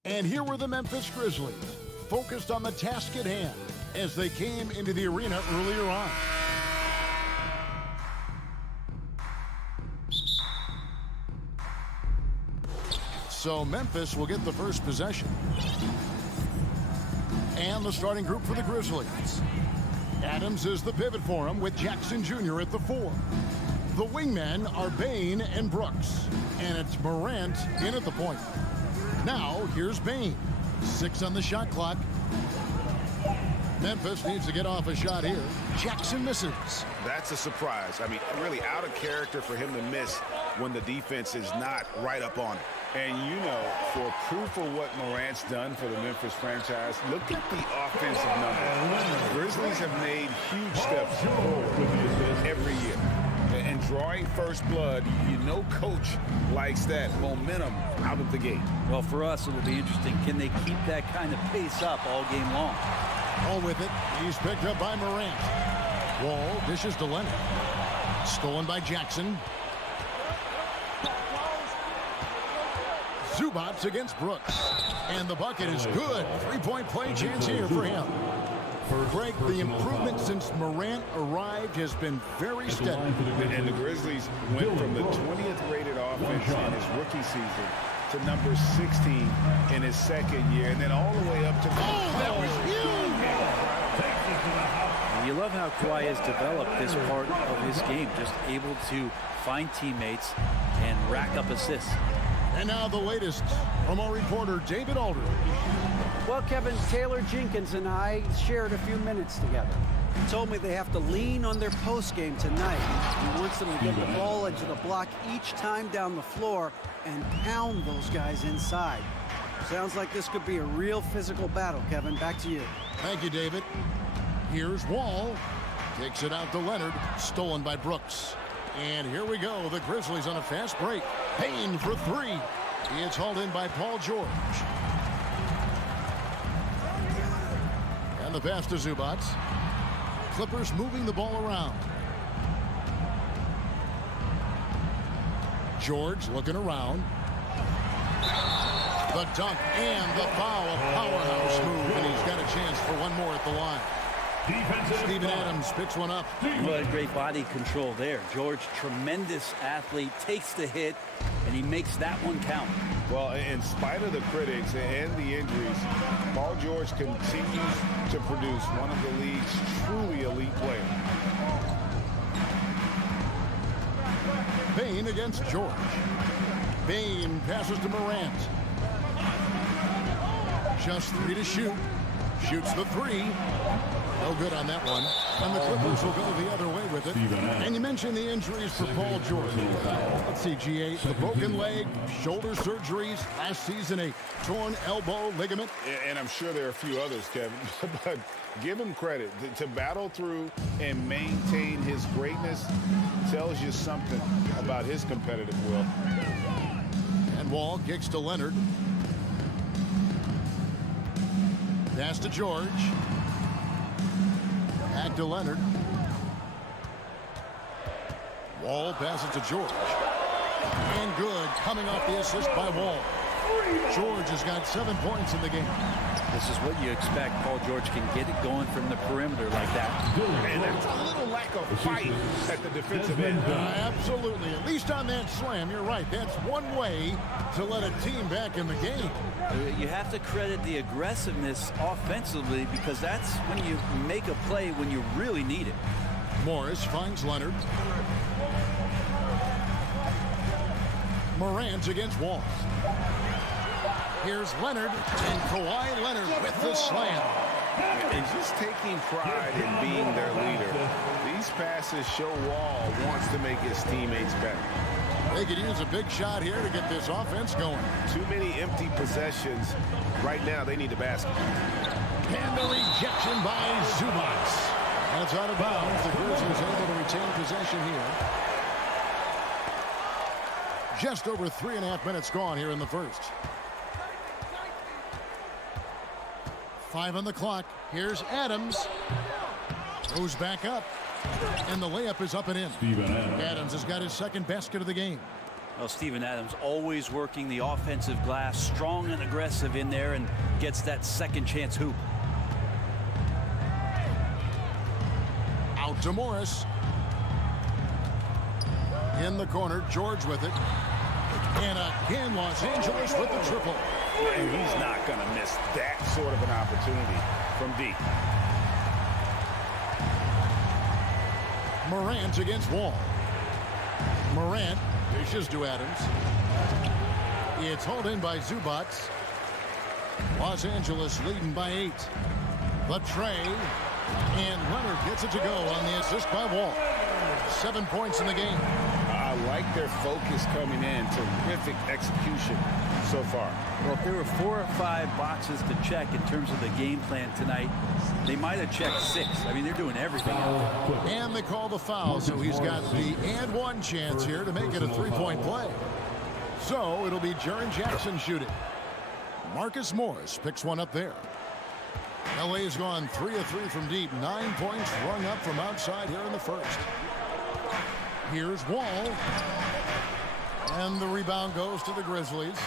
And here were the Memphis Grizzlies, focused on the task at hand as they came into the arena earlier on. So Memphis will get the first possession. And the starting group for the Grizzlies. Adams is the pivot for him with Jackson Jr. at the 4. The wingmen are Bain and Brooks. And it's Morant in at the point. Now, here's Bain. 6 on the shot clock. Memphis needs to get off a shot here. Jackson misses. That's a surprise. I mean, really out of character for him to miss when the defense is not right up on it. And you know, for proof of what Morant's done for the Memphis franchise, look at the offensive numbers. Grizzlies have made huge steps forward every year. And drawing first blood, you know coach likes that momentum out of the gate. Well, for us, it will be interesting. Can they keep that kind of pace up all game long? All with it. He's picked up by Morant. Wall dishes to Leonard. Stolen by Jackson. Zubats against Brooks. And the bucket is good. 3-point play chance here for him. Greg, the improvement since Morant arrived has been very steady. And the Grizzlies went from the 20th rated offense in his rookie season to number 16 in his second year, and then all the way up to that was You love how Kawhi has developed this part of his game, just able to find teammates and rack up assists. And now the latest from our reporter, David Aldridge. Well, Kevin, Taylor Jenkins and I shared a few minutes together. He told me they have to lean on their post game tonight. He wants them to get the ball into the block each time down the floor and pound those guys inside. Sounds like this could be a real physical battle, Kevin. Back to you. Thank you, David. Here's Wall. Takes it out to Leonard. Stolen by Brooks. And here we go. The Grizzlies on a fast break. Payne for 3. It's hauled in by Paul George. And the pass to Zubats. Clippers moving the ball around. George looking around. The dunk and the foul. A powerhouse move. And he's got a chance for one more at the line. Steven Adams picks one up. What a great body control there. George, tremendous athlete, takes the hit, and he makes that one count. Well, in spite of the critics and the injuries, Paul George continues to produce one of the league's truly elite players. Bain against George. Bain passes to Morant. Just 3 to shoot. Shoots the 3. No good on that one. And the Clippers will go the other way with it. And you mentioned the injuries for Paul George. Let's see, GA. The broken leg, shoulder surgeries. Last season, a torn elbow ligament. And I'm sure there are a few others, Kevin. But give him credit. To battle through and maintain his greatness tells you something about his competitive will. And Wall kicks to Leonard. Pass to George. Back to Leonard. Wall passes to George. And good, coming off the assist by Wall. George has got 7 points in the game. This is what you expect. Paul George can get it going from the perimeter like that. And that's a little lack of fight at the defensive end. Absolutely. At least on that slam, you're right. That's one way to let a team back in the game. You have to credit the aggressiveness offensively because that's when you make a play when you really need it. Morris finds Leonard. Morant against Wall. Here's Leonard, and Kawhi Leonard with the slam. And just taking pride in being their leader. These passes show Wall wants to make his teammates better. They could use a big shot here to get this offense going. Too many empty possessions. Right now, they need a basket. And the rejection by Zubats. That's out of bounds. The Grizzlies able to retain possession here. Just over 3.5 minutes gone here in the first. 5 on the clock. Here's Adams. Goes back up. And the layup is up and in. Adams has got his second basket of the game. Well, Steven Adams always working the offensive glass, strong and aggressive in there, and gets that second chance hoop. Out to Morris. In the corner, George with it. And again, Los Angeles with the triple. And he's not going to miss that sort of an opportunity from deep. Morant against Wall. Morant dishes to Adams. It's hauled in by Zubats. Los Angeles leading by 8. The tray. And Leonard gets it to go on the assist by Wall. 7 points in the game. I like their focus coming in. Terrific execution so far. Well, if there were 4 or 5 boxes to check in terms of the game plan tonight, they might have checked 6. I mean, they're doing everything else. And they call the foul, so he's got the and one chance here to make it a 3-point play. So it'll be Jaren Jackson shooting. Marcus Morris picks one up there. LA's gone 3 of 3 from deep. 9 points rung up from outside here in the first. Here's Wall. And the rebound goes to the Grizzlies.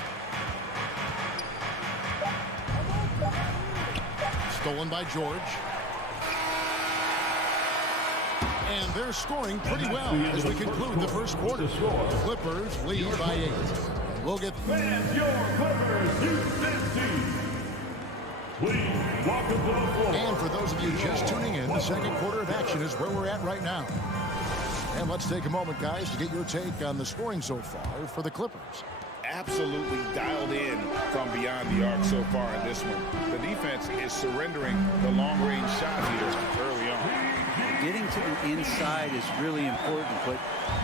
Stolen by George. And they're scoring pretty well as we conclude the first quarter. Clippers lead by 8. We'll get... Fans, your Clippers, Houston team. Please welcome to the floor. And for those of you just tuning in, the second quarter of action is where we're at right now. And let's take a moment, guys, to get your take on the scoring so far for the Clippers. Absolutely dialed in from beyond the arc so far in this one. The defense is surrendering the long-range shot here early on. Getting to the inside is really important, but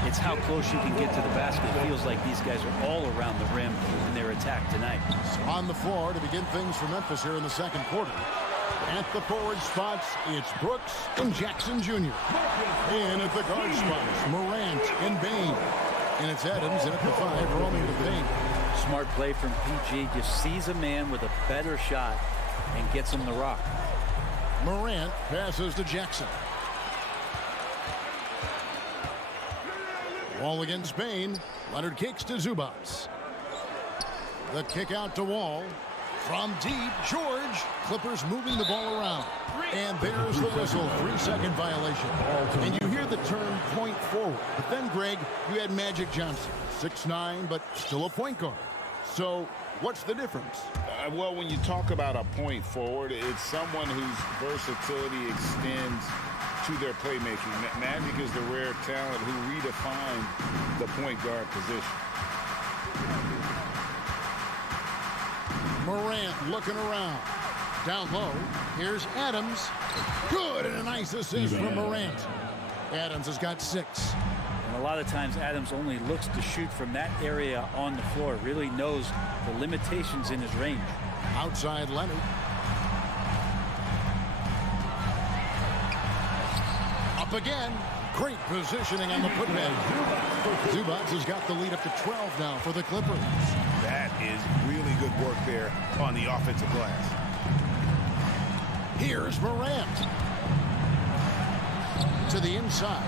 it's how close you can get to the basket. It feels like these guys are all around the rim in their attack tonight. On the floor to begin things for Memphis here in the second quarter. At the forward spots, it's Brooks and Jackson Jr. And at the guard spots, Morant and Bain. And it's Adams at the 5, roaming the paint. Smart play from PG. Just sees a man with a better shot and gets him the rock. Morant passes to Jackson. Wall against Bain. Leonard kicks to Zubats. The kick out to Wall. From deep, George. Clippers moving the ball around. And there's the whistle. 3-second violation. And you hear the term point forward. But then, Greg, you had Magic Johnson. 6'9", but still a point guard. So what's the difference? Well, when you talk about a point forward, it's someone whose versatility extends to their playmaking. Magic is the rare talent who redefined the point guard position. Morant looking around. Down low, here's Adams. Good, and a nice assist from Morant. Adams has got 6. And a lot of times Adams only looks to shoot from that area on the floor. Really knows the limitations in his range. Outside Leonard. Up again. Great positioning on the putback. Zubats has got the lead up to 12 now for the Clippers. That is really good work there on the offensive glass. Here's Morant. To the inside.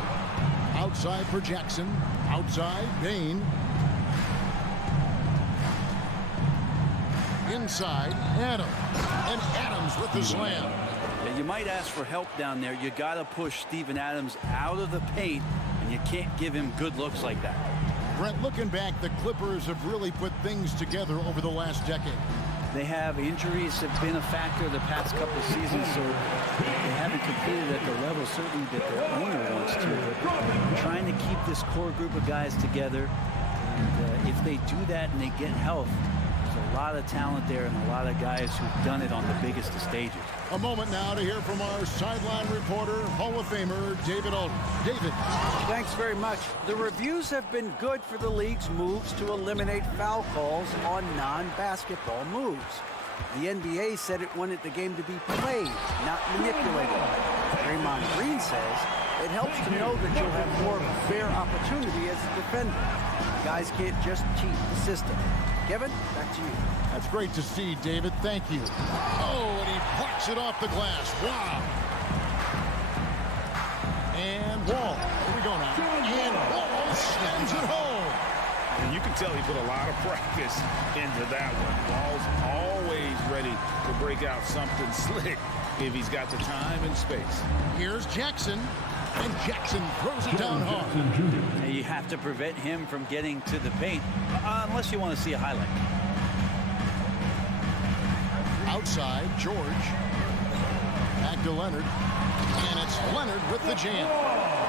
Outside for Jackson. Outside, Bain. Inside, Adams. And Adams with the slam. You might ask for help down there. You got to push Steven Adams out of the paint, and you can't give him good looks like that. Brent, looking back, the Clippers have really put things together over the last decade. They have. Injuries have been a factor the past couple of seasons, so they haven't competed at the level certainly that their owner wants to. But trying to keep this core group of guys together, and if they do that and they get health, there's a lot of talent there and a lot of guys who've done it on the biggest of stages. A moment now to hear from our sideline reporter, Hall of Famer David Aldridge. David. Thanks very much. The reviews have been good for the league's moves to eliminate foul calls on non-basketball moves. The NBA said it wanted the game to be played, not manipulated. Draymond Green says it helps to know that you'll have more of a fair opportunity as a defender. Guys can't just cheat the system. Kevin, back to you. That's great to see, David. Thank you. Oh, and he plucks it off the glass. Wow. And Wall. Here we go now. And Wall slams it home. And you can tell he put a lot of practice into that one. Ball's always ready to break out something slick if he's got the time and space. Here's Jackson, and Jackson throws it down hard. And you have to prevent him from getting to the paint, unless you want to see a highlight. Outside, George. Back to Leonard. And it's Leonard with the jam.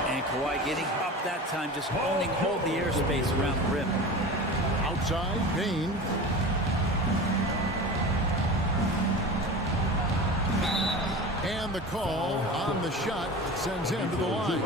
And Kawhi getting up that time, just owning all the airspace around the rim. Outside, Bain. And the call on the shot that sends him to the line. You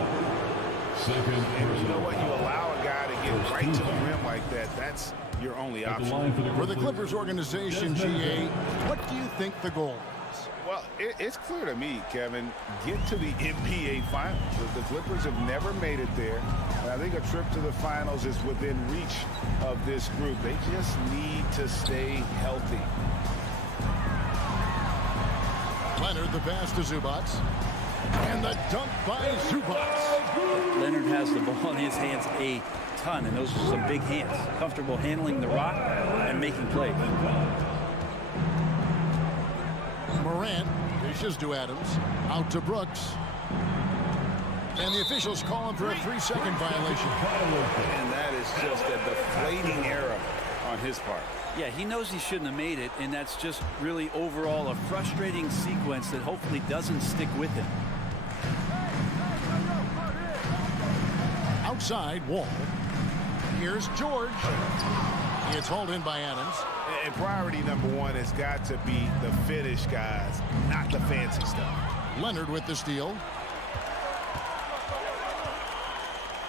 know what? You allow a guy to get right to the rim like that. That's your only option. For the Clippers organization, GA, what do you think the goal is? Well, it's clear to me, Kevin, get to the NBA Finals. The Clippers have never made it there. And I think a trip to the Finals is within reach of this group. They just need to stay healthy. Leonard, the pass to Zubac. And the dunk by Zubac. Leonard has the ball in his hands a ton, and those are some big hands. Comfortable handling the rock and making plays. Morant dishes to Adams. Out to Brooks. And the officials calling for a 3-second violation. And that is just a deflating error on his part. Yeah, he knows he shouldn't have made it, and that's just really overall a frustrating sequence that hopefully doesn't stick with him. Outside, Wall. Here's George. It's hauled in by Adams. And priority number one has got to be the finish, guys, not the fancy stuff. Leonard with the steal.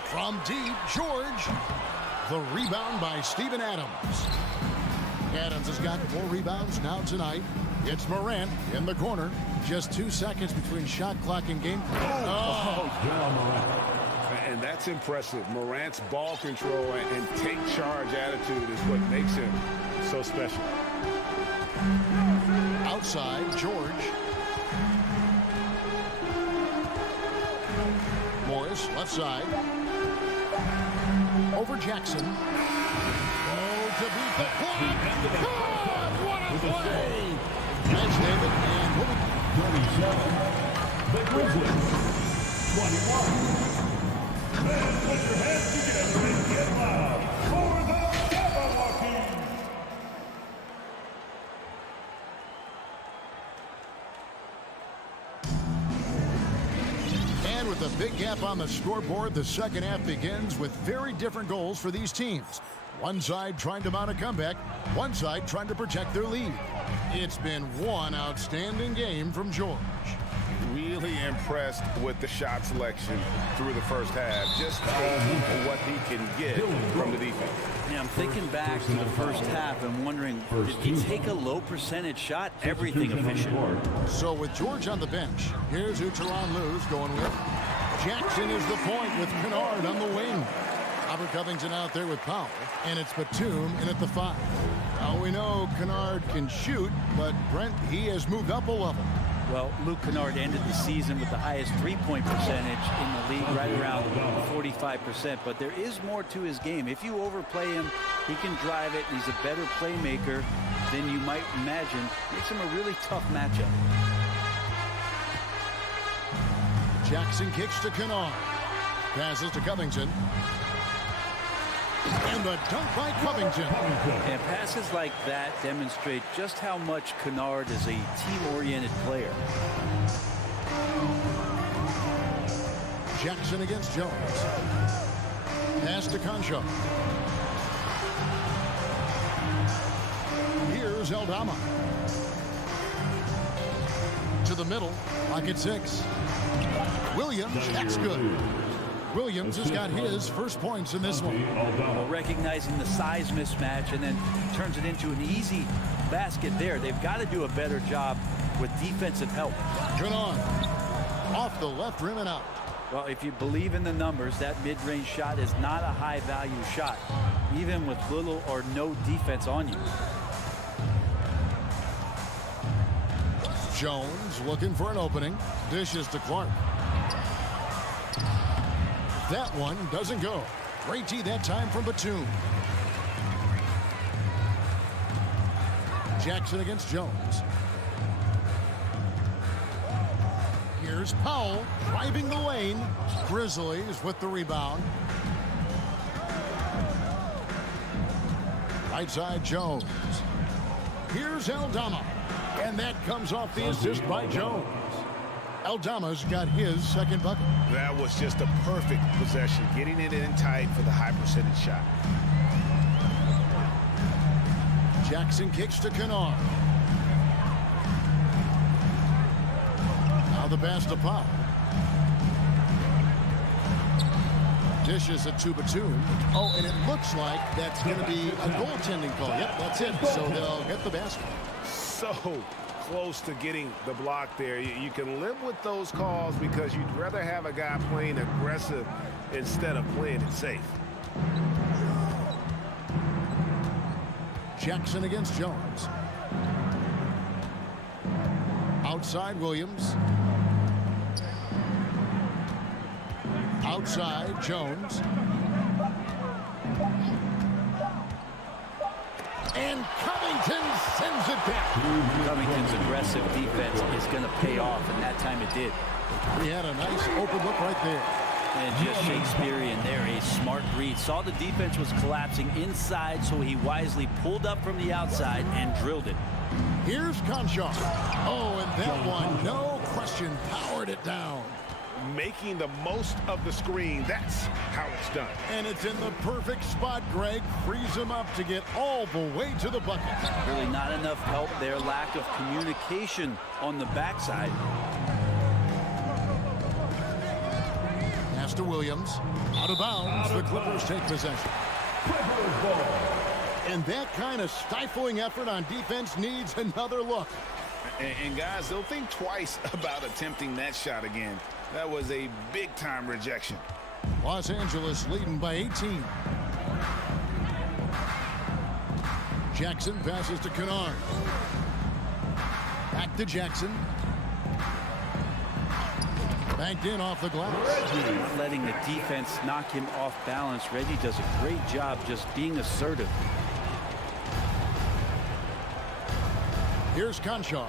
From deep, George. The rebound by Steven Adams. Adams has got 4 rebounds now tonight. It's Morant in the corner. Just 2 seconds between shot clock and game clock. And that's impressive. Morant's ball control and take charge attitude is what makes him so special. Outside, George. Morris, left side. Over Jackson. Oh, to beat the clock. God, what a play! That's David and Woody. 37. The Grizzlies. 21. Men, put your hands together and get loud for the Jabberwockies. And with a big gap on the scoreboard, the second half begins with very different goals for these teams. One side trying to mount a comeback, one side trying to protect their lead. It's been one outstanding game from George. Really impressed with the shot selection through the first half. Just taking what he can get from the defense. Yeah, I'm thinking back to the first half and wondering, did he take a low percentage shot? Everything efficient. So with George on the bench, here's who Tyronn Lue's going with. Jackson is the point with Kennard on the wing. Robert Covington out there with Powell, and it's Batum in at the 5. Now we know Kennard can shoot, but Brent, he has moved up a level. Well, Luke Kennard ended the season with the highest three-point percentage in the league, right around 45%. But there is more to his game. If you overplay him, he can drive it. He's a better playmaker than you might imagine. Makes him a really tough matchup. Jackson kicks to Kennard. Passes to Covington. And the dunk by Covington. And passes like that demonstrate just how much Kennard is a team-oriented player. Jackson against Jones. Pass to Concho. Here's Aldama. To the middle, pocket 6. Williams, that's good. Williams has got his first points in this one. Well, recognizing the size mismatch and then turns it into an easy basket there. They've got to do a better job with defensive help. Kennard off the left rim and out. Well, if you believe in the numbers, that mid-range shot is not a high-value shot, even with little or no defense on you. Jones looking for an opening. Dishes to Clark. That one doesn't go. Great D that time from Batum. Jackson against Jones. Here's Powell driving the lane. Grizzlies with the rebound. Right side, Jones. Here's Aldama. And that comes off the assist by Jones. Aldama's got his second bucket. That was just a perfect possession, getting it in tight for the high percentage shot. Jackson kicks to Kennard. Now the pass to Powell. Dishes it to Batum. Oh, and it looks like that's going to be a goaltending call. Yep, that's it. So they'll get the basket. So close to getting the block there. You can live with those calls because you'd rather have a guy playing aggressive instead of playing it safe. Jackson against Jones. Outside, Williams. Outside, Jones. And Covington sends it back. Covington's aggressive defense is going to pay off, and that time it did. He had a nice open look right there. And just Shakespearean there, a smart read. Saw the defense was collapsing inside, so he wisely pulled up from the outside and drilled it. Here's Conchar. Oh, and that one, no question, powered it down. Making the most of the screen. That's how it's done. And it's in the perfect spot, Greg. Frees him up to get all the way to the bucket. Really not enough help there. Lack of communication on the backside. Pass to Williams. Out of bounds. The Clippers take possession. Clippers ball. And that kind of stifling effort on defense needs another look. And guys, they'll think twice about attempting that shot again. That was a big-time rejection. Los Angeles leading by 18. Jackson passes to Kennard. Back to Jackson. Banked in off the glass. Letting the defense knock him off balance. Reggie does a great job just being assertive. Here's Conchar.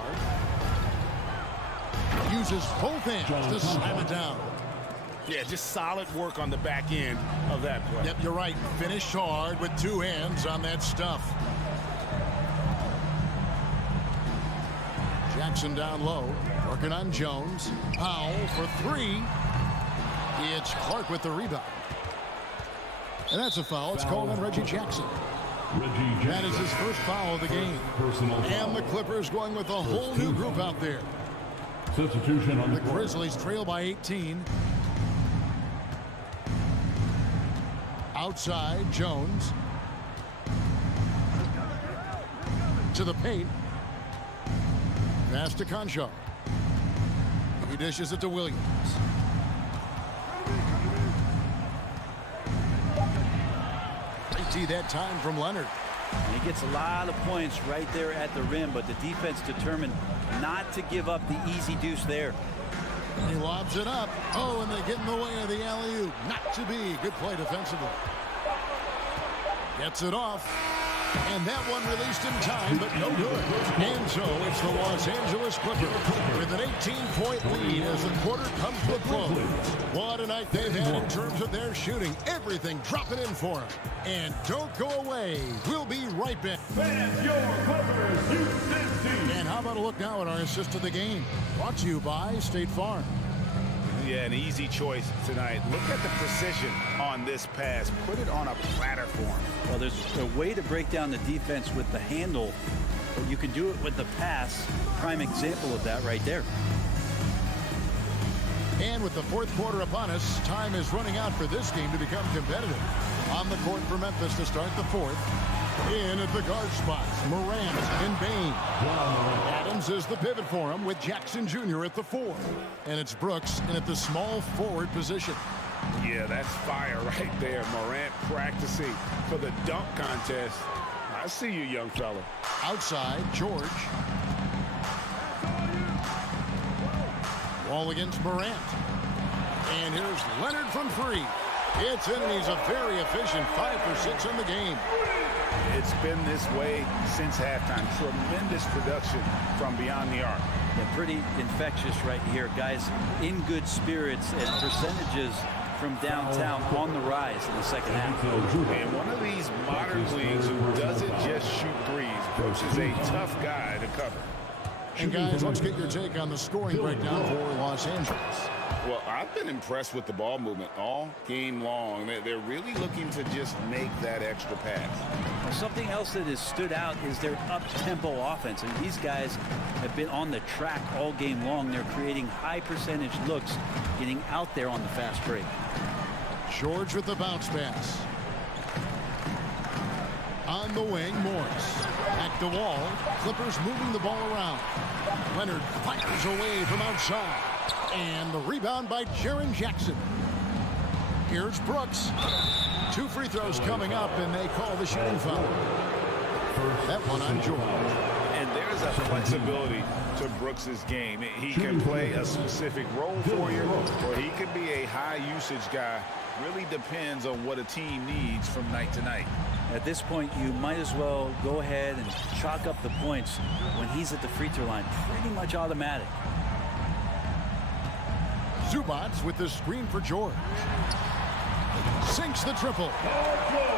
Uses both hands to slam it down. Yeah, just solid work on the back end of that play. Yep, you're right. Finished hard with two hands on that stuff. Jackson down low, working on Jones. Powell for three. It's Clark with the rebound. And that's a foul. It's called on Reggie Jackson. That is his first foul of the game. And the Clippers going with a whole new group out there. Substitution on the Grizzlies trail by 18. Outside, Jones. To the paint. Pass to Conchar. He dishes it to Williams. Great that time from Leonard. And he gets a lot of points right there at the rim, but the defense determined not to give up the easy deuce there. He lobs it up. Oh, and they get in the way of the alley-oop. Not to be. Good play defensively. Gets it off. And that one released in time, but no good. And so it's the Los Angeles Clippers with an 18-point lead as the quarter comes to a close. What a night they've had in terms of their shooting. Everything dropping in for them. And don't go away. We'll be right back. Fans, your Clippers, Houston. And how about a look now at our assist of the game? Brought to you by State Farm. Yeah, an easy choice tonight. Look at the precision on this pass. Put it on a platter for him. Well, there's a way to break down the defense with the handle, but you can do it with the pass. Prime example of that right there. And with the fourth quarter upon us, time is running out for this game to become competitive. On the court for Memphis to start the fourth. In at the guard spots, Morant and Bain. Adams is the pivot for him with Jackson Jr. at the 4. And it's Brooks in at the small forward position. Yeah, that's fire right there. Morant practicing for the dunk contest. I see you, young fella. Outside, George. Wall against Morant. And here's Leonard from 3. It's in, and he's a very efficient 5 for 6 in the game. It's been this way since halftime. Tremendous production from beyond the arc. Yeah, pretty infectious right here. Guys in good spirits and percentages from downtown on the rise in the second half. And one of these modern leagues who doesn't just shoot threes. Brooks is a tough guy to cover. And guys, let's get your take on the scoring breakdown for Los Angeles. Well, I've been impressed with the ball movement all game long. They're really looking to just make that extra pass. Something else that has stood out is their up-tempo offense. And these guys have been on the track all game long. They're creating high percentage looks, getting out there on the fast break. George with the bounce pass. On the wing, Morris. Back to Wall. Clippers moving the ball around. Leonard fires away from outside. And the rebound by Jaren Jackson. Here's Brooks. 2 free throws coming up, and they call the shooting foul. That one on George. And there's a flexibility to Brooks's game. He can play a specific role for you, or he could be a high-usage guy. Really depends on what a team needs from night to night. At this point, you might as well go ahead and chalk up the points when he's at the free throw line. Pretty much automatic. Zubats with the screen for George. Sinks the triple.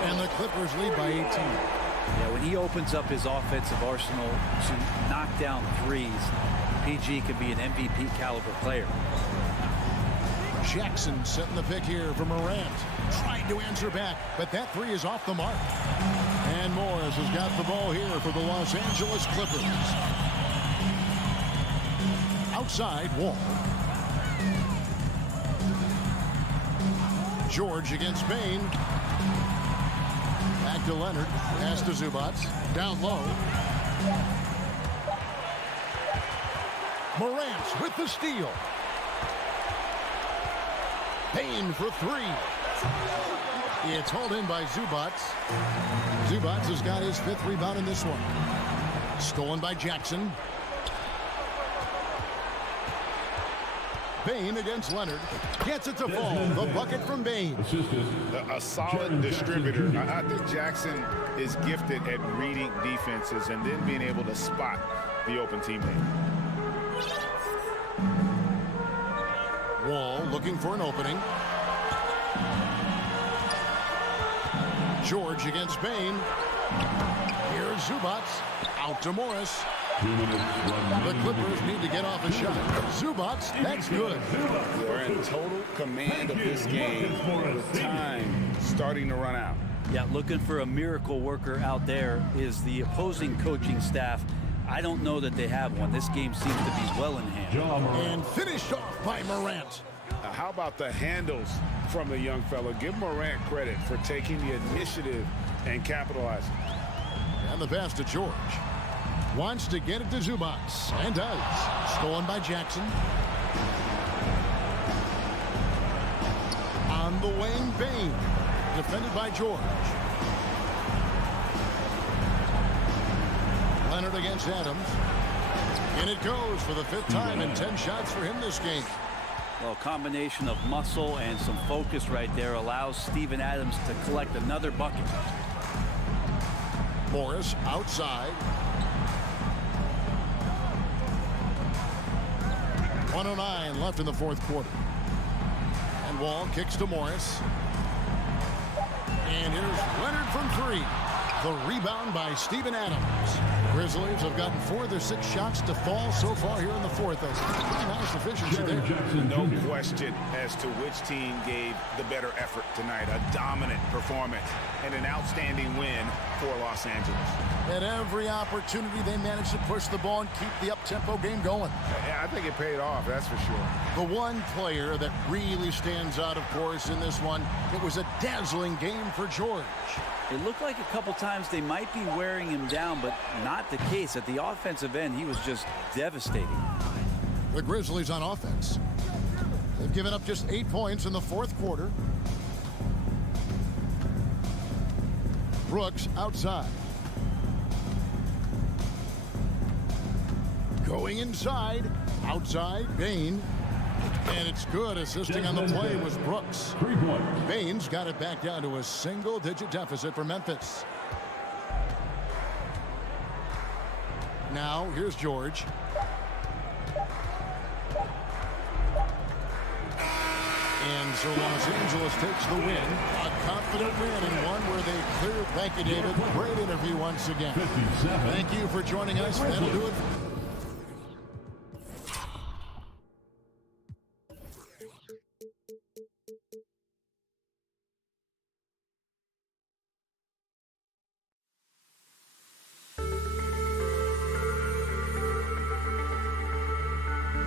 And the Clippers lead by 18. Yeah, when he opens up his offensive arsenal to knock down threes, PG could be an MVP caliber player. Jackson setting the pick here for Morant. Trying to answer back, but that three is off the mark. And Morris has got the ball here for the Los Angeles Clippers. Outside, Wall. George against Bain. Back to Leonard. Pass to Zubats. Down low. Morant with the steal. Bain for three. It's hauled in by Zubats. Zubats has got his 5th rebound in this one. Stolen by Jackson. Bain against Leonard. Gets it to fall. The bucket from Bain. A solid distributor. I think Jackson is gifted at reading defenses and then being able to spot the open teammate. Wall looking for an opening. George against Bain. Here's Zubats. Out to Morris. The Clippers need to get off a shot. Zubats, that's good. They're in total command of this game with time starting to run out. Yeah, looking for a miracle worker out there is the opposing coaching staff. I don't know that they have one. This game seems to be well in hand. And finished off by Morant. How about the handles from the young fella? Give Morant credit for taking the initiative and capitalizing. And the pass to George. Wants to get it to Zubats. And does. Stolen by Jackson. On the wing, Bain. Defended by George. Leonard against Adams. And it goes for the 5th time and 10 shots for him this game. Well, a combination of muscle and some focus right there allows Steven Adams to collect another bucket. Morris outside. 1:09 left in the 4th quarter. And Wall kicks to Morris. And here's Leonard from 3. The rebound by Steven Adams. Grizzlies have gotten 4 of their 6 shots to fall so far here in the 4th. That's pretty nice efficiency there. No question as to which team gave the better effort tonight. A dominant performance and an outstanding win for Los Angeles. At every opportunity, they managed to push the ball and keep the up-tempo game going. Yeah, I think it paid off, that's for sure. The one player that really stands out, of course, in this one, it was a dazzling game for George. It looked like a couple times they might be wearing him down, but not the case. At the offensive end, he was just devastating. The Grizzlies on offense. They've given up just 8 points in the 4th quarter. Brooks outside. Going inside. Outside, Bain. And it's good. Assisting on the play was Brooks. 3 points. Bain's got it back down to a single-digit deficit for Memphis. Now, here's George. And so Los Angeles takes the win. A confident win and one where they cleared. Thank you, David. Great interview once again. 57. Thank you for joining us. That'll do it.